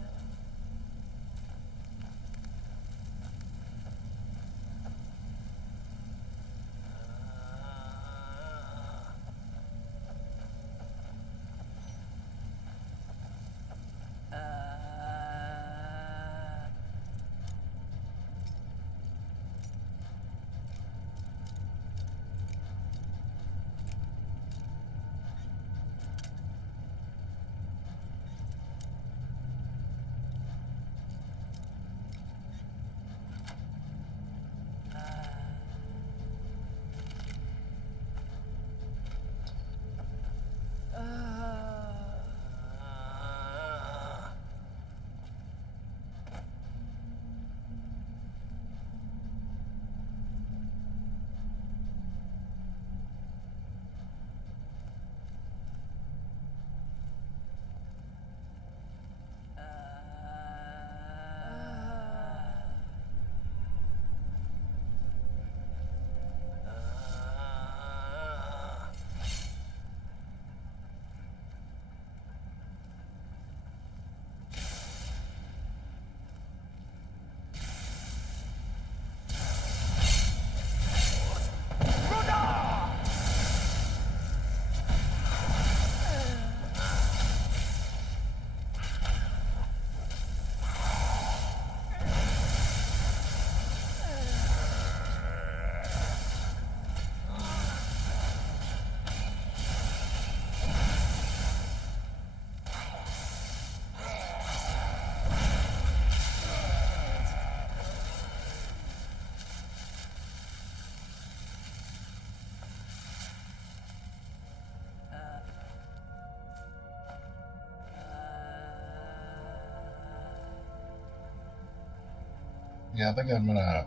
Yeah, I think I'm gonna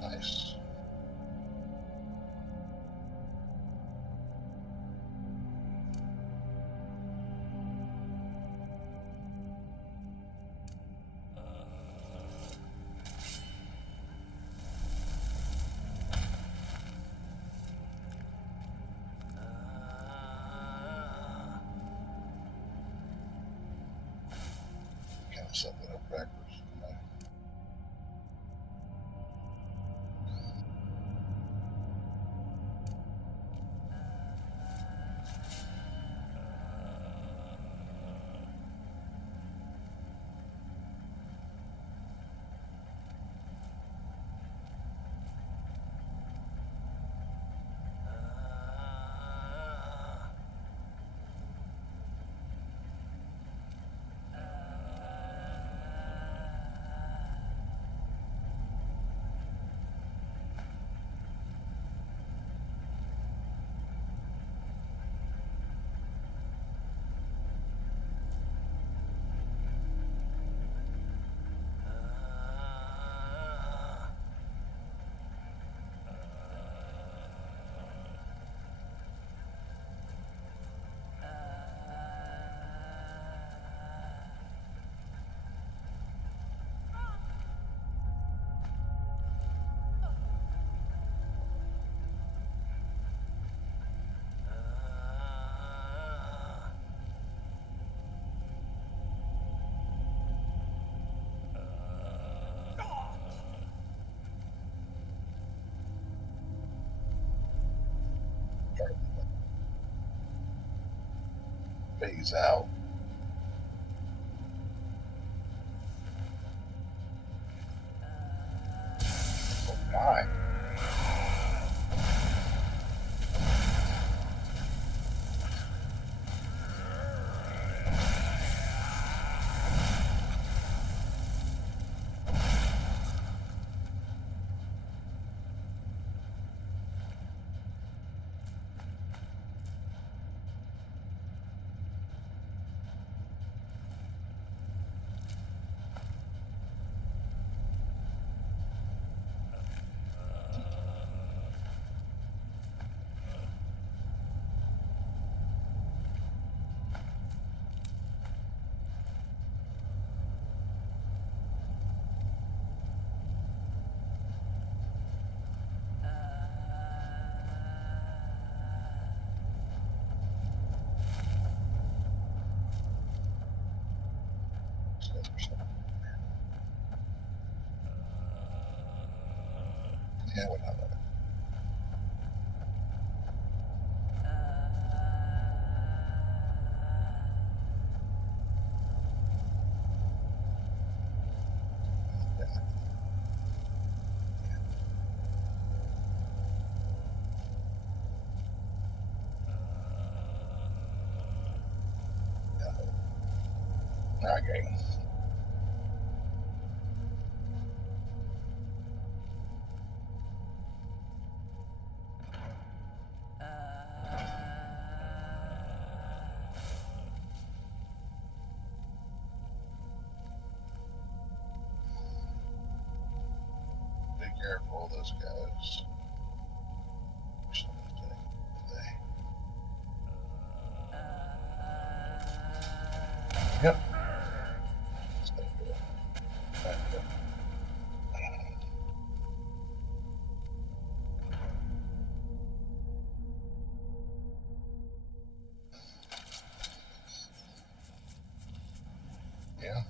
nice. Kind of set that up backwards. phase out. Oh my. Yeah, we're not. Okay. Be careful of those guys. Yep. Yeah.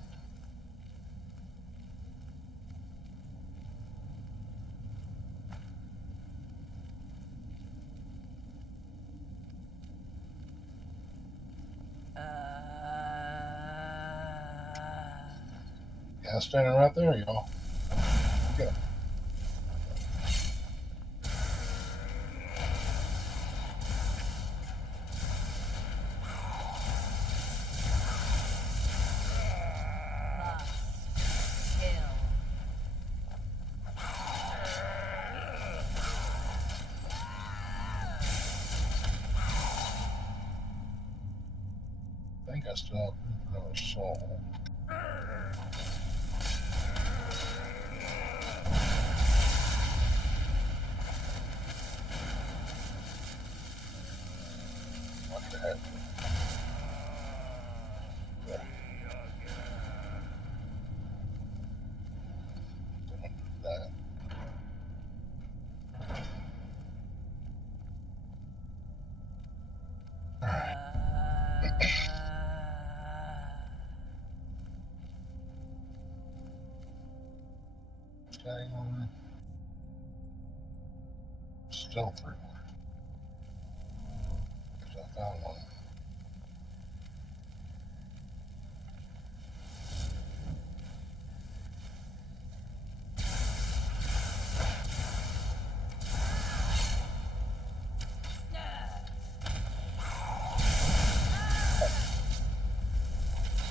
Yeah, standing right there, y'all. Go. I think I still have another soul. What the heck? Yeah. Don't do that. Alright. Okay, still 3 more. I found one.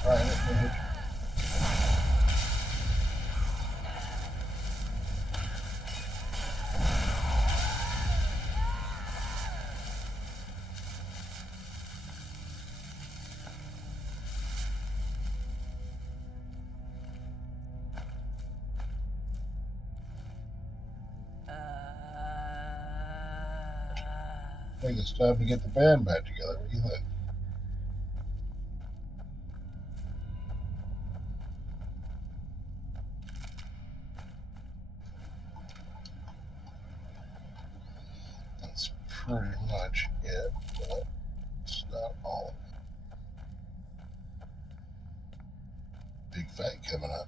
Alright, let's go hit you. I think it's time to get the band back together. What do you think? That's pretty much it, but it's not all. Big fight coming up.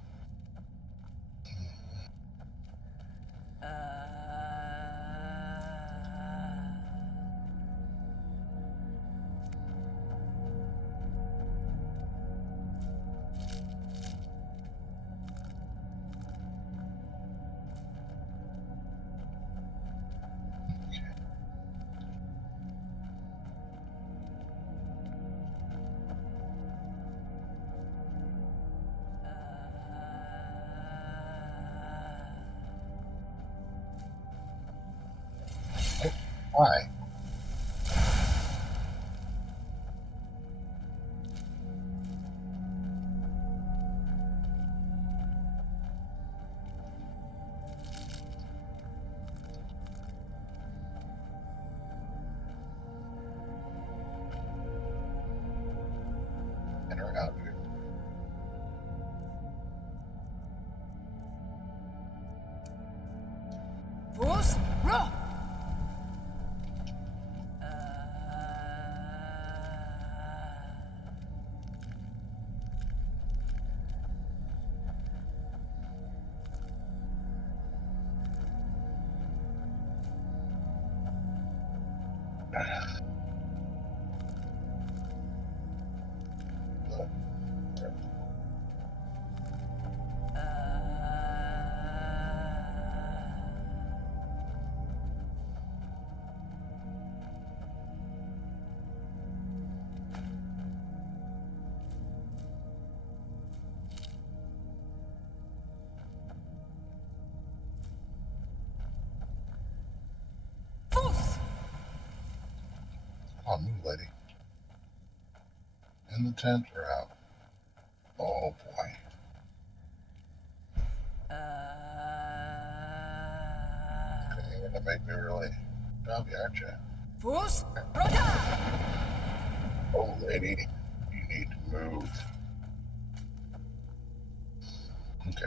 Why? Enter out here. Fools, roll! Oh, new lady. In the tent or out? Oh boy. Okay, you're gonna make me really jumpy, aren't you? Fools, roll down! Oh, lady, you need to move. Okay.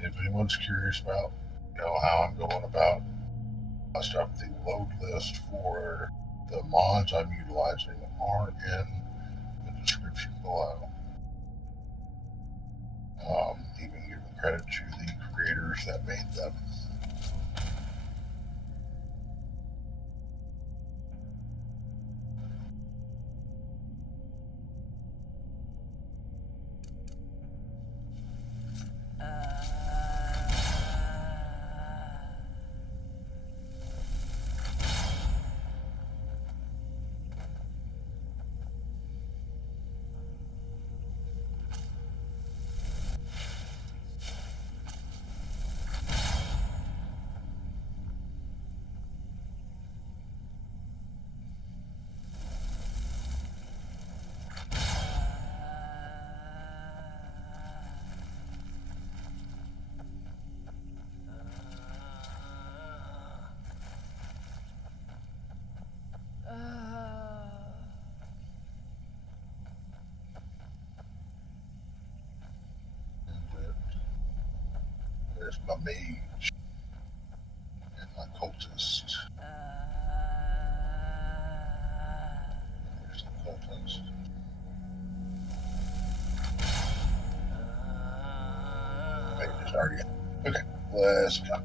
If anyone's curious about, how I'm going about, I start the load list for the mods I'm utilizing are in the description below. Even giving credit to the creators that made them. There's my mage and my cultist. There's the cultist. Mage is already in. Okay, let's go.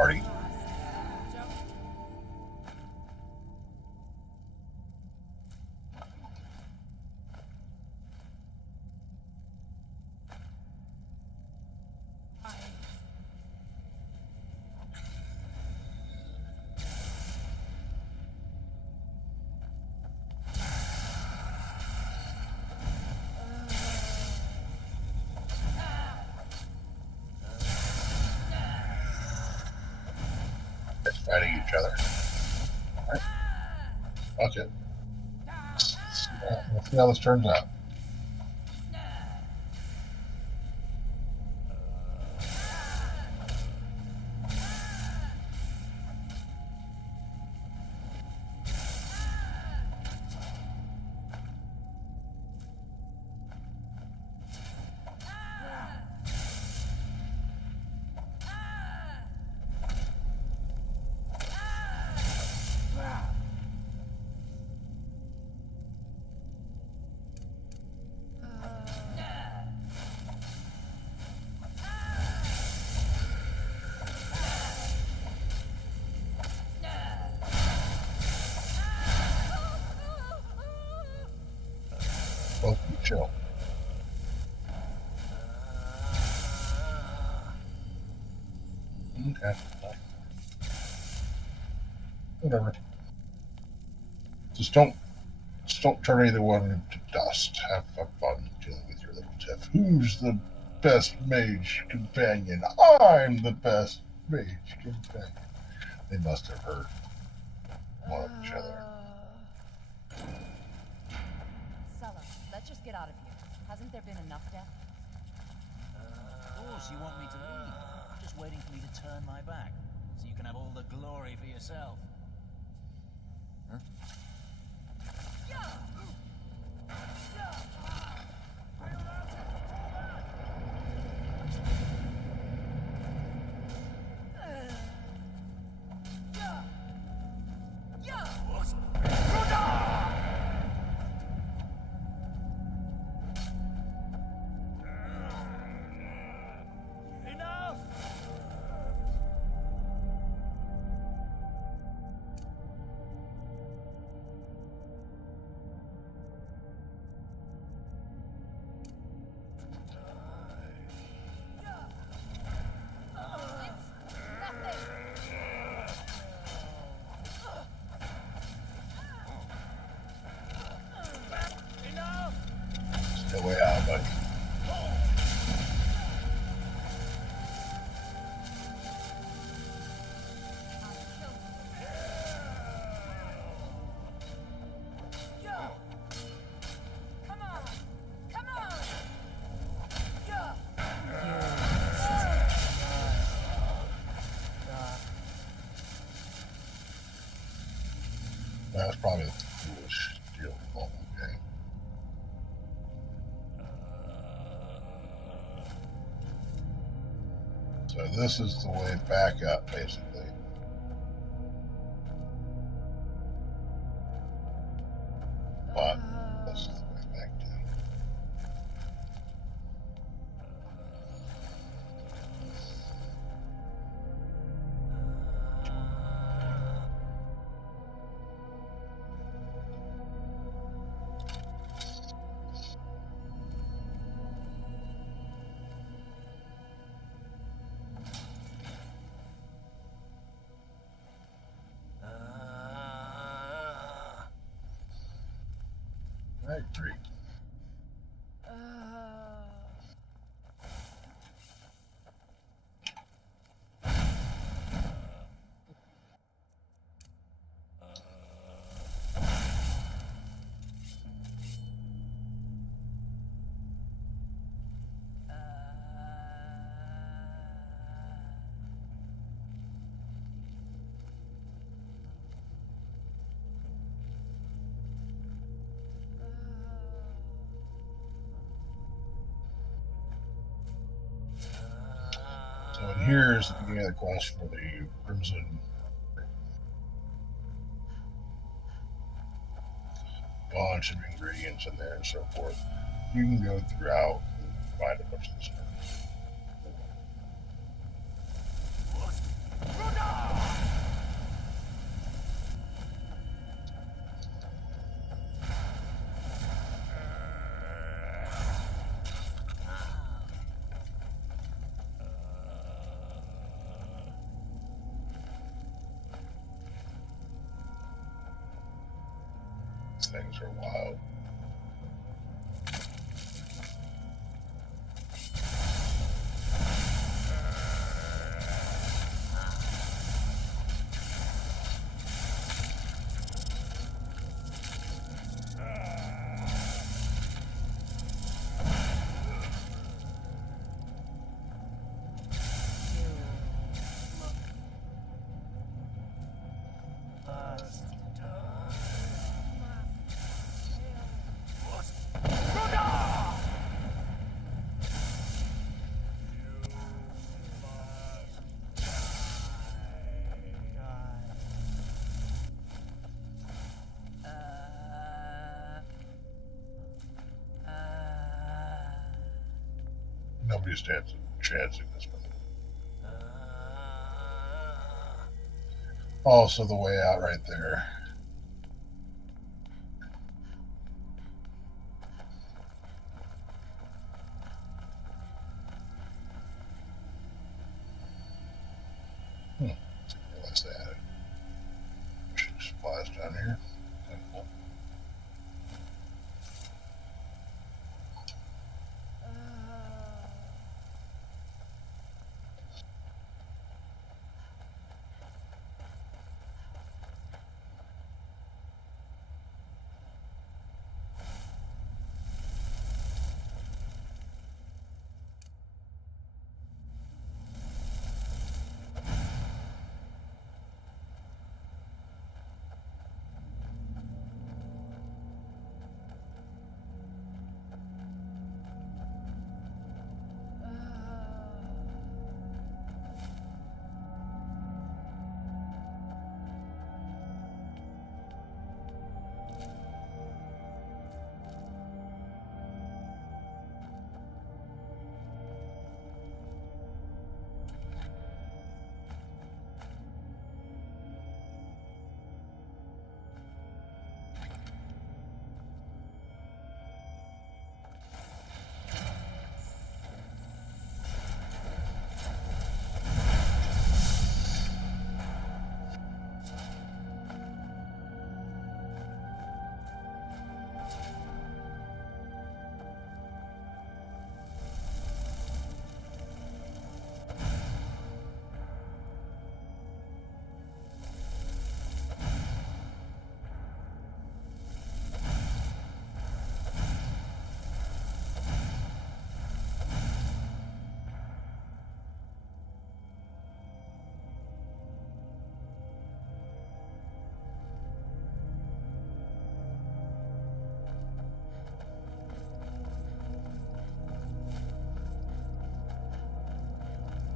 party. Fighting each other. Right. Okay. Let's see how this turns out. Both be chill. Okay. Whatever. Just don't turn either one into dust. Have fun dealing with your little tiff. Who's the best mage companion? I'm the best mage companion. They must have heard one of each other. Sulla, let's just get out of here. Hasn't there been enough death? Of course, you want me to leave. Just waiting for me to turn my back, so you can have all the glory for yourself. Huh? No way out, buddy. That was probably the foolish deal of the whole game. So this is the way back up, basically. But this is the way back down. I agree. So in here is the beginning of the quest for the Crimson. Bunch of ingredients in there and so forth. You can go throughout and find a bunch of this stuff. things are wild. Nobody stands a chance in this movie. Also, the way out right there. Didn't realize they had supplies down here. Kind of cool.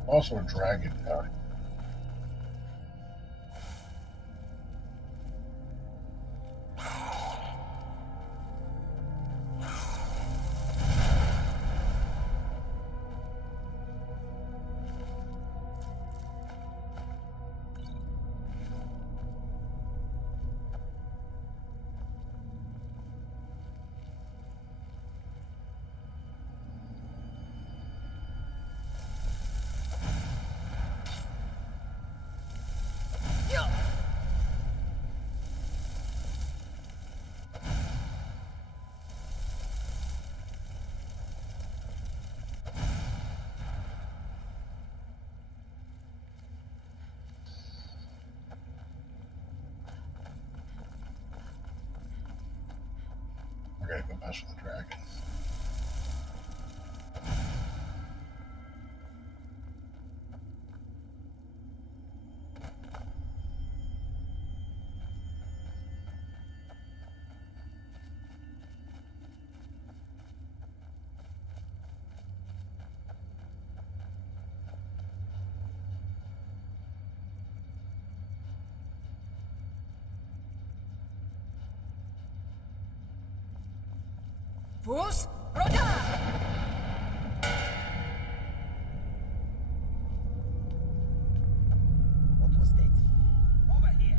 Also a dragon down. We're gonna go mess with the dragon. Fus, Roda! What was that? Over here!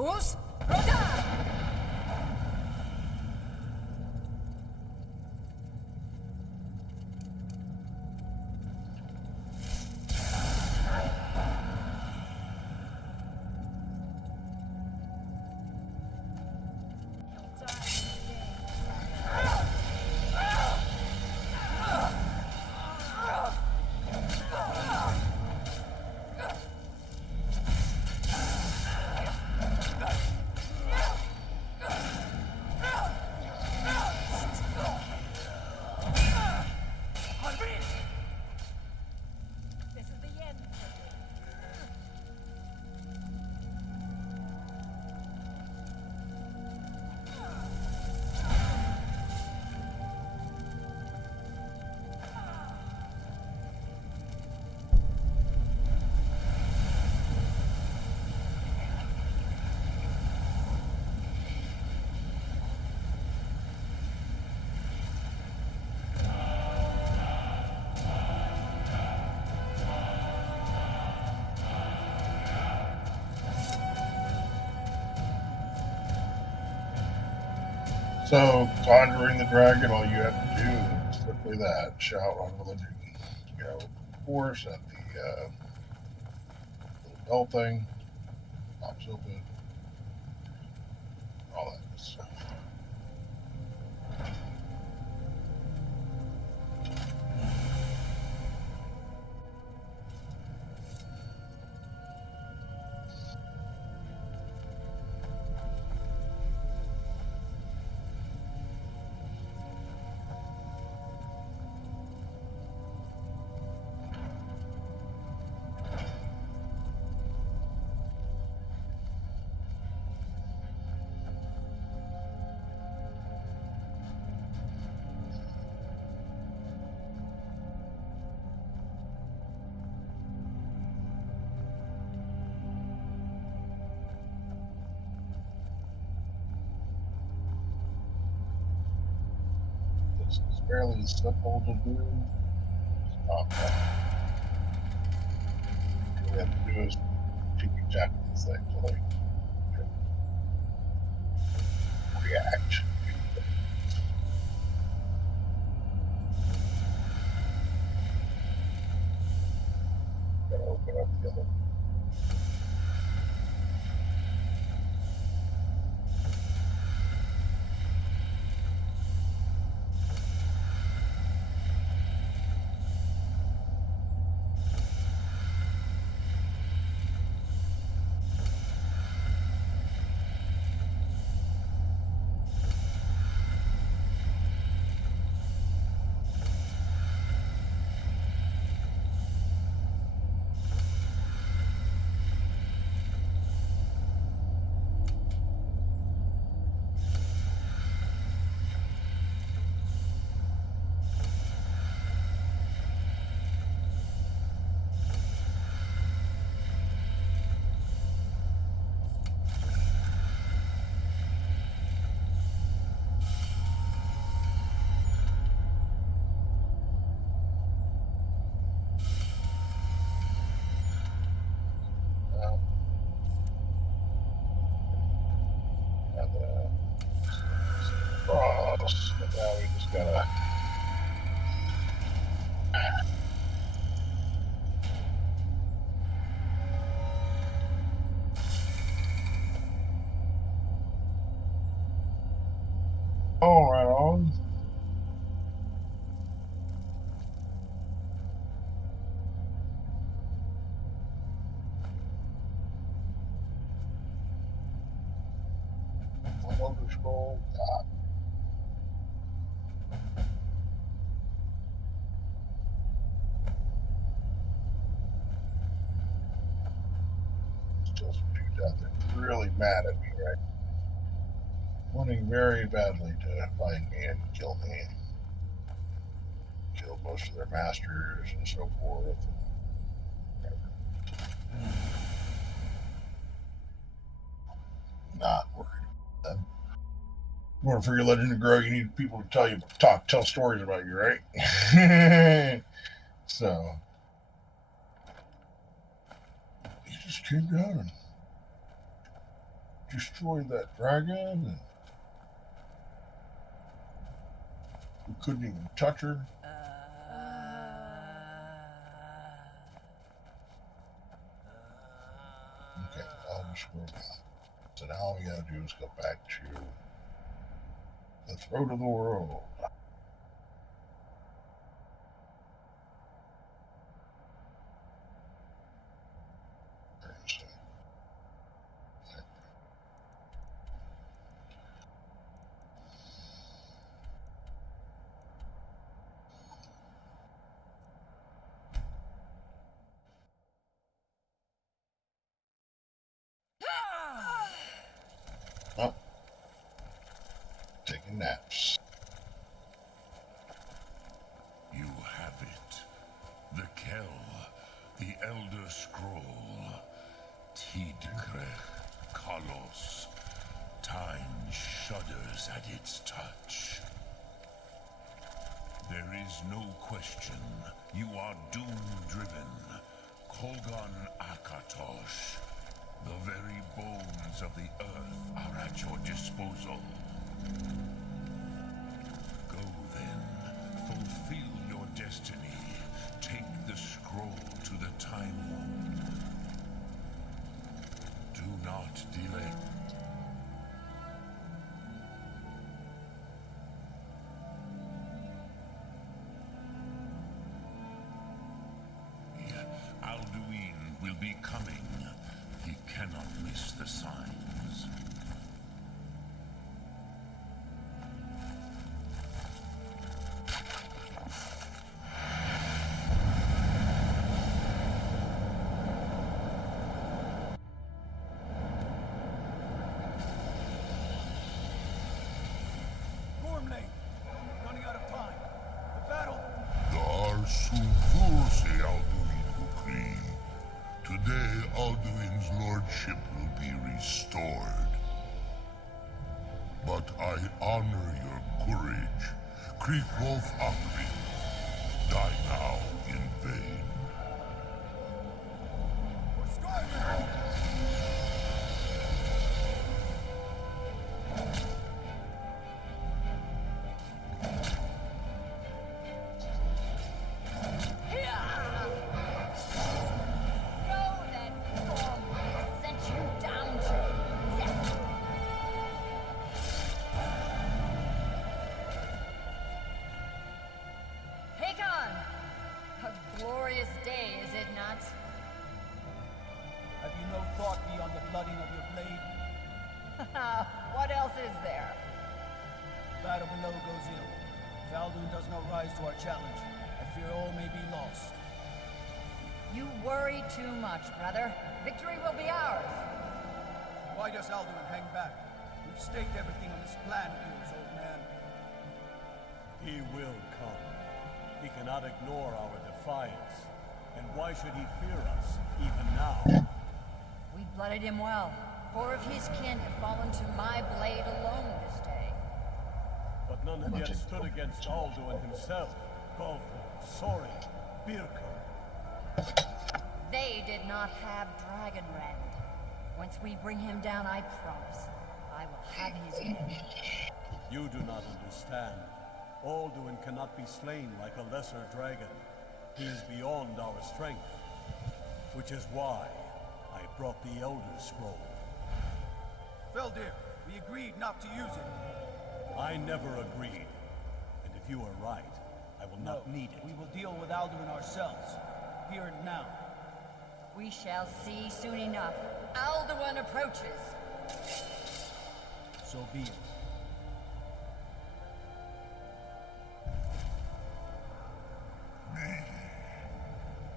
Fus Roda! So, conjuring the dragon, all you have to do is simply that. Shout on religion. You know, of course, at the little bell thing. Pops open. All that good stuff. This is fairly simple to do. Stop that. All we have to do is ticky tack these things. Like, react. Gotta open up the other. Cross. And now we just gotta. Oh, right on. Elder Scroll. Still some dudes out there really mad at me, right? Wanting very badly to find me and kill me. Kill most of their masters and so forth. Not worried about them. In order for your legend to grow, you need people to tell stories about you, right? So you just keep going. destroyed that dragon. We couldn't even touch her. Okay, I'll just scroll down. So now all we gotta do is go back to the throat of the world. Oh, taking naps. You have it. The Kell, the Elder Scroll. Tidgrech Kalos. Time shudders at its touch. There is no question. You are doom-driven. Kogan Akatosh. The very bones of the earth are at your disposal. Go then, fulfill your destiny. Take the scroll to the Time Womb. Do not delay. Alduin will be coming. He cannot miss the signs. Gormley, running out of time. The battle. Alduin. Today, Alduin's lordship will be restored. But I honor your courage. Kriegwolf Akri. Die now in vain. For Skyrim! What else is there? The battle below goes ill. If Alduin does not rise to our challenge, I fear all may be lost. You worry too much, brother. Victory will be ours. Why does Alduin hang back? We've staked everything on this plan of yours, old man. He will come. He cannot ignore our defiance. And why should he fear us, even now? We blooded him well. 4 of his kin have fallen to my blade alone this day. But none have yet stood against Alduin himself. Balthor, Sori, Birka. They did not have Dragonrend. Once we bring him down, I promise, I will have his head. You do not understand. Alduin cannot be slain like a lesser dragon. He is beyond our strength. Which is why I brought the Elder Scroll. Feldir, we agreed not to use it. I never agreed. And if you are right, I will not need it. We will deal with Alduin ourselves. Here and now. We shall see soon enough. Alduin approaches. So be it.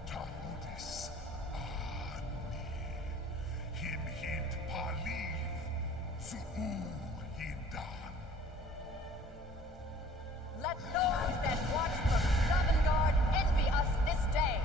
Tahudis Ani. Him hint Paliv. Su'uhidan. Let those that watch from Sovngarde envy us this day.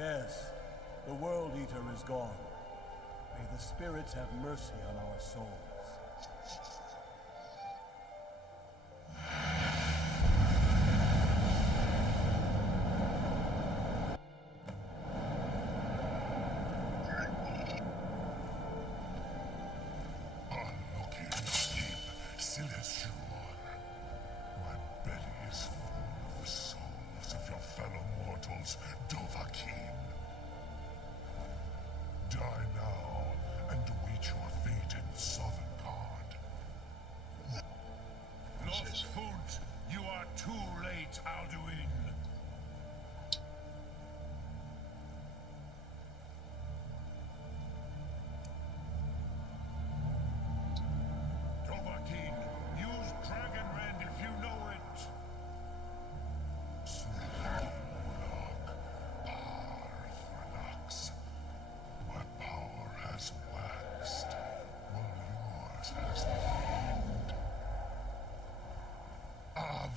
Yes, the World Eater is gone. May the spirits have mercy on our souls.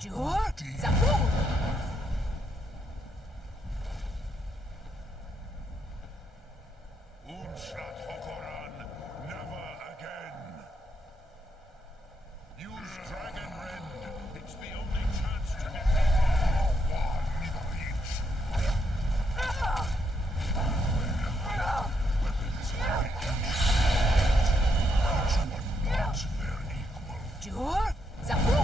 Jor Zafu! Unshlat Hokoran, never again. Use Dragon Rend. It's the only chance to defeat Jor Zafu!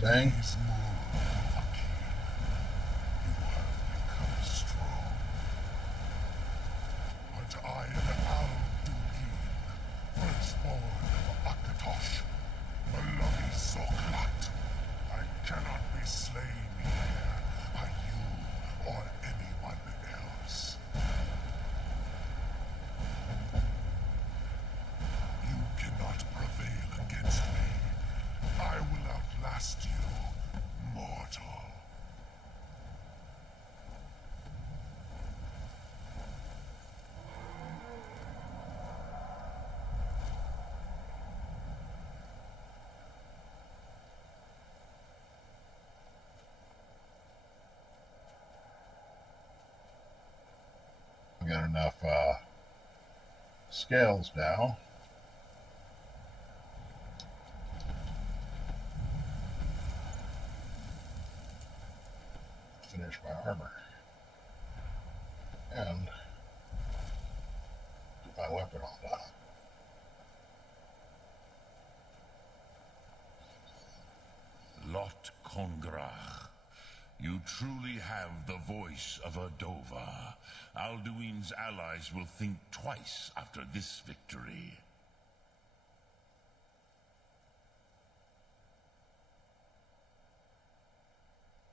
Saying? But I am Alduin, firstborn of Akatosh, Malami Zoklat. I cannot be slain here by you or anyone else. You cannot prevail against me. I will outlast you, mortal. We got enough scales now. Finish my armor. And get my weapon all done. Lot Kongrach, you truly have the voice of a Dova. Alduin's allies will think twice after this victory.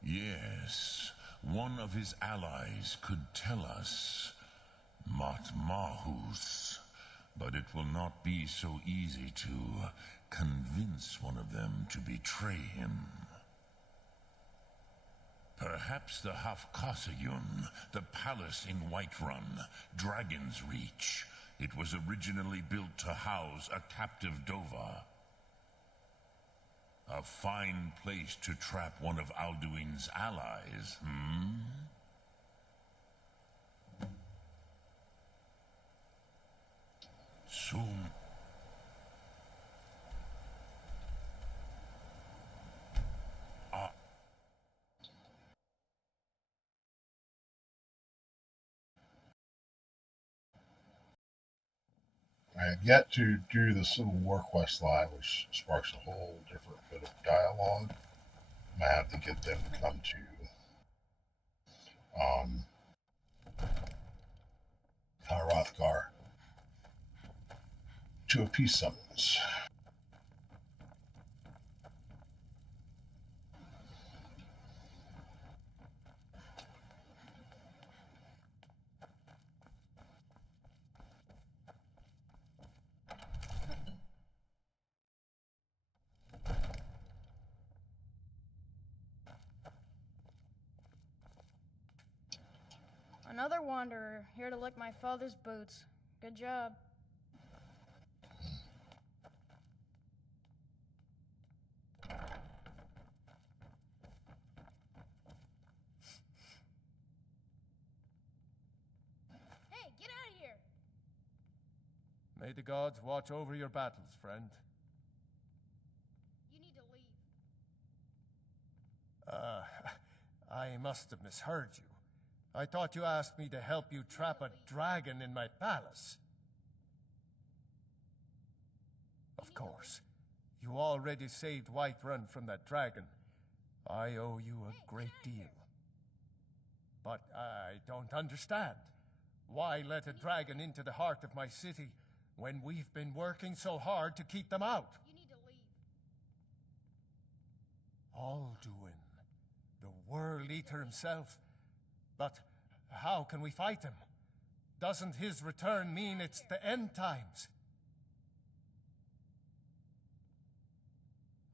Yes, one of his allies could tell us Mat Mahus, but it will not be so easy to convince one of them to betray him. Perhaps the Hafkasayun, the palace in Whiterun, Dragon's Reach. It was originally built to house a captive Dova. A fine place to trap one of Alduin's allies, Soon. I have yet to do the Civil War quest line, which sparks a whole different bit of dialogue. I have to get them to come to Rothgar to appease summons. Another wanderer, here to lick my father's boots. Good job. Hey, get out of here! May the gods watch over your battles, friend. You need to leave. I must have misheard you. I thought you asked me to help you trap a dragon in my palace. Of course. You already saved Whiterun from that dragon. I owe you a great deal. But I don't understand. Why let a dragon into the heart of my city when we've been working so hard to keep them out? You need to leave. Alduin, the World Eater himself. But how can we fight him? Doesn't his return mean it's the end times?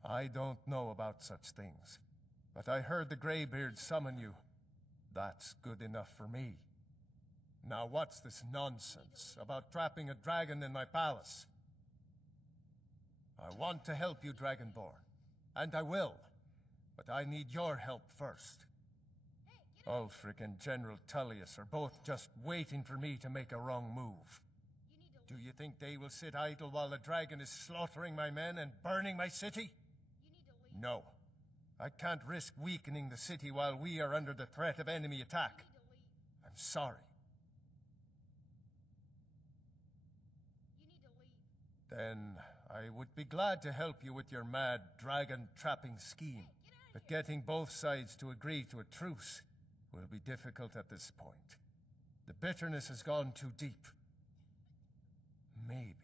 I don't know about such things, but I heard the Greybeard summon you. That's good enough for me. Now what's this nonsense about trapping a dragon in my palace? I want to help you, Dragonborn, and I will, but I need your help first. Ulfric and General Tullius are both just waiting for me to make a wrong move. Do you think they will sit idle while the dragon is slaughtering my men and burning my city? No. I can't risk weakening the city while we are under the threat of enemy attack. I'm sorry. Then I would be glad to help you with your mad dragon-trapping scheme, but getting both sides to agree to a truce will be difficult at this point. The bitterness has gone too deep. Maybe.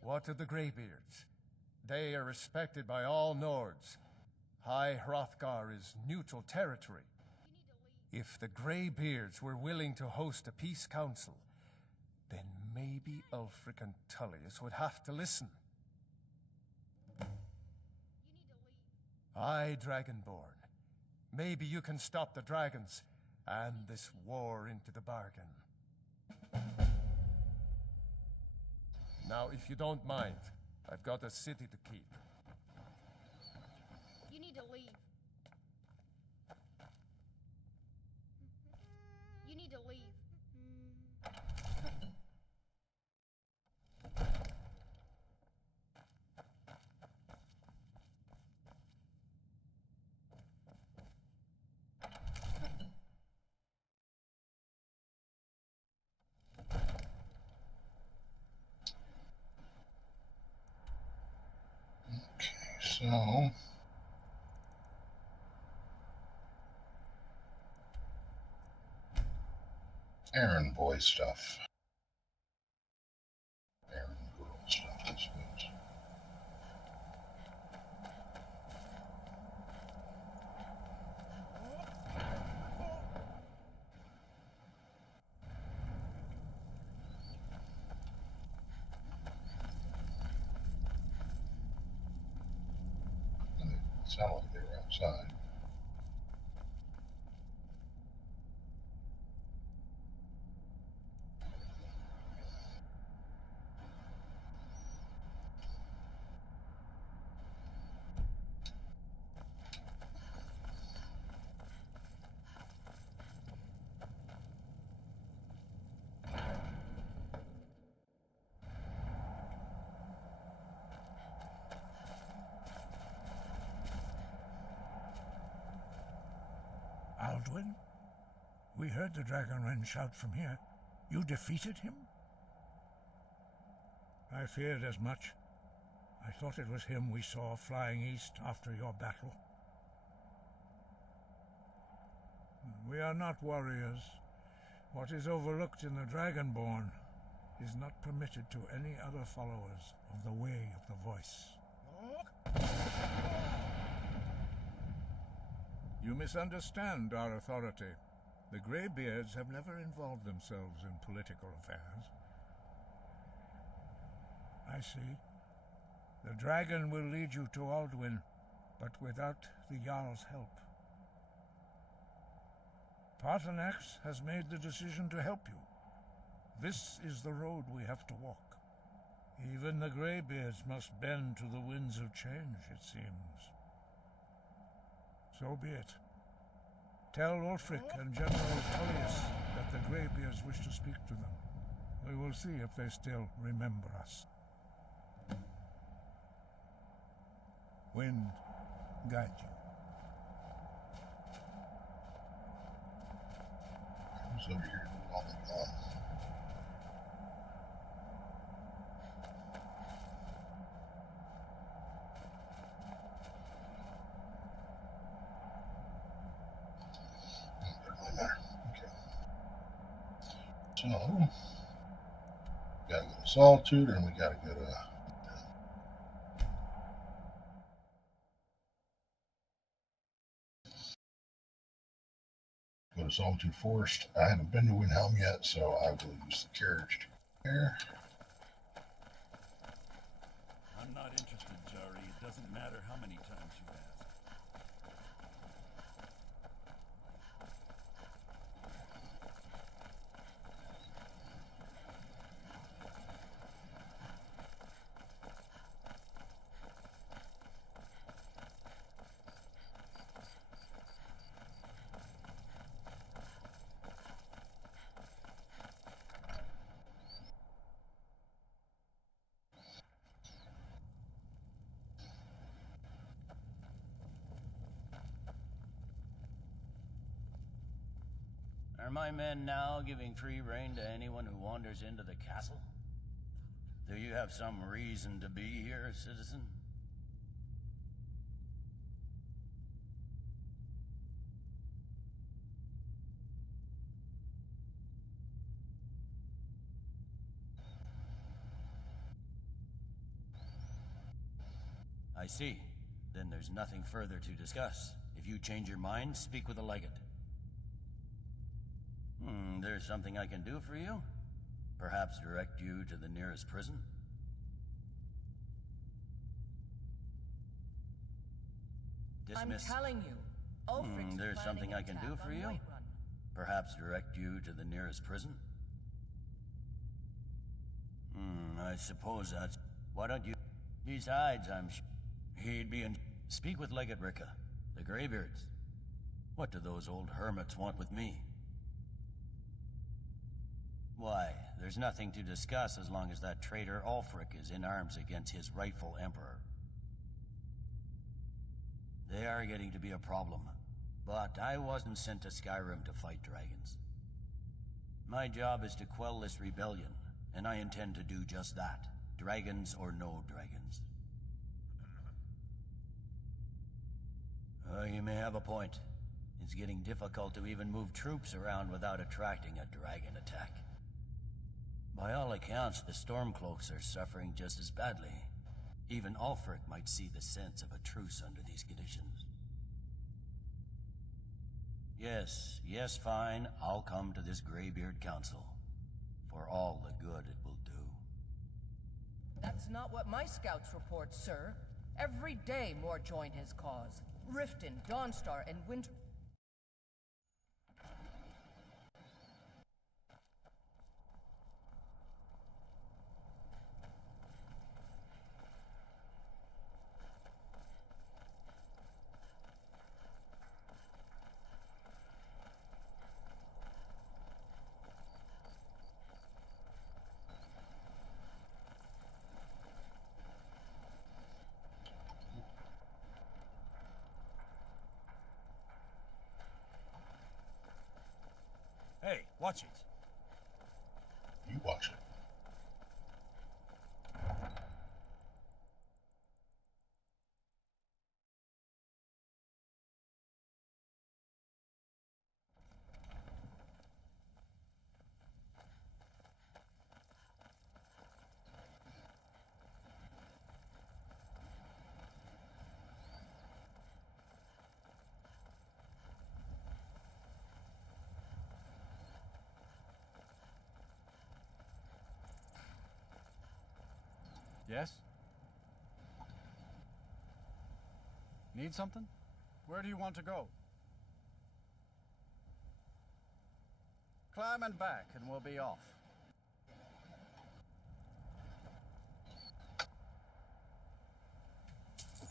What of the Greybeards? They are respected by all Nords. High Hrothgar is neutral territory. If the Greybeards were willing to host a peace council, then maybe Ulfric and Tullius would have to listen. Aye, Dragonborn. Maybe you can stop the dragons, and this war into the bargain. Now, if you don't mind, I've got a city to keep. You need to leave. You need to leave. So, errand boy stuff. Errand girl stuff, I suppose. Sound like they were outside. Alduin? We heard the Dragonren shout from here. You defeated him? I feared as much. I thought it was him we saw flying east after your battle. We are not warriors. What is overlooked in the Dragonborn is not permitted to any other followers of the Way of the Voice. You misunderstand our authority. The Greybeards have never involved themselves in political affairs. I see. The dragon will lead you to Alduin, but without the Jarl's help. Paarthurnax has made the decision to help you. This is the road we have to walk. Even the Greybeards must bend to the winds of change, it seems. So be it. Tell Ulfric and General Tullius that the Greybeards wish to speak to them. We will see if they still remember us. Wind, guide you. Who's over here while they're gone? Doesn't matter. Okay. So, gotta go to Solitude, and we gotta go to Solitude Forest. I haven't been to Windhelm yet, so I will use the carriage to go there. I'm not interested, Jari. It doesn't matter how many times you ask. Are my men now giving free rein to anyone who wanders into the castle? Do you have some reason to be here, citizen? I see. Then there's nothing further to discuss. If you change your mind, speak with the legate. There's something I can do for you? Perhaps direct you to the nearest prison? Dismiss. I'm telling you, Ulfric's There's something I can do for you? Whiterun. Perhaps direct you to the nearest prison? I suppose that's... Why don't you... Besides, I'm sure he'd be in... Speak with Legate Ricka, the Greybeards. What do those old hermits want with me? Why, there's nothing to discuss as long as that traitor Ulfric is in arms against his rightful emperor. They are getting to be a problem, but I wasn't sent to Skyrim to fight dragons. My job is to quell this rebellion, and I intend to do just that, dragons or no dragons. You may have a point. It's getting difficult to even move troops around without attracting a dragon attack. By all accounts, the Stormcloaks are suffering just as badly. Even Ulfric might see the sense of a truce under these conditions. Yes, fine. I'll come to this Greybeard Council. For all the good it will do. That's not what my scouts report, sir. Every day more join his cause. Riften, Dawnstar, and Winter... Hey, watch it. You watch it. Yes? Need something? Where do you want to go? climbing back and we'll be off.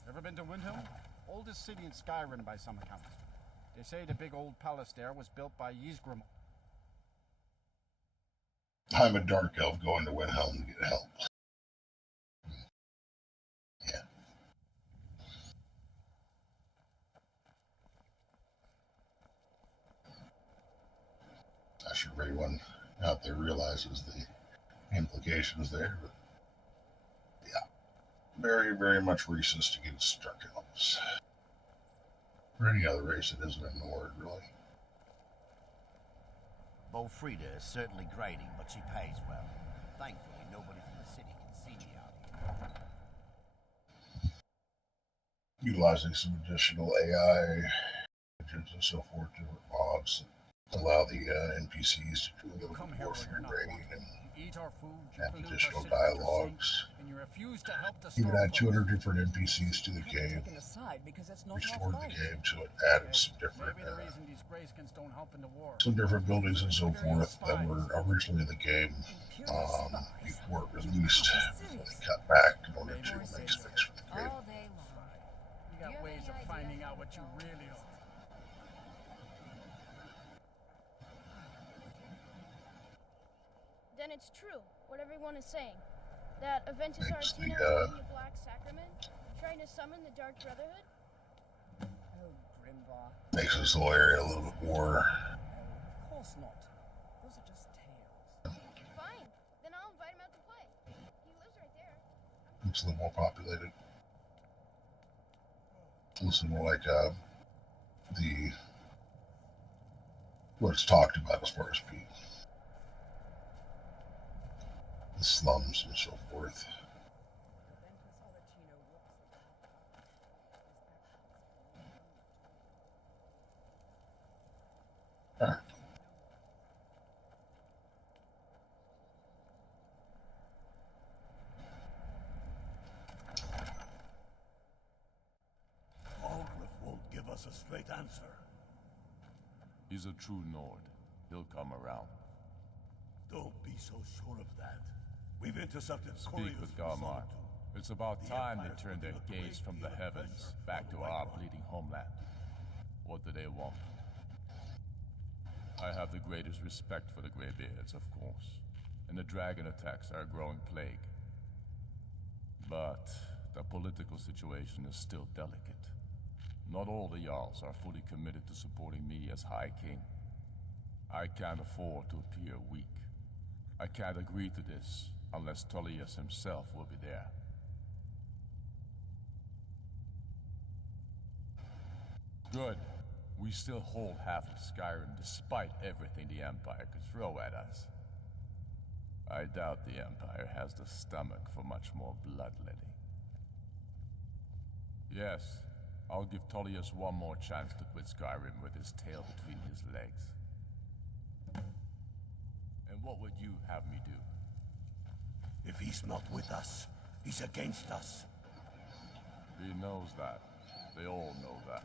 Ever been to Windhelm? Oldest city in Skyrim by some accounts. They say the big old palace there was built by Ysgrim. I'm a dark elf going to Windhelm to get help. Yeah. I'm sure everyone out there realizes the implications there, but yeah, very, very much racist to get struck elves. Or any other race that isn't ignored, really. Frida is certainly grading, but she pays well. Thankfully, nobody from the city can see me out here. Utilizing some additional AI engines and so forth to mobs allow the NPCs to do a little bit more free reign and have additional dialogues. Even add 200 different NPCs to the game. Restored the game, so it added some different buildings and so forth that were originally in the game before it released. They cut back in order to make space for the game. You got ways of finding out what you really are. Then it's true, what everyone is saying. That Aventus Artina in the Black Sacrament, trying to summon the Dark Brotherhood? Oh, Grimbar. Makes this whole area a little bit more. Of course not. Those are just tales. Fine, then I'll invite him out to play. He lives right there. Looks a little more populated. Looks more like what's talked about as far as people. The slums and so forth. Alright. Algriff won't give us a straight answer. He's a true Nord. He'll come around. Don't be so sure of that. We've intercepted Speak with Garmar. It's about time they turned their gaze from the heavens back to our bleeding homeland. What do they want? I have the greatest respect for the Greybeards, of course, and the dragon attacks are a growing plague. But the political situation is still delicate. Not all the Jarls are fully committed to supporting me as High King. I can't afford to appear weak. I can't agree to this unless Tullius himself will be there. Good. We still hold half of Skyrim despite everything the Empire could throw at us. I doubt the Empire has the stomach for much more bloodletting. Yes, I'll give Tullius one more chance to quit Skyrim with his tail between his legs. And what would you have me do? If he's not with us, he's against us. He knows that. They all know that.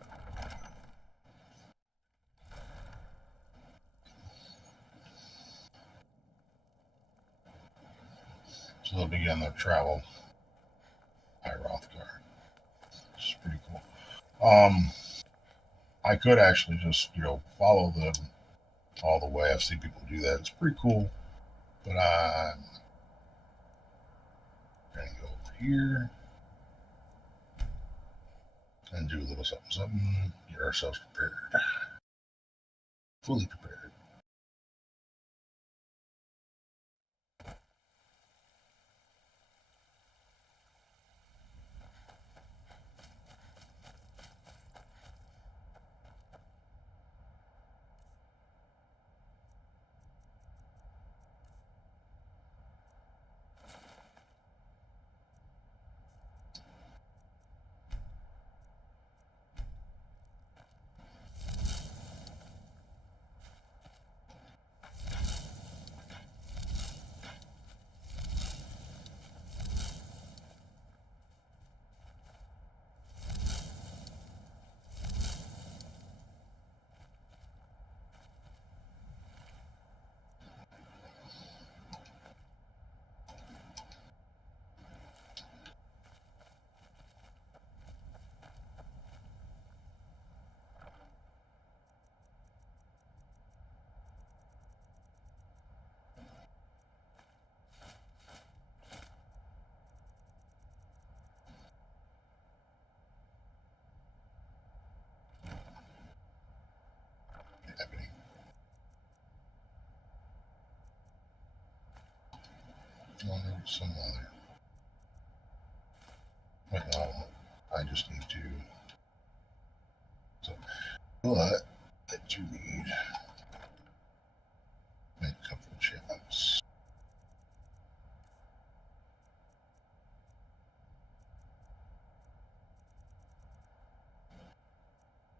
So they'll begin their travel by Rothgar, which is pretty cool. I could actually just, follow them all the way. I've seen people do that. It's pretty cool. But I'm going to go over here and do a little something, get ourselves prepared. Fully prepared. Well, maybe some other. Wait, no, I just need to. So, but I do need make a couple of enchantments.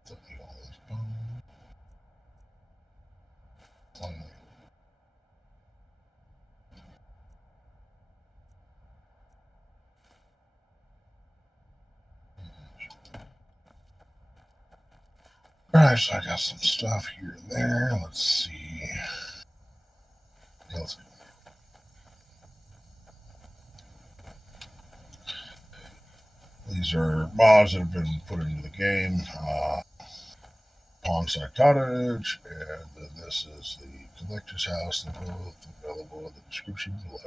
Don't need all this bone. Finally. Alright, so I got some stuff here and there. Let's see. Yeah, let's go. These are mods that have been put into the game. Ponside Cottage, and then this is the Collector's House. They're both available in the description below.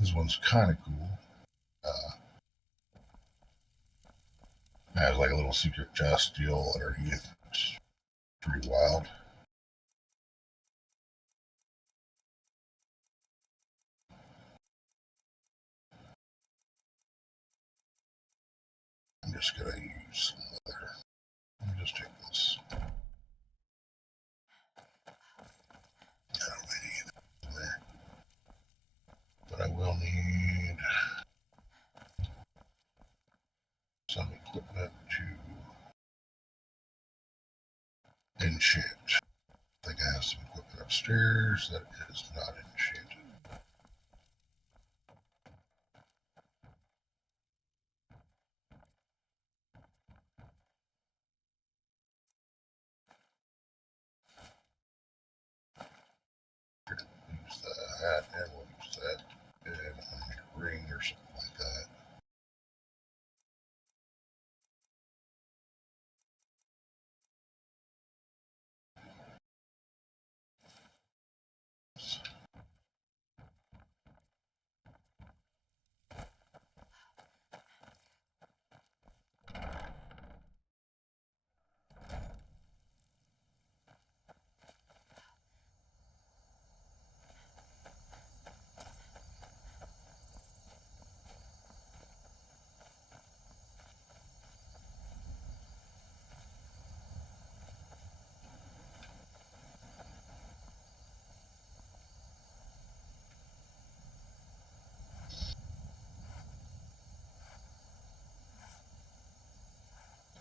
This one's kind of cool. Has like a little secret chest deal underneath. It's pretty wild. I'm just gonna use some leather. Let me just take this. I don't really need it in there. But I will need some equipment to enchant. I think I have some equipment upstairs that is not enchanted. Use that, and we'll use that, and I'll make a ring or something like that.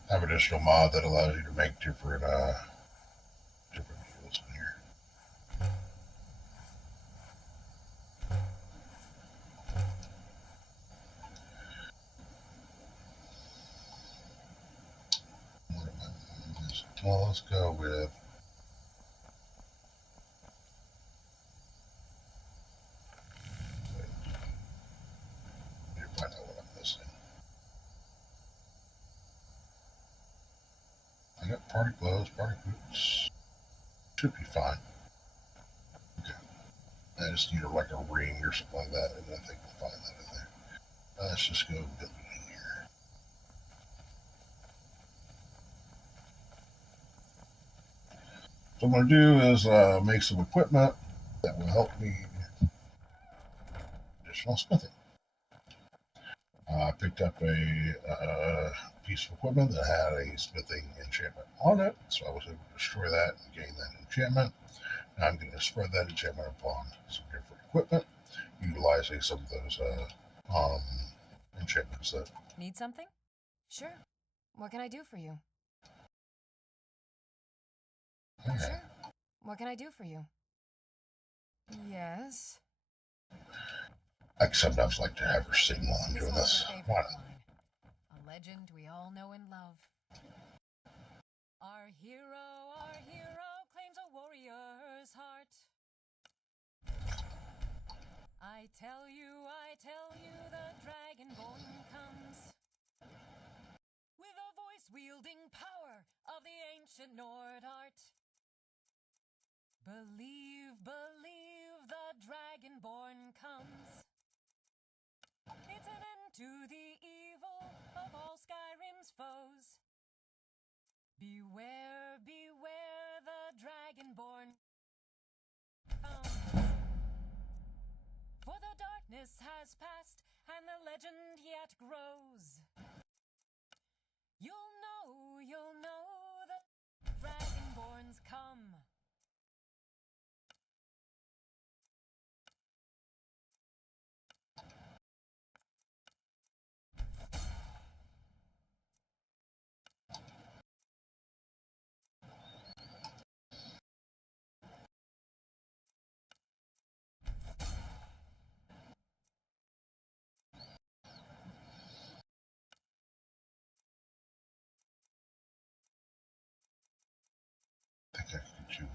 I have an additional mod that allows you to make different deals in here. Well, let's go with need to find out what I'm missing. I got party clothes, party boots. Should be fine. Okay. I just need like a ring or something like that, and I think we'll find that in there. Let's just go build it in here. So what I'm going to do is make some equipment that will help me additional smithing. I picked up a piece of equipment that had a smithing enchantment on it, so I was able to destroy that and gain that enchantment. Now I'm going to spread that enchantment upon some different equipment, utilizing some of those enchantments that... Need something? Sure. What can I do for you? Okay. Sure. What can I do for you? Yes. I sometimes like to have her sing while I'm doing this. Why not? A legend we all know and love. Our hero claims a warrior's heart. I tell you, the dragonborn comes with a voice-wielding power of the ancient Nord art. Believe, the dragonborn comes. It's an end to the evil of all Skyrim's foes. Beware, beware, the dragonborn comes. For the darkness has passed, and the legend yet grows. You'll know the dragonborns come. I think I can get you,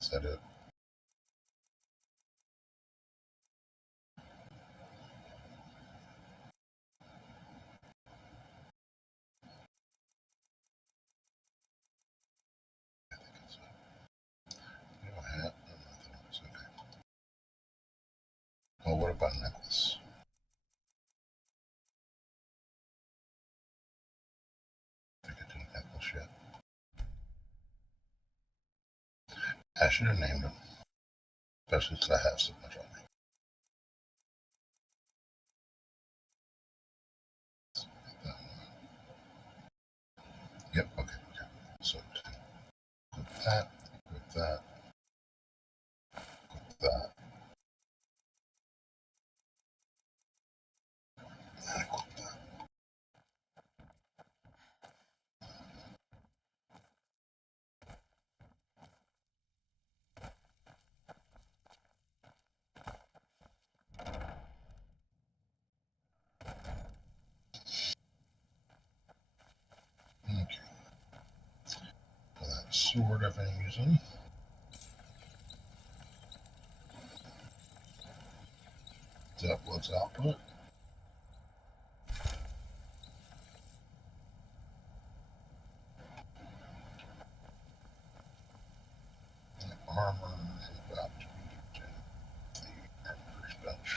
is that it? I think it's it. You know, hat? No, nothing else. Okay. Oh, what about necklace? I think I did a necklace yet. I should have named him, especially since I have so much on me. Yep, okay. So, equip that, equip that, equip that, and equip that. Okay. Well, that sword I've been using. Uploads output. Armor is about to be the armor's bench.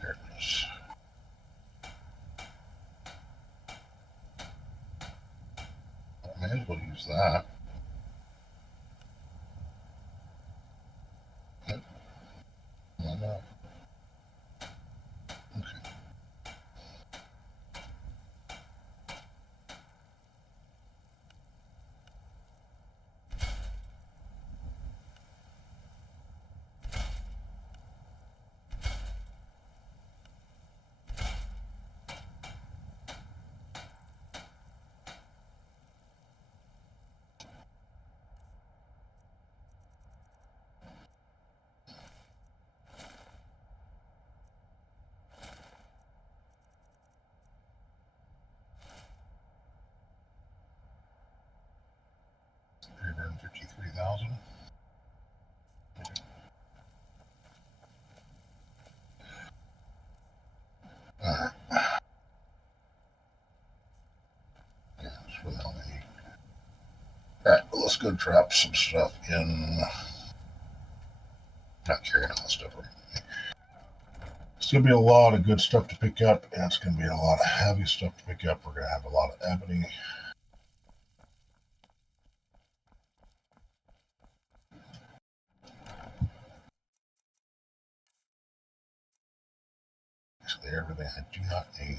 There it is. I may as well use that. Yep. Why not? Okay. $353,000. Alright. Yeah, that's really all I need. Alright, well, let's go drop some stuff in. Not carrying all the stuff around with me. It's going to be a lot of good stuff to pick up, and it's going to be a lot of heavy stuff to pick up. We're going to have a lot of ebony. Basically everything I do not need.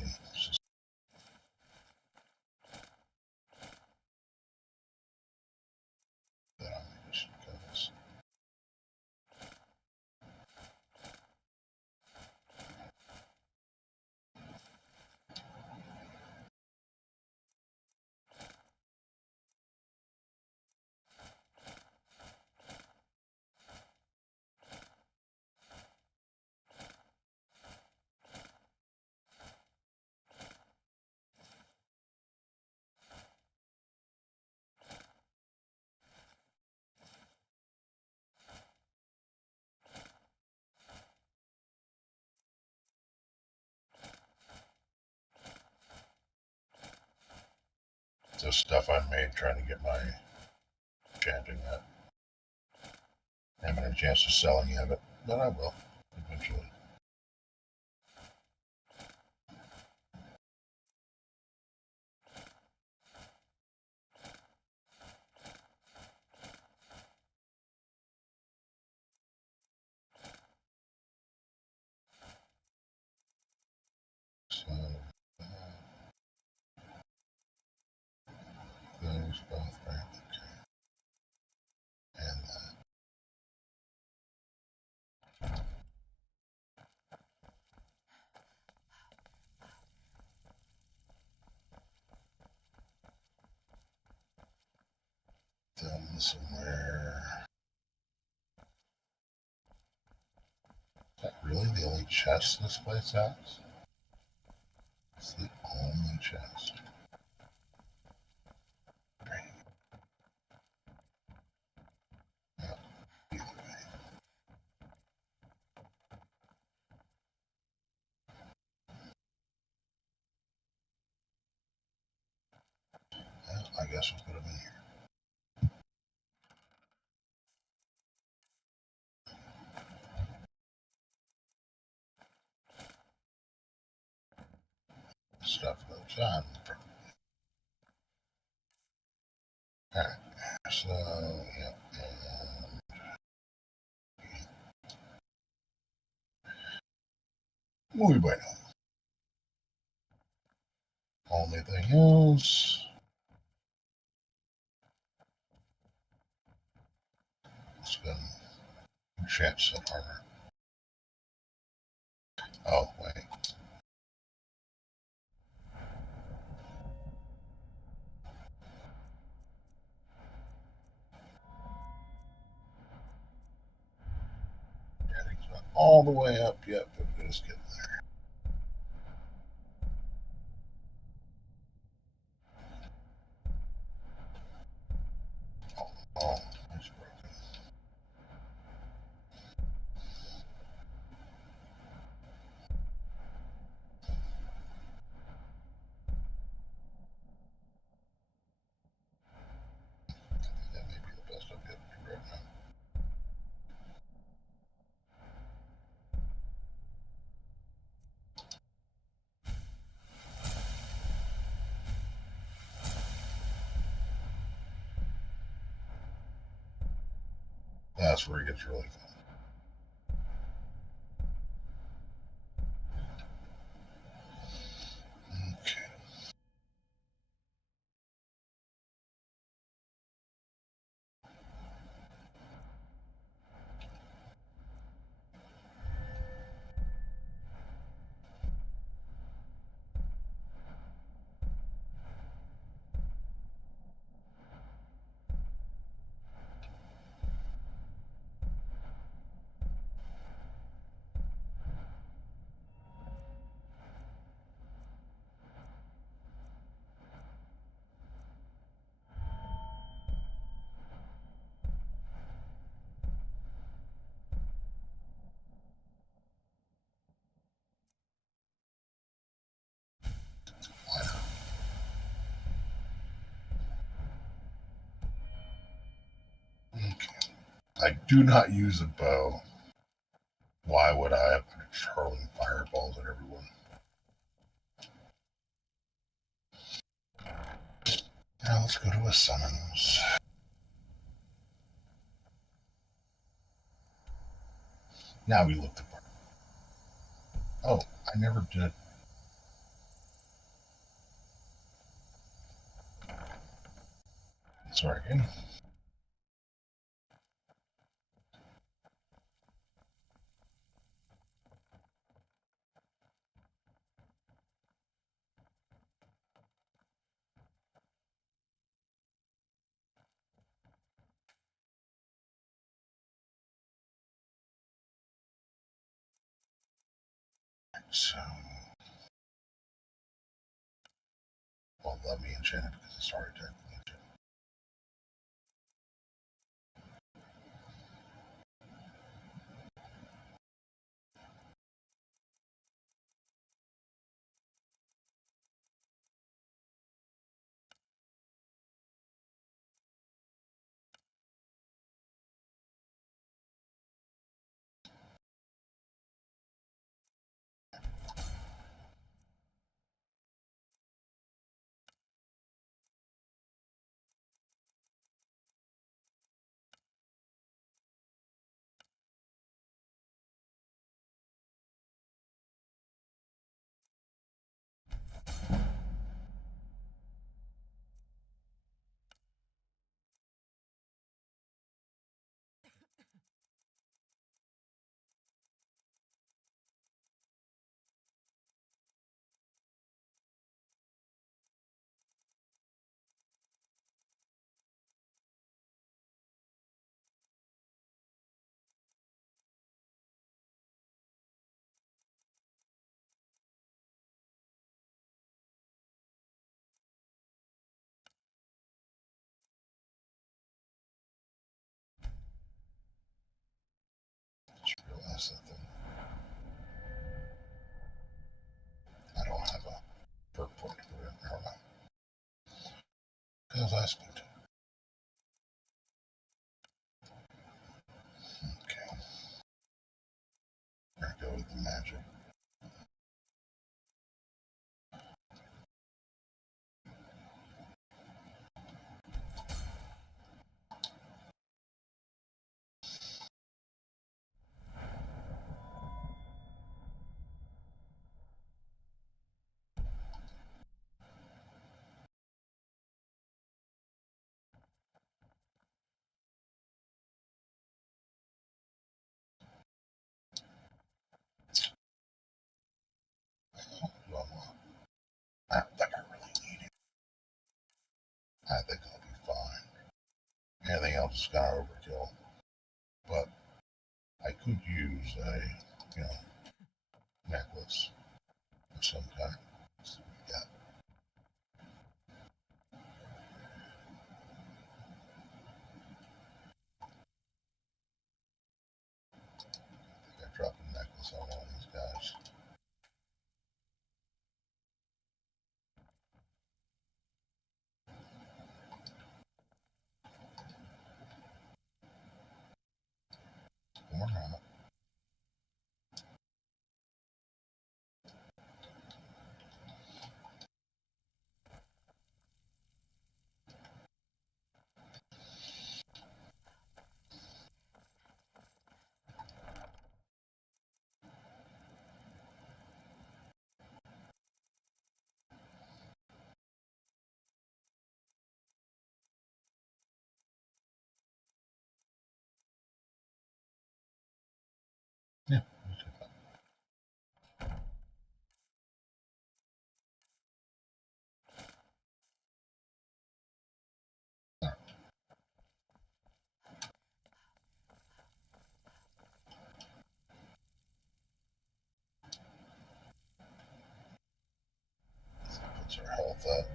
This stuff I made trying to get my chanting that. I haven't had a chance to sell any of it, but I will eventually. both, right? Okay. And that. Them somewhere. Is that really the only chest this place has? It's the only chest. Great. Yeah, either way. Well, I guess we'll put them in here. Stuff goes on. Alright, so, yeah, muy bueno. Only thing is, let's go enchant some armor. Oh, wait. Yeah, it's not all the way up yet, but it is getting there. Oh, it's broken. That may be the best I'll be able to do right now. That's where it gets really fun. Okay. Okay. I do not use a bow. Why would I? I'm hurling fireballs at everyone. Now let's go to a summons. Now we look the part. Oh, I never did. Sorry again. So, well, let me enchant it because it's already technically enchanted. was asking to. Okay. We're gonna go with the magic. I don't think I really need it. I think I'll be fine. Anything else is kind of overkill. But I could use a, necklace of some kind. Let's see what we got. I think I dropped a necklace on one of these guys. Or not. Yeah. Puts our health up.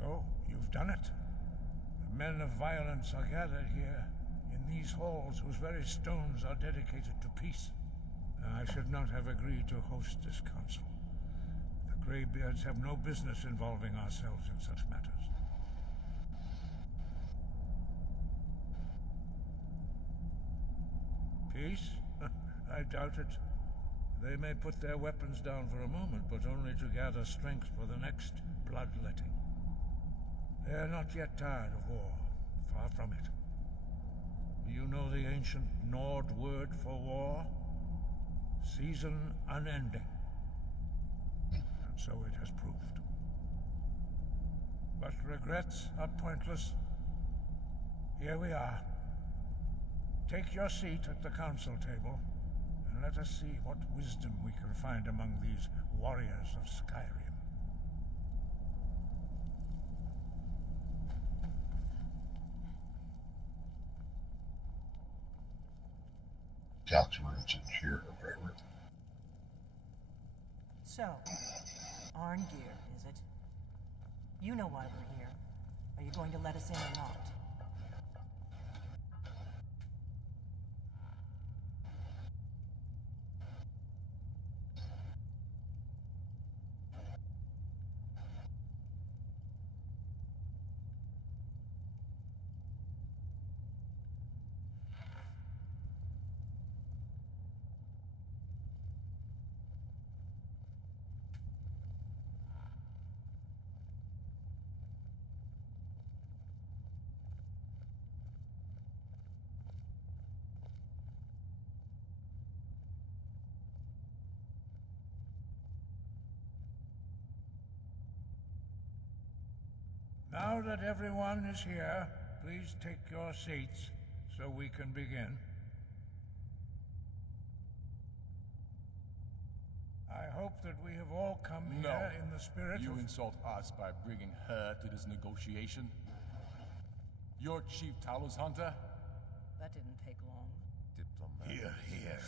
So, you've done it. The men of violence are gathered here, in these halls whose very stones are dedicated to peace. I should not have agreed to host this council. The Greybeards have no business involving ourselves in such matters. Peace? I doubt it. They may put their weapons down for a moment, but only to gather strength for the next bloodletting. They are not yet tired of war. Far from it. Do you know the ancient Nord word for war? Season unending. And so it has proved. But regrets are pointless. Here we are. Take your seat at the council table, and let us see what wisdom we can find among these warriors of Skyrim. Council rooms in here, forever. So, Arngeir, is it? You know why we're here. Are you going to let us in or not? Now that everyone is here, please take your seats so we can begin. I hope that we have all come here in the spirit You of... insult us by bringing her to this negotiation? You're Chief Talos Hunter? That didn't take long. Here, here.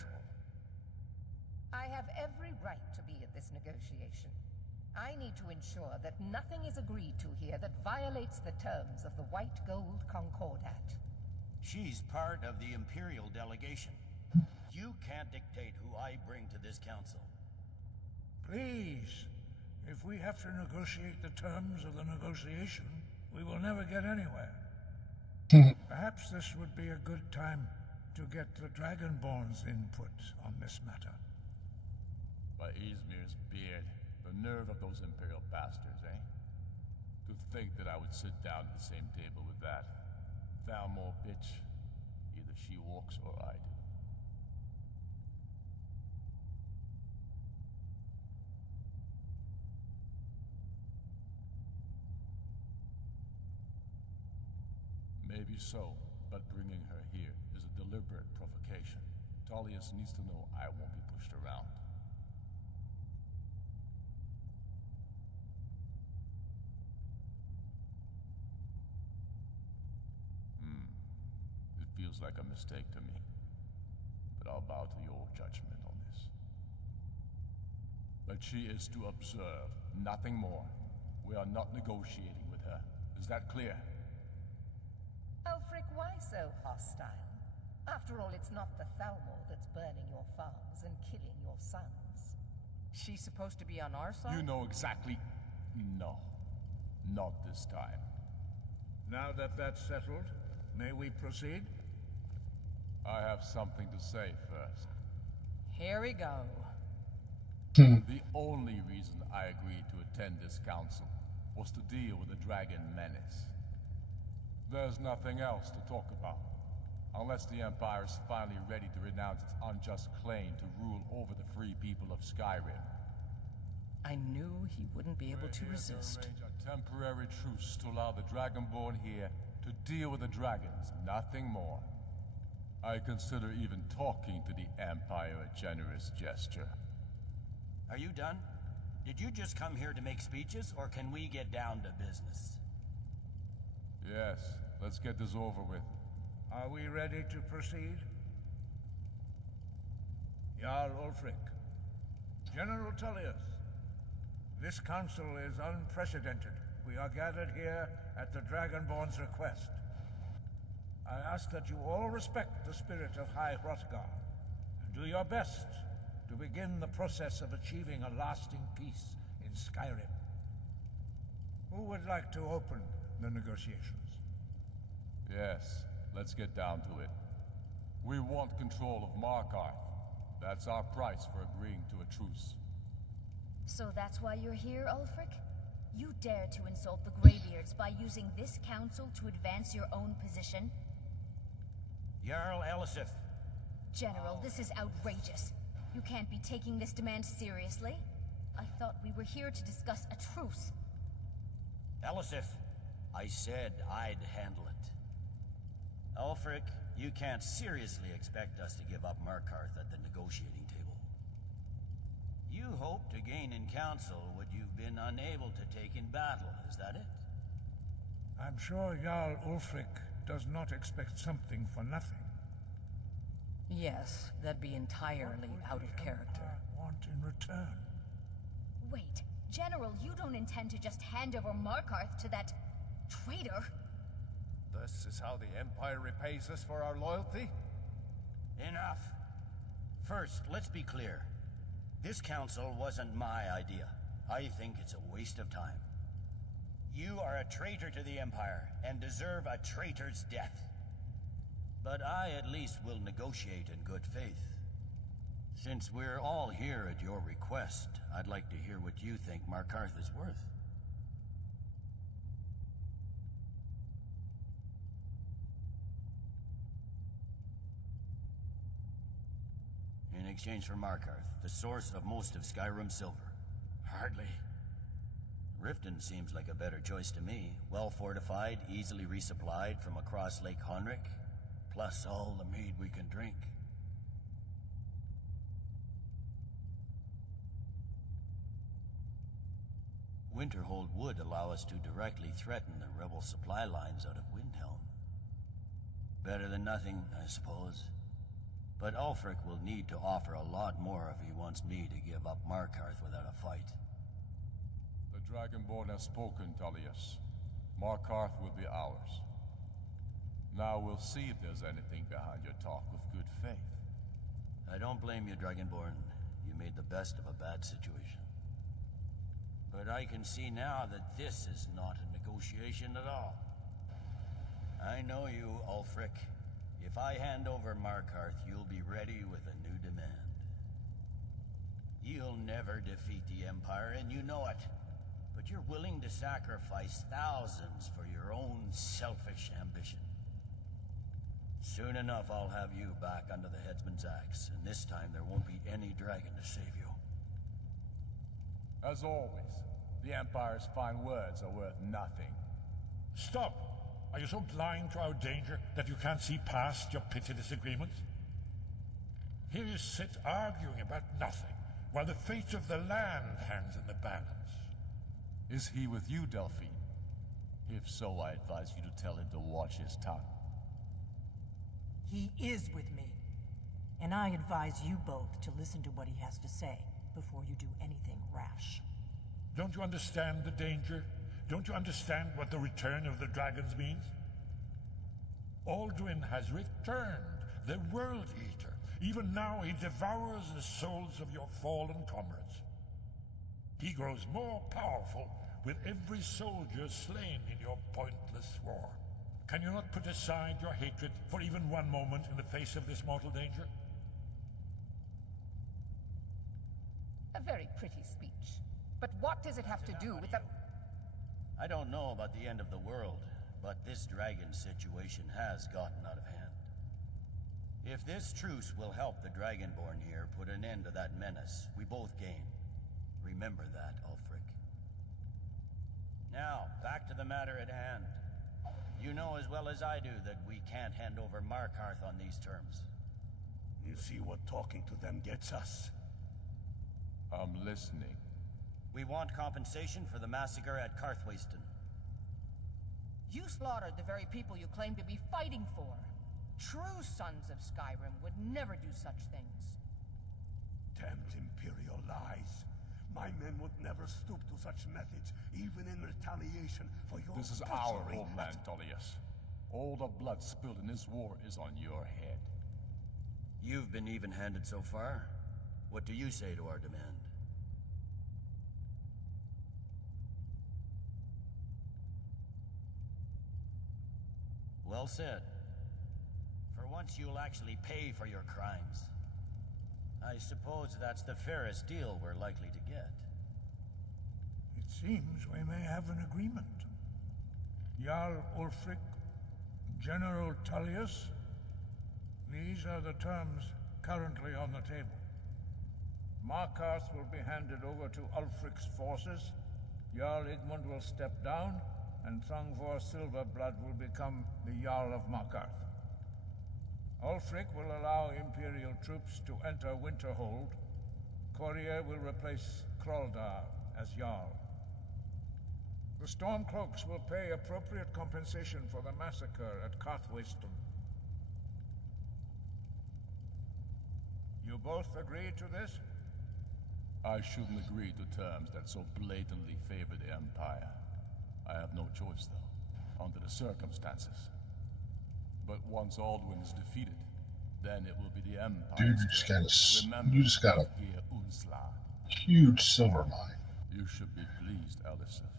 I have every right to be at this negotiation. I need to ensure that nothing is agreed to here that violates the terms of the White Gold Concordat. She's part of the Imperial delegation. You can't dictate who I bring to this council. Please, if we have to negotiate the terms of the negotiation, we will never get anywhere. Perhaps this would be a good time to get the Dragonborn's input on this matter. By Izmir's beard, the nerve of those Imperial bastards, eh? To think that I would sit down at the same table with that Thalmor bitch. Either she walks or I do. Maybe so, but bringing her here is a deliberate provocation. Tullius needs to know I won't be pushed around. It feels like a mistake to me, but I'll bow to your judgment on this. But she is to observe, nothing more. We are not negotiating with her. Is that clear? Ulfric, why so hostile? After all, it's not the Thalmor that's burning your farms and killing your sons. She's supposed to be on our side? You know exactly... No. Not this time. Now that that's settled, may we proceed? I have something to say first. Here we go. The only reason I agreed to attend this council was to deal with the dragon menace. There's nothing else to talk about, unless the Empire is finally ready to renounce its unjust claim to rule over the free people of Skyrim. I knew he wouldn't be able to resist. To arrange a temporary truce to allow the Dragonborn here to deal with the dragons, nothing more. I consider even talking to the Empire a generous gesture. Are you done? Did you just come here to make speeches, or can we get down to business? Yes, let's get this over with. Are we ready to proceed? Jarl Ulfric, General Tullius, this council is unprecedented. We are gathered here at the Dragonborn's request. I ask that you all respect the spirit of High Hrothgar, and do your best to begin the process of achieving a lasting peace in Skyrim. Who would like to open the negotiations? Yes, let's get down to it. We want control of Markarth. That's our price for agreeing to a truce. So that's why you're here, Ulfric? You dare to insult the Greybeards by using this council to advance your own position? Jarl Elisif. General, this is outrageous. You can't be taking this demand seriously. I thought we were here to discuss a truce. Elisif, I said I'd handle it. Ulfric, you can't seriously expect us to give up Markarth at the negotiating table. You hoped to gain in council what you've been unable to take in battle, is that it? I'm sure Jarl Ulfric does not expect something for nothing. Yes, that'd be entirely out of character. Want in return? Wait, General, you don't intend to just hand over Markarth to that traitor? This is how the Empire repays us for our loyalty? Enough. First, let's be clear. This council wasn't my idea. I think it's a waste of time. You are a traitor to the Empire, and deserve a traitor's death. But I at least will negotiate in good faith. Since we're all here at your request, I'd like to hear what you think Markarth is worth. In exchange for Markarth, the source of most of Skyrim's silver. Hardly. Riften seems like a better choice to me. Well fortified, easily resupplied from across Lake Honric, plus all the mead we can drink. Winterhold would allow us to directly threaten the rebel supply lines out of Windhelm. Better than nothing, I suppose. But Ulfric will need to offer a lot more if he wants me to give up Markarth without a fight. The Dragonborn has spoken, Tullius. Markarth will be ours. Now we'll see if there's anything behind your talk of good faith. I don't blame you, Dragonborn. You made the best of a bad situation. But I can see now that this is not a negotiation at all. I know you, Ulfric. If I hand over Markarth, you'll be ready with a new demand. You'll never defeat the Empire, and you know it. But you're willing to sacrifice thousands for your own selfish ambition. Soon enough, I'll have you back under the headsman's axe, and this time there won't be any dragon to save you. As always, the Empire's fine words are worth nothing. Stop! Are you so blind to our danger that you can't see past your petty disagreements? Here you sit arguing about nothing, while the fate of the land hangs in the balance. Is he with you, Delphine? If so, I advise you to tell him to watch his tongue. He is with me. And I advise you both to listen to what he has to say before you do anything rash. Don't you understand the danger? Don't you understand what the return of the dragons means? Alduin has returned, the World Eater. Even now he devours the souls of your fallen comrades. He grows more powerful with every soldier slain in your pointless war. Can you not put aside your hatred for even one moment in the face of this mortal danger? A very pretty speech. But what does it have to do with the... I don't know about the end of the world, but this dragon situation has gotten out of hand. If this truce will help the Dragonborn here put an end to that menace, we both gain. Remember that, Ulfric. Now, back to the matter at hand. You know as well as I do that we can't hand over Markarth on these terms. You see what talking to them gets us? I'm listening. We want compensation for the massacre at Karthwasten. You slaughtered the very people you claim to be fighting for. True sons of Skyrim would never do such things. Damned Imperial lies. My men would never stoop to such methods, even in retaliation for your... This is our homeland, Tullius. All the blood spilled in this war is on your head. You've been even-handed so far. What do you say to our demand? Well said. For once you'll actually pay for your crimes. I suppose that's the fairest deal we're likely to get. It seems we may have an agreement. Jarl Ulfric, General Tullius, these are the terms currently on the table. Markarth will be handed over to Ulfric's forces, Jarl Igmund will step down, and Thungvor Silverblood will become the Jarl of Markarth. Ulfric will allow Imperial troops to enter Winterhold. Courier will replace Kraldar as Jarl. The Stormcloaks will pay appropriate compensation for the massacre at Karthwasten. You both agree to this? I shouldn't agree to terms that so blatantly favor the Empire. I have no choice, though, under the circumstances. But once Alduin is defeated, then it will be the Empire. Dude, you just got a huge silver mine. You should be pleased, Elisif.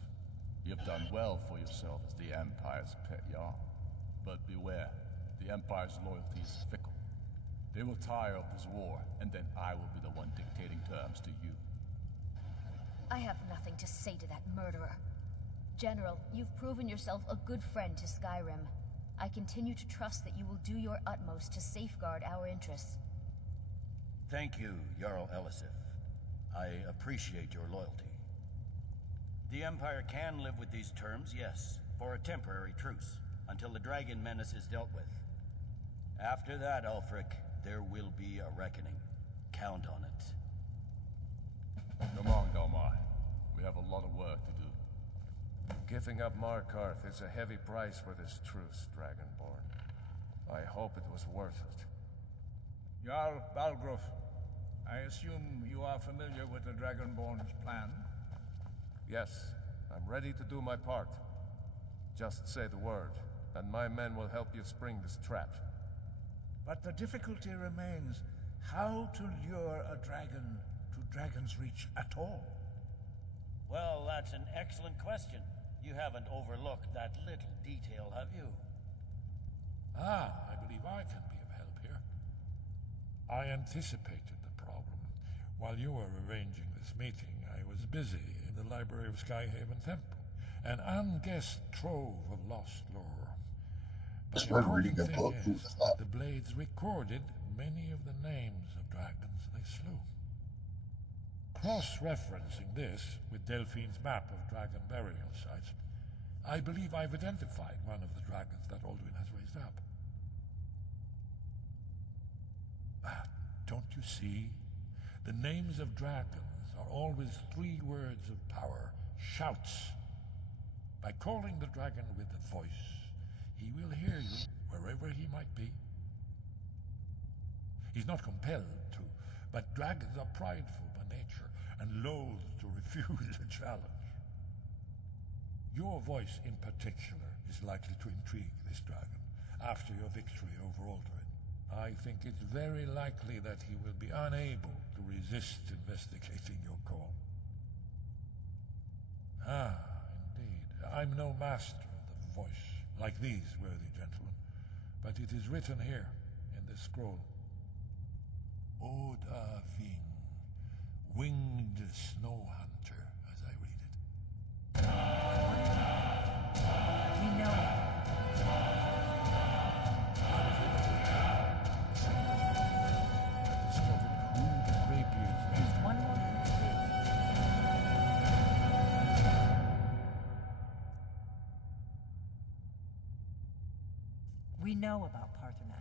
You've done well for yourself as the Empire's pet Jarl. But beware, the Empire's loyalty is fickle. They will tire of this war, and then I will be the one dictating terms to you. I have nothing to say to that murderer. General, you've proven yourself a good friend to Skyrim. I continue to trust that you will do your utmost to safeguard our interests. Thank you, Jarl Elisif. I appreciate your loyalty. The Empire can live with these terms, yes, for a temporary truce, until the dragon menace is dealt with. After that, Ulfric, there will be a reckoning. Count on it. Come on, Domar. We have a lot of work to do. Giving up Markarth is a heavy price for this truce, Dragonborn. I hope it was worth it. Jarl Balgruuf, I assume you are familiar with the Dragonborn's plan? Yes, I'm ready to do my part. Just say the word, and my men will help you spring this trap. But the difficulty remains how to lure a dragon to Dragon's Reach at all. Well, that's an excellent question. You haven't overlooked that little detail, have you? Ah, I believe I can be of help here. I anticipated the problem. While you were arranging this meeting, I was busy in the library of Skyhaven Temple, an unguessed trove of lost lore. But the important thing is that the blades recorded many of the names of dragons they slew. Cross-referencing this with Delphine's map of dragon burial sites, I believe I've identified one of the dragons that Alduin has raised up. Don't you see? The names of dragons are always 3 words of power, shouts. By calling the dragon with a voice, he will hear you wherever he might be. He's not compelled to, but dragons are prideful by nature and loath to refuse a challenge. Your voice in particular is likely to intrigue this dragon after your victory over Alduin. I think it's very likely that he will be unable to resist investigating your call. Ah, indeed. I'm no master of the voice, like these worthy gentlemen, but it is written here in this scroll. Oda Ving, winged snow hunter, as I read it. We know. We know about Parthenax.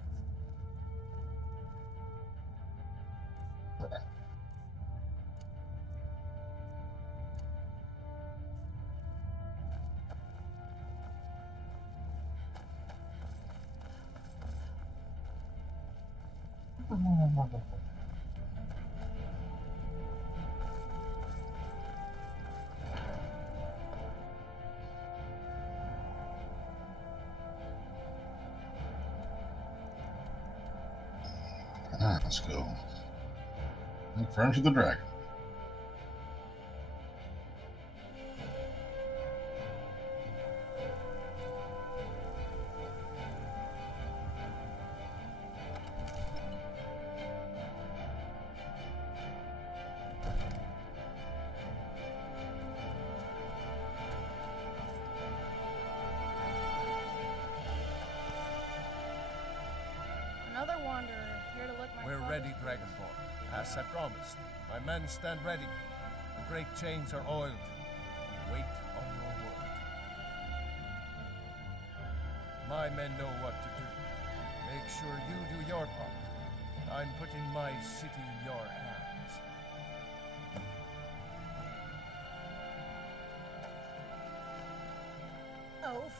Alright, let's go. Make friends with the dragon. Another wanderer here to lick my We're father's ready, Dragonborn. As I promised. My men stand ready. The great chains are oiled. We wait on your word. My men know what to do. Make sure you do your part. I'm putting my city in your hands. Oaf.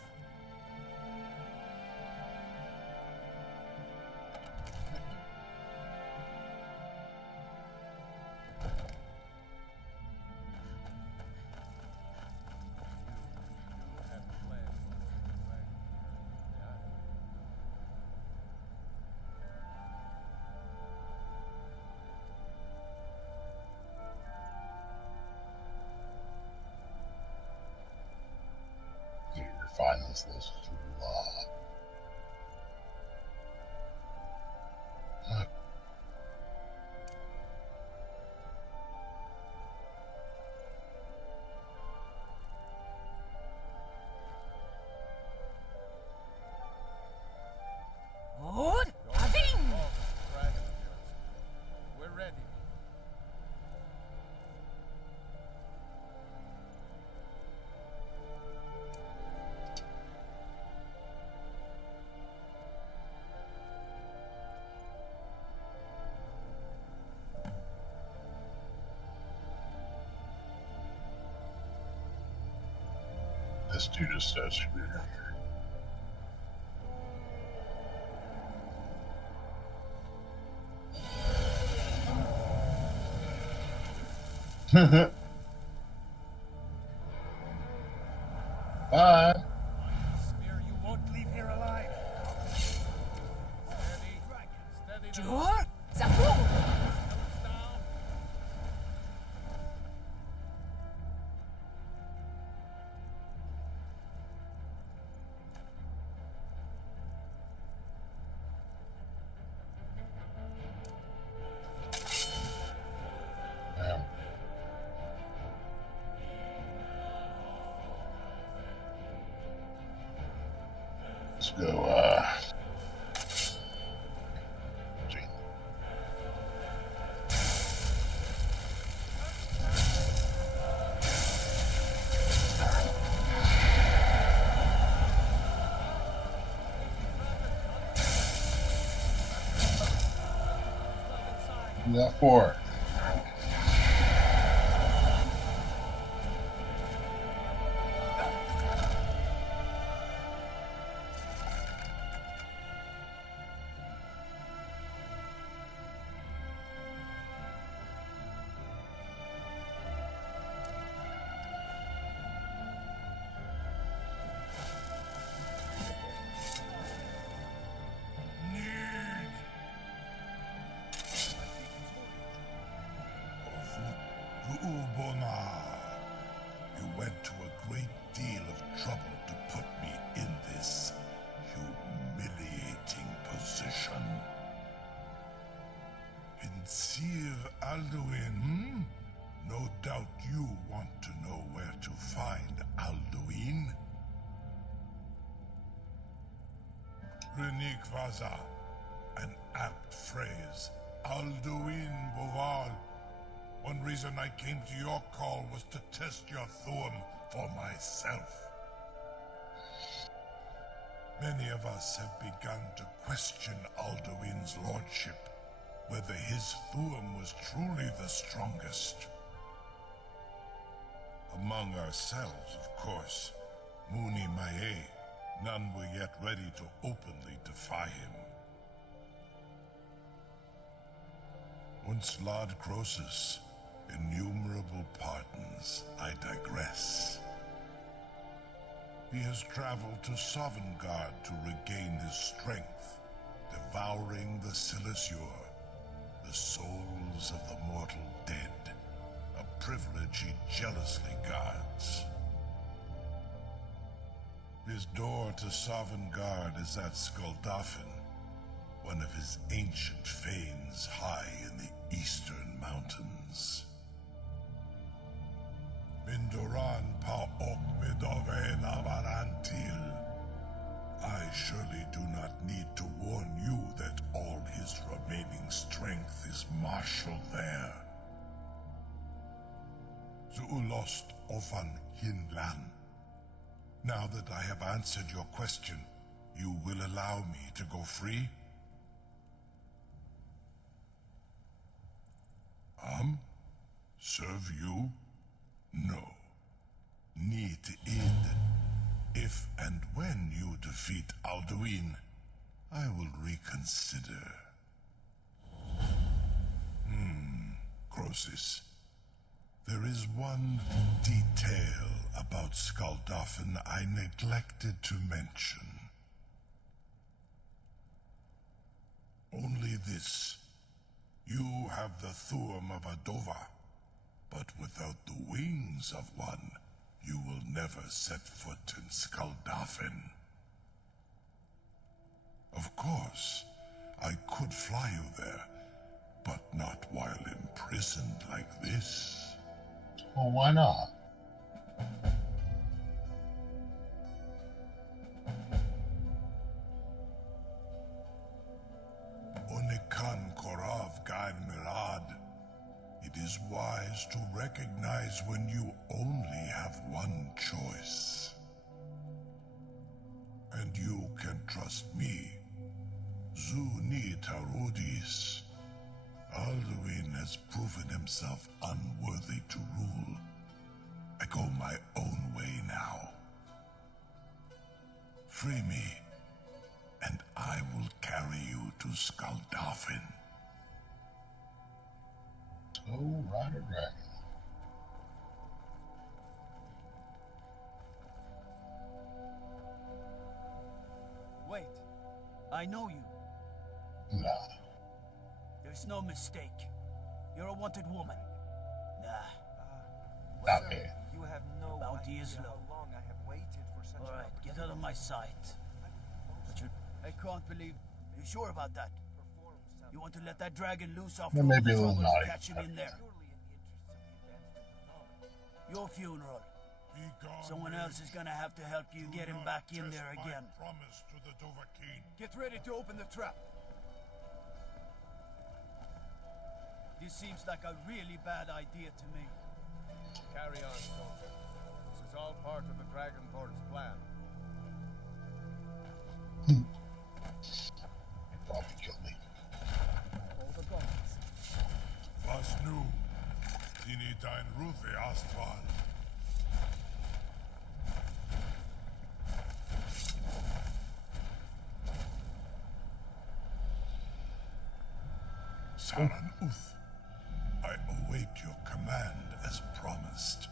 Refine this list to What? Aving! Dragon of yours. We're ready. this dude is so screwed here. Bye. Smear, you won't leave here alive. Steady. Jor? Zafu! Let's go, we got 4. You went to a great deal of trouble to put me in this humiliating position. Sir Alduin, No doubt you want to know where to find Alduin. Renik Vaza, an apt phrase. Alduin Boval. One reason I came to your call was to test your Thuum for myself. Many of us have begun to question Alduin's lordship, whether his Thuum was truly the strongest. Among ourselves, of course, Muni Mae, none were yet ready to openly defy him. Once Lord Croesus, innumerable pardons, I digress. He has traveled to Sovngarde to regain his strength, devouring the Silesure, the souls of the mortal dead, a privilege he jealously guards. His door to Sovngarde is at Skuldafn, one of his ancient fanes high in the eastern mountains. Mindoran pa ok midove navarantil. I surely do not need to warn you that all his remaining strength is marshaled there. Zuulost ofan hinlan. Now that I have answered your question, you will allow me to go free? Serve you? No. Need id. If and when you defeat Alduin, I will reconsider. Croesus. There is one detail about Skuldafn I neglected to mention. Only this. You have the Thuum of a Dova, but without the wings of one, you will never set foot in Skuldafn. Of course, I could fly you there, but not while imprisoned like this. Well, why not? Onikan Korav Gain Mirad. It is wise to recognize when you only have one choice. And you can trust me. Zuni Tarudis. Alduin has proven himself unworthy to rule. I go my own way now. Free me, and I will carry you to Skuldafin. Oh, Rider Dragon. Wait, I know you. Nah. There's no mistake. You're a wanted woman. Not me. You have no bounty is low. How long I have waited for such. All right, get out of my sight. But I can't believe. You sure about that? You want to let that dragon loose off That may be a little troubles naughty. catching in there? Your funeral. Someone else is gonna have to help you get him back in there again. Promise to the Dovahkiin. Get ready to open the trap. This seems like a really bad idea to me. Carry on, soldier. This is all part of the Dragonborn's plan. Probably killed me. All the gods. Was nu? Tini dein Rufe Astral. Saran Uth, I await your command as promised.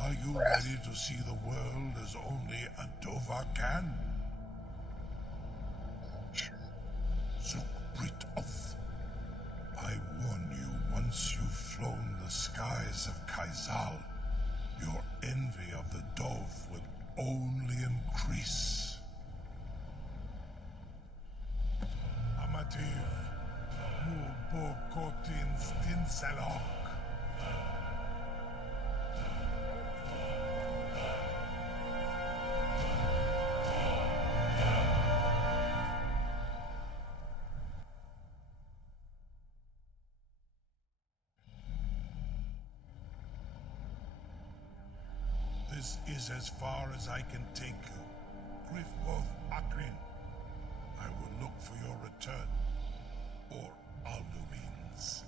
Are you ready to see the world as only a Dova can? Zukbrit Oth, I warn you, once you've flown the skies of Kaizal, your envy of the Dove will only increase. Amativ, Mu Bokotin Stinselok. This is as far as I can take you. Griffwoth Akrin. I will look for your return. Or Alduin's.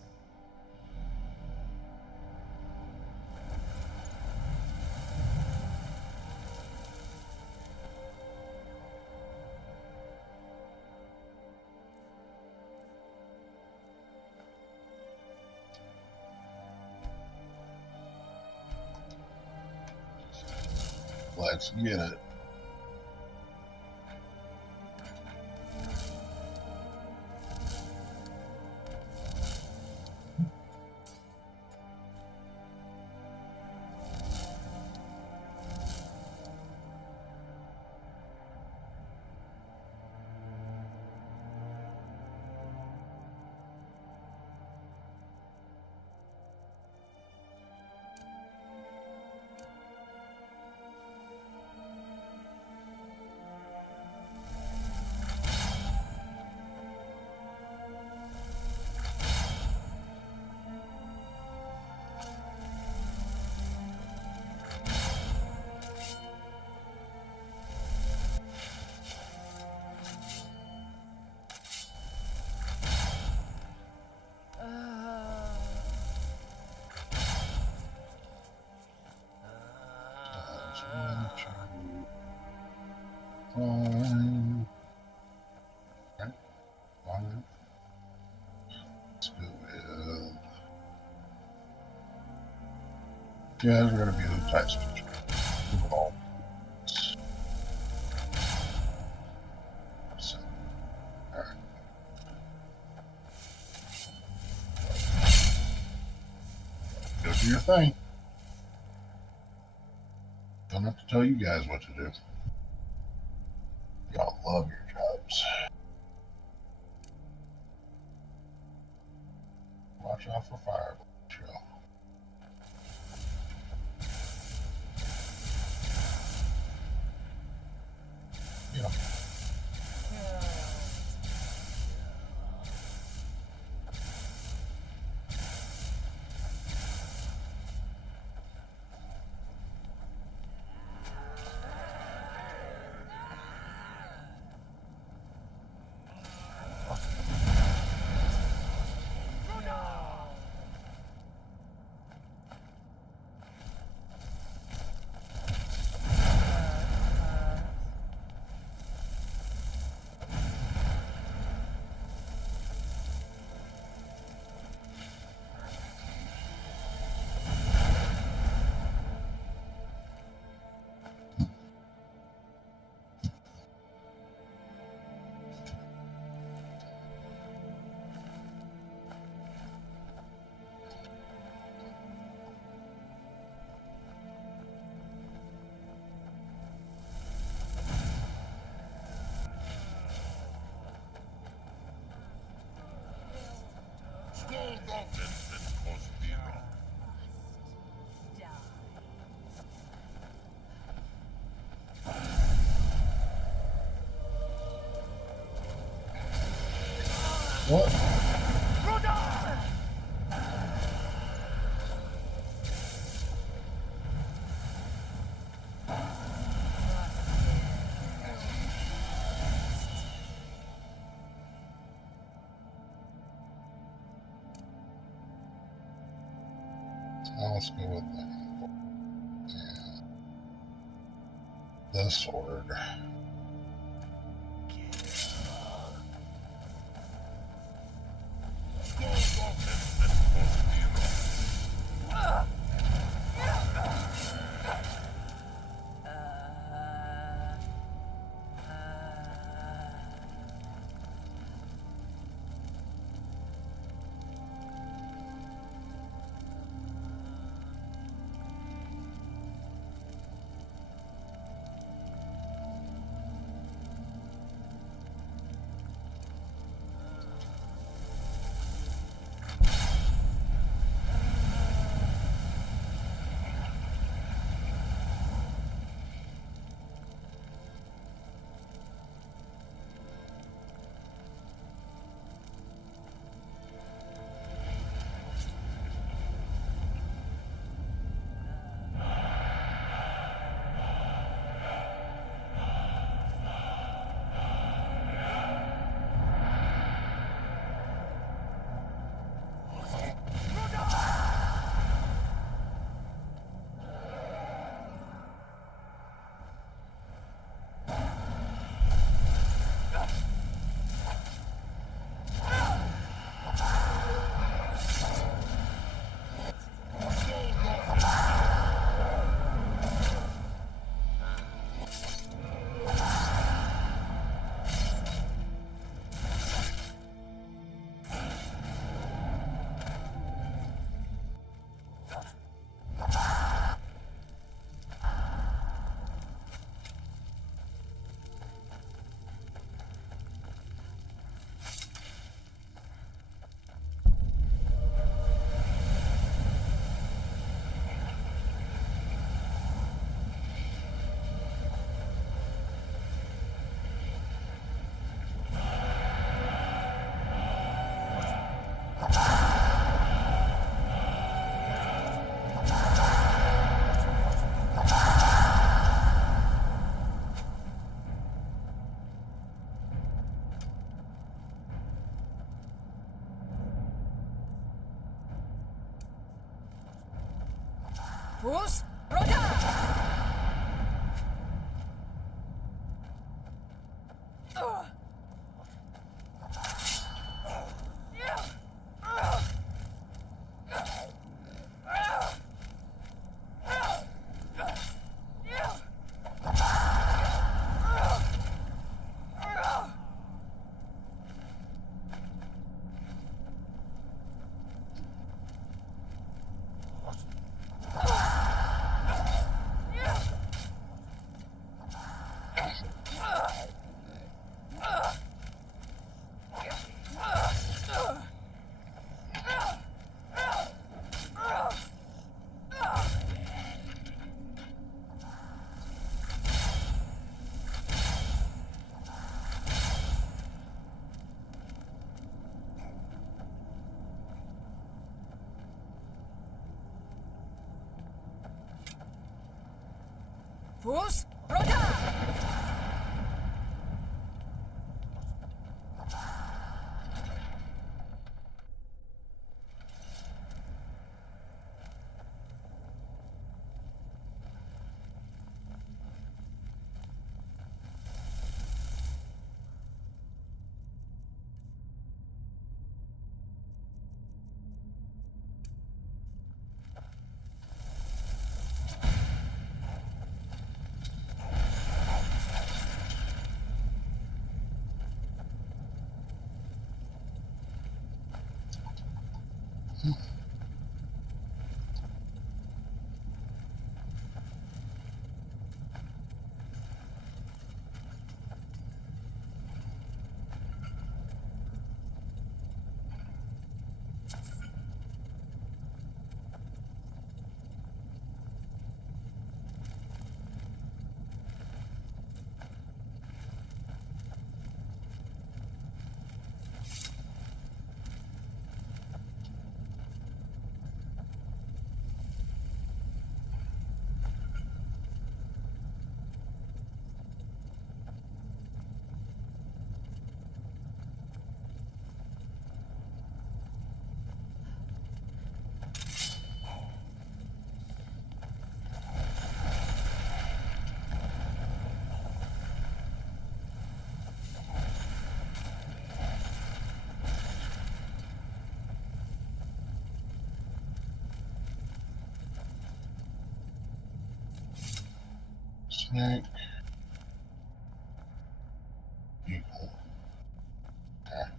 Let's get it. Fine. Right? Fine. Let's go with... Yeah, we're going to be the type switch. All. So, alright. Go do your thing. Don't have to tell you guys what to do. Y'all love your jobs. Watch out for fire. Yeah. What? Let's go with the sword. Bruce, Roda! Bruce, Roda! Snake. Eagle. Okay.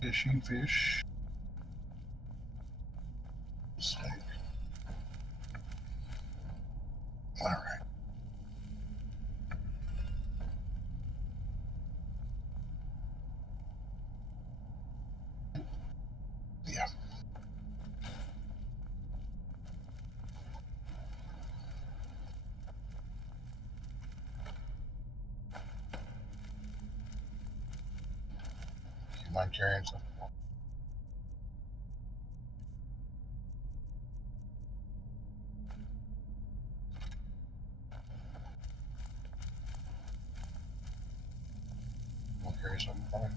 Fishy fish. Snake. All right. Yeah. You mind carrying something? Want to carry something for me?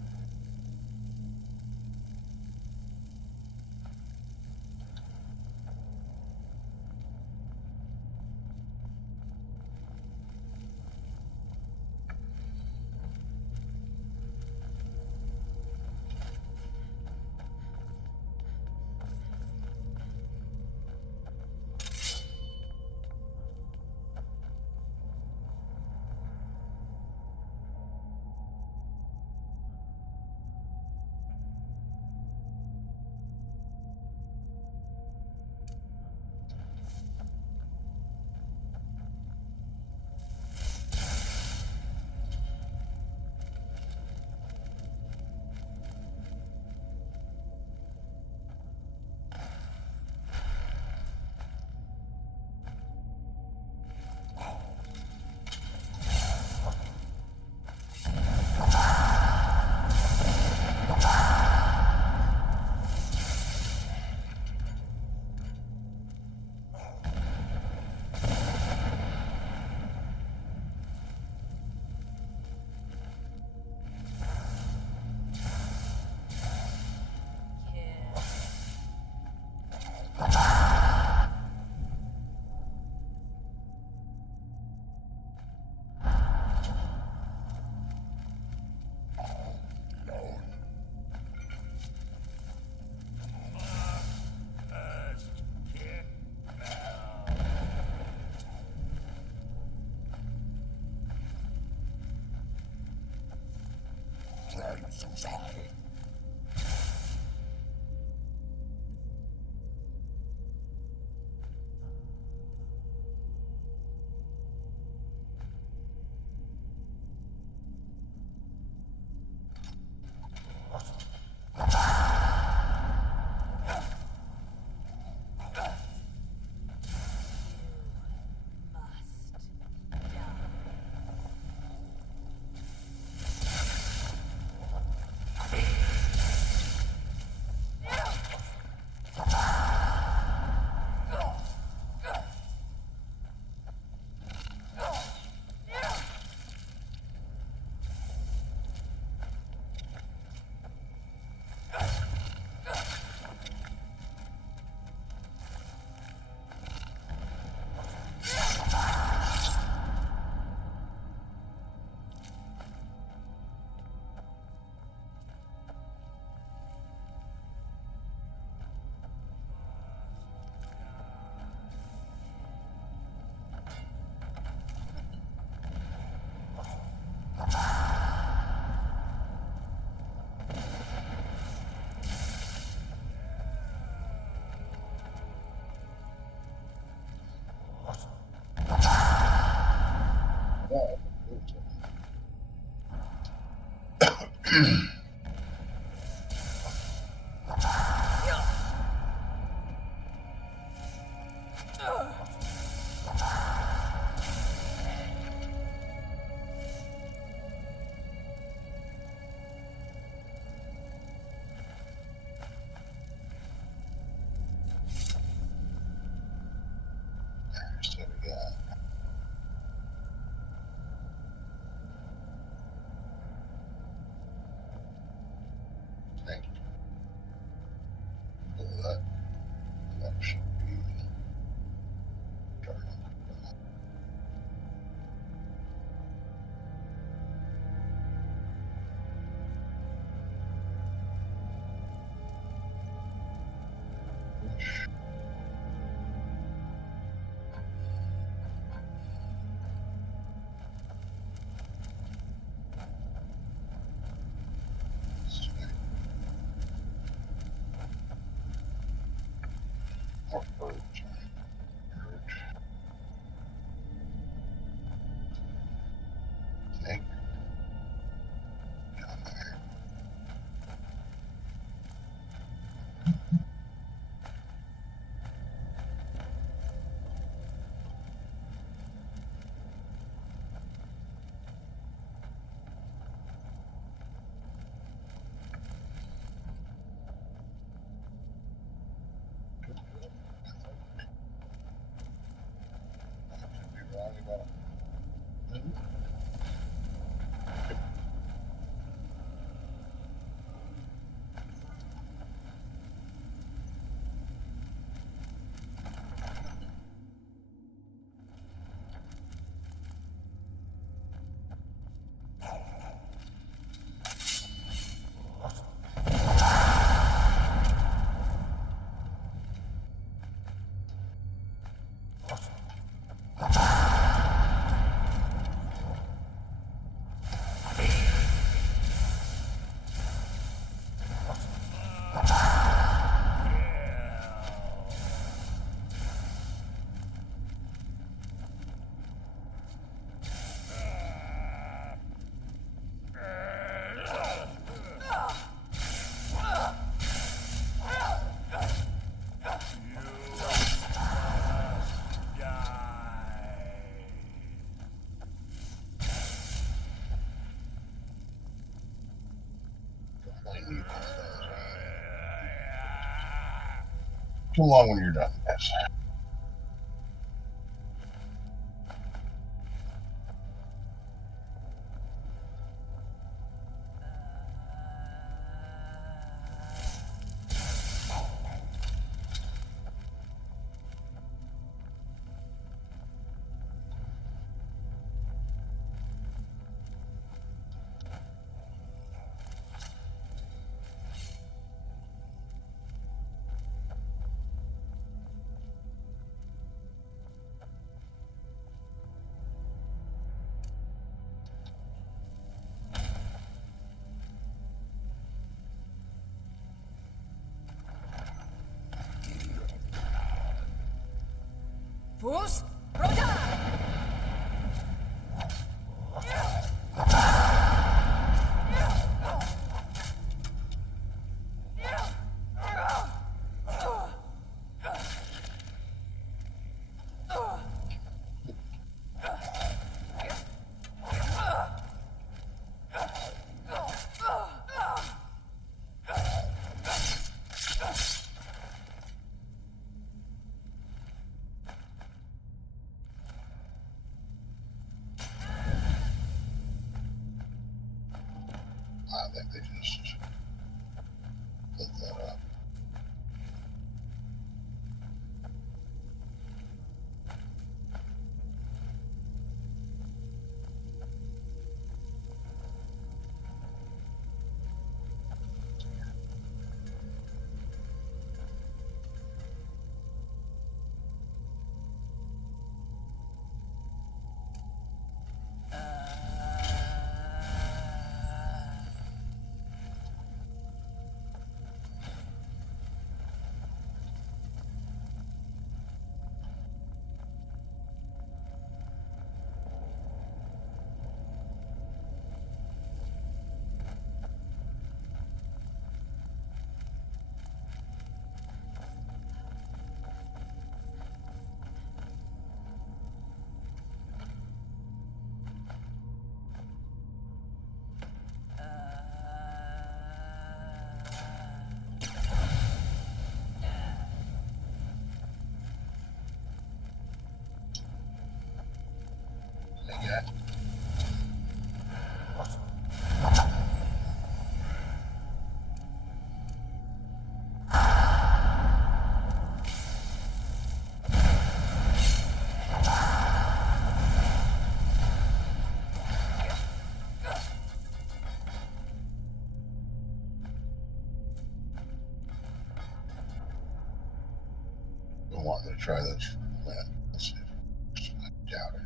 Come along when you're done, guys. Fools, Roda! I think they just looked that up. Yeah. I wanted to try this for a minute. Let's see. I doubt it.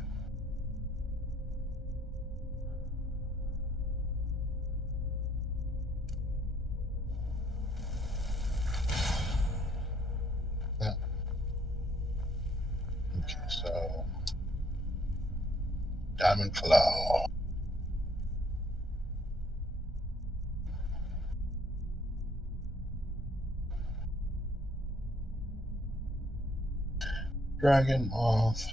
Yeah. Okay, so Diamond Claw. Dragon Moth.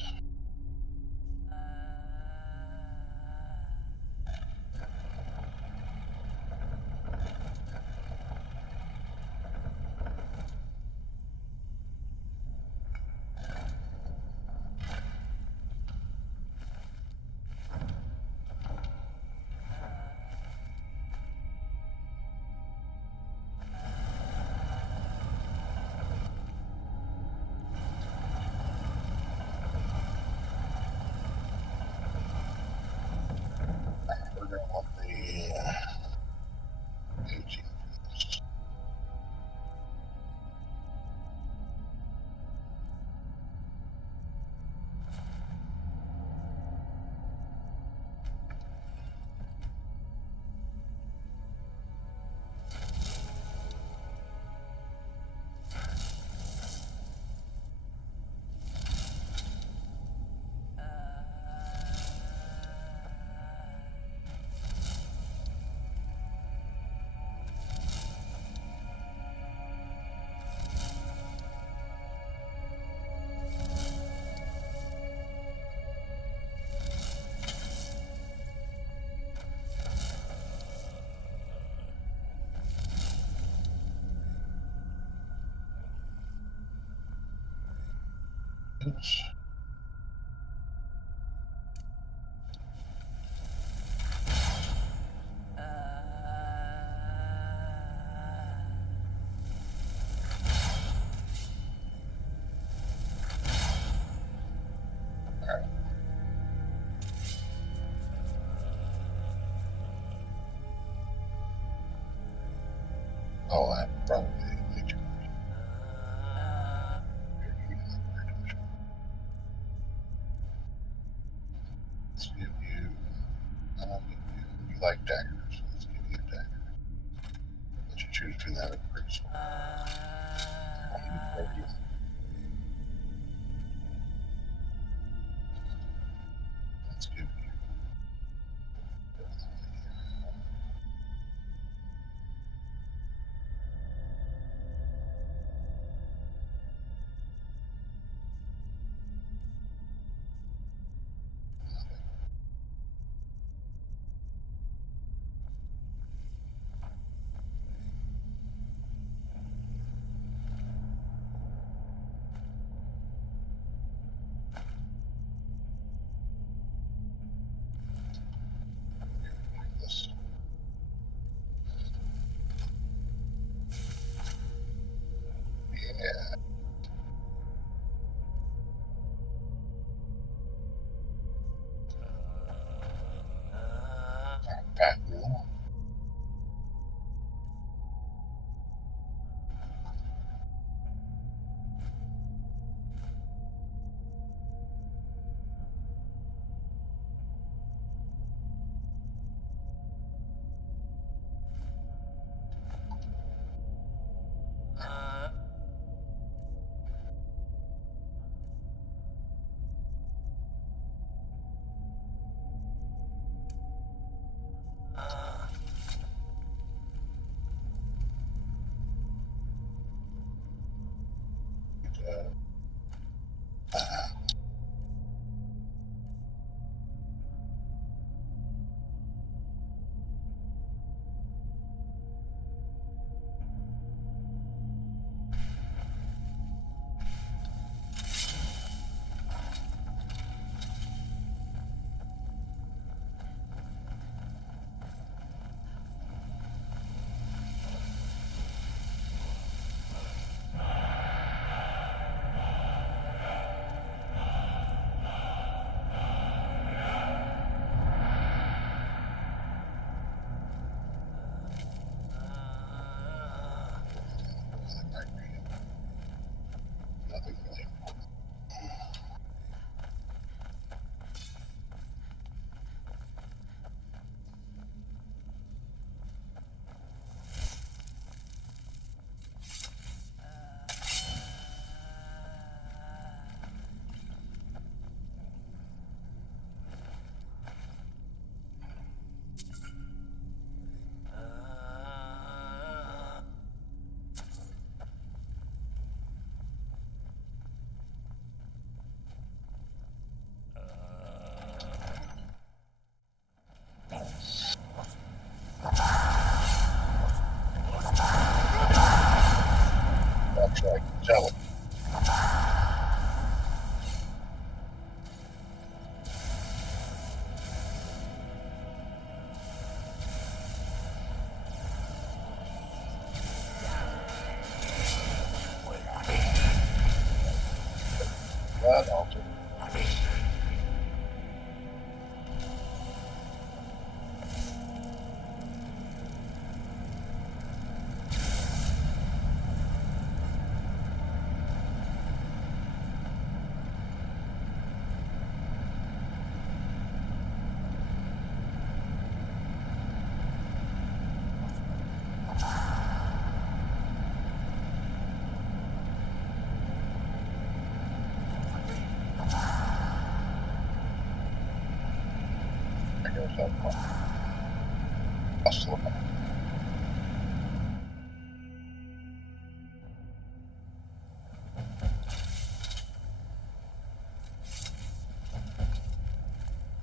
is. Oh, I probably need you. Let's give you. I'll give you. You like daggers? Let's give you a dagger. Let you choose between that and a great sword. Let's give you. This. Yeah. Back wheel. Nothing really. That's right. Tell him. God, altar.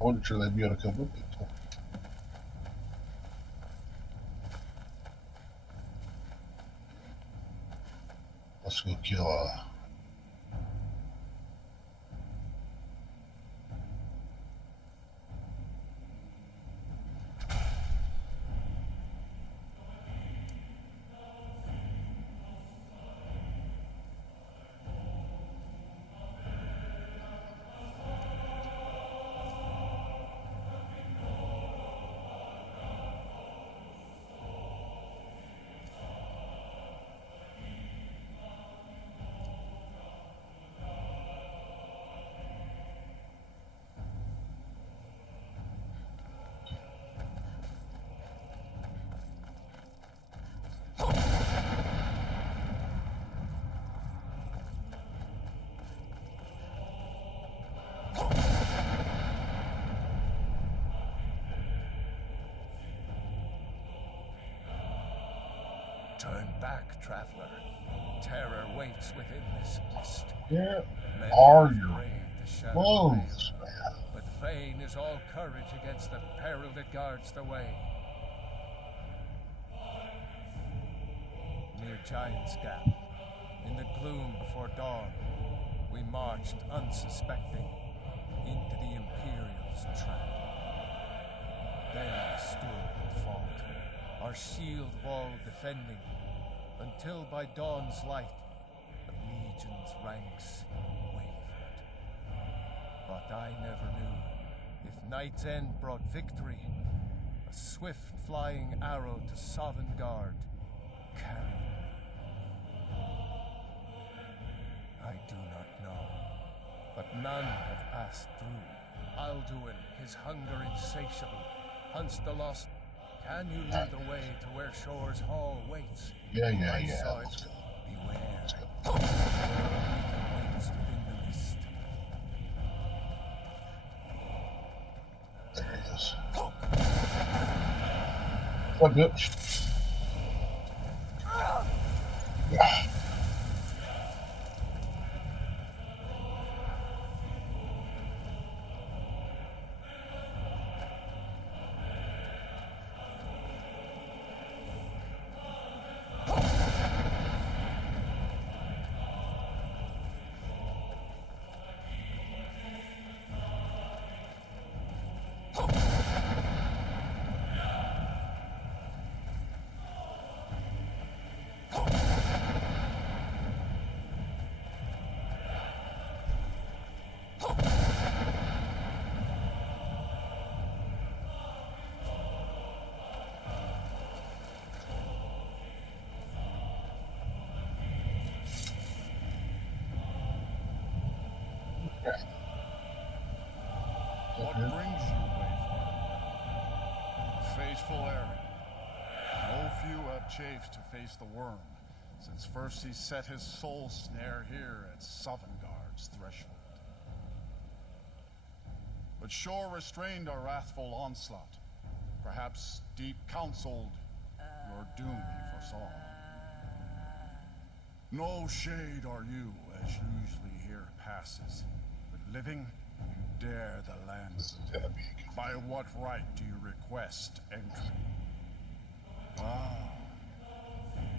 I wasn't sure they'd be able to come with people. Let's go kill back, traveler. Terror waits within this mist. Yeah. Men Are have your braved the shadow clothes, veil, man? but vain is all courage against the peril that guards the way. Near Giant's Gap, in the gloom before dawn, we marched unsuspecting into the Imperial's trap. Then we stood and fought, our shield wall defending, until by dawn's light the Legion's ranks wavered. But I never knew if Night's End brought victory, a swift flying arrow to Sovngarde carried me. I do not know, but none have passed through. Alduin, his hunger insatiable, hunts the lost. Can you lead the way to where Shore's Hall waits? Yeah. I saw it. Let's go. Beware. Let's go. Waits within the mist. There he is. What, bitch? Yeah. What brings you, Wayfarer? A faithful errand. No few have chafed to face the worm, since first he set his soul snare here at Sovngarde's threshold. But Shore restrained our wrathful onslaught. Perhaps deep counseled your doom he foresaw. No shade are you, as usually here passes, but living, you dare the land. This is gonna be. By what right do you request entry? Ah,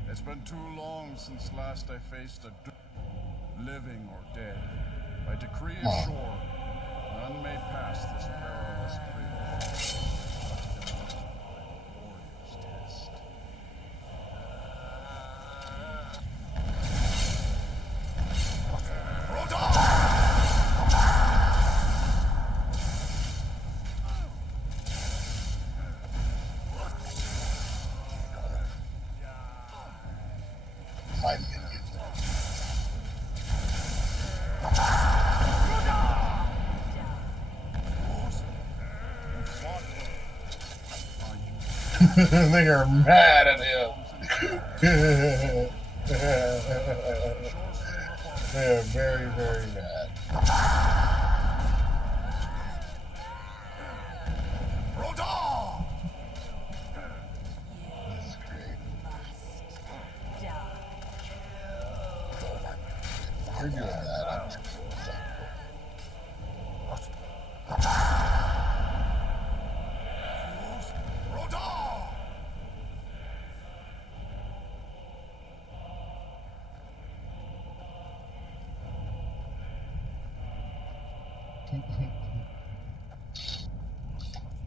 it's been too long since last I faced a living or dead. By decree of Shore, none may pass this perilous bridge. Warrior's test. They are mad at him. They are very, very mad. This is great. You're doing that. I'm just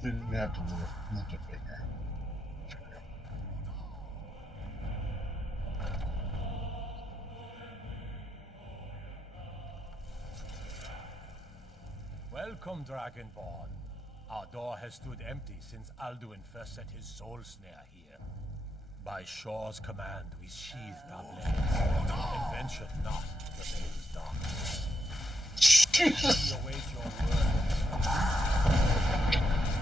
didn't have to lift a finger. Welcome, Dragonborn. Our door has stood empty since Alduin first set his soul snare here. By Shore's command, we sheathed our blades and ventured not the Veil's darkness. Jesus! We await your word.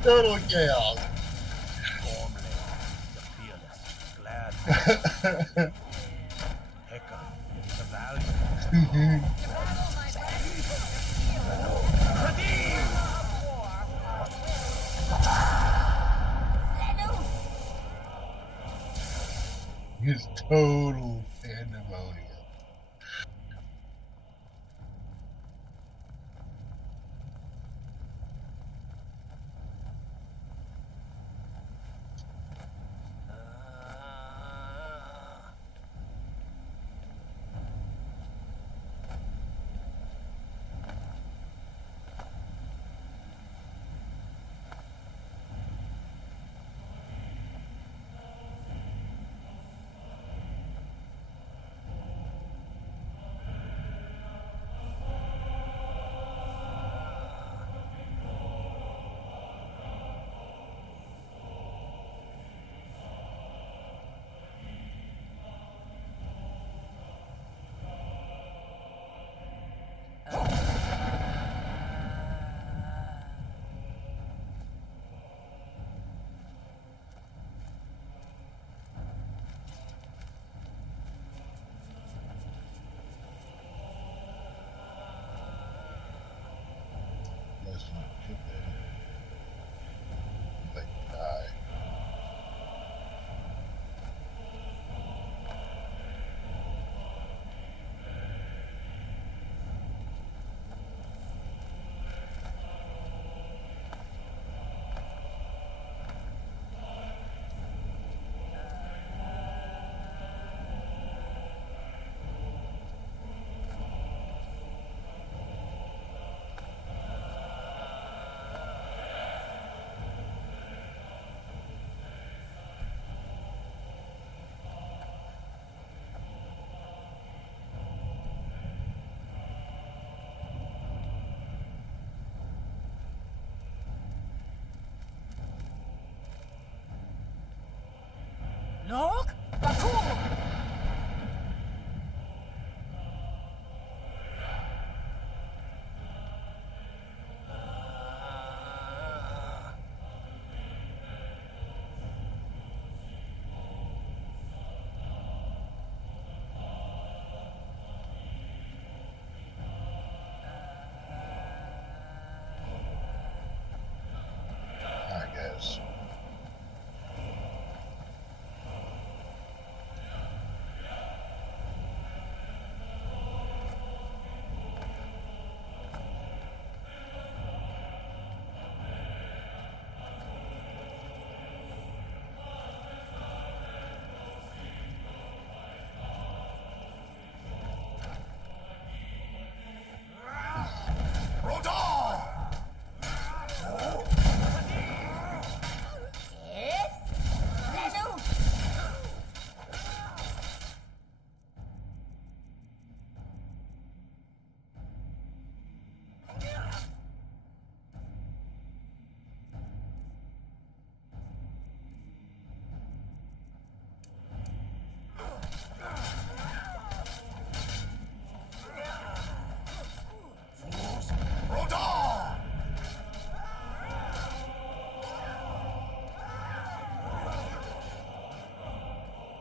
Total chaos. Gormley, the fearless, glad. Hector, the valiant. He's Total pandemonium. They die. Look! Bakur! I guess.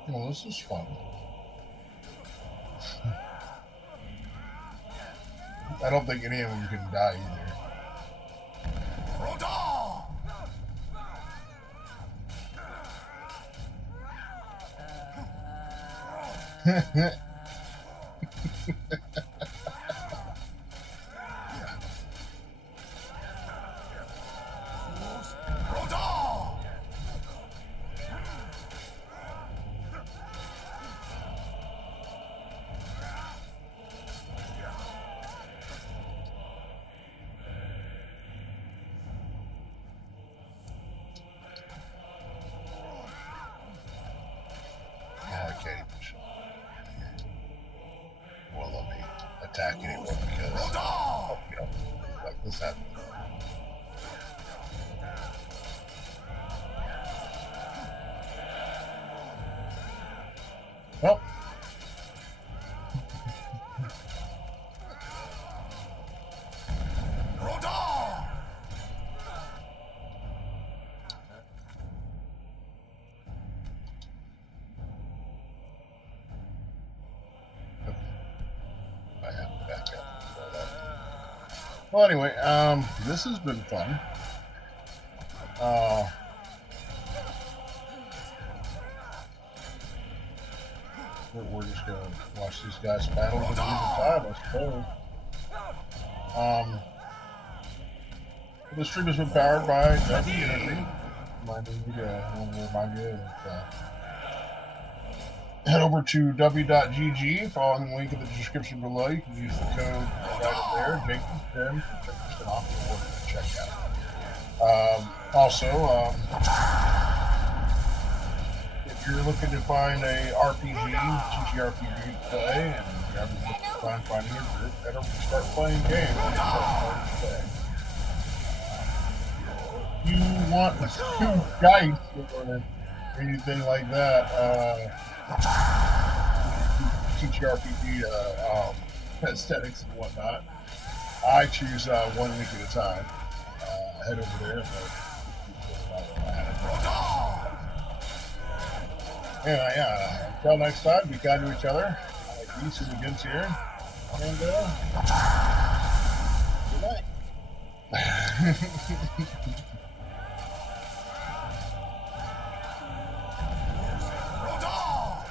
Well, this is fun. I don't think any of them can die either. Well, let me attack anyone because like this happened. Well. Well, anyway, this has been fun. we're just gonna watch these guys battle to the end of time, I suppose. The stream has been powered by Dusty Energy. Reminding you to remind you of, head over to w.gg, following the link in the description below. You can use the code right there, Jenkins10, for 10% off your order at checkout. Also, if you're looking to find a RPG, TTRPG to play, and you're having a difficult time finding a group, head over to Start Playing Games. You want two dice or anything like that, TTRPG aesthetics and whatnot, I choose one link at a time. Head over there. Anyway, yeah, until next time, be kind to each other. Peace who begins here. And, good night.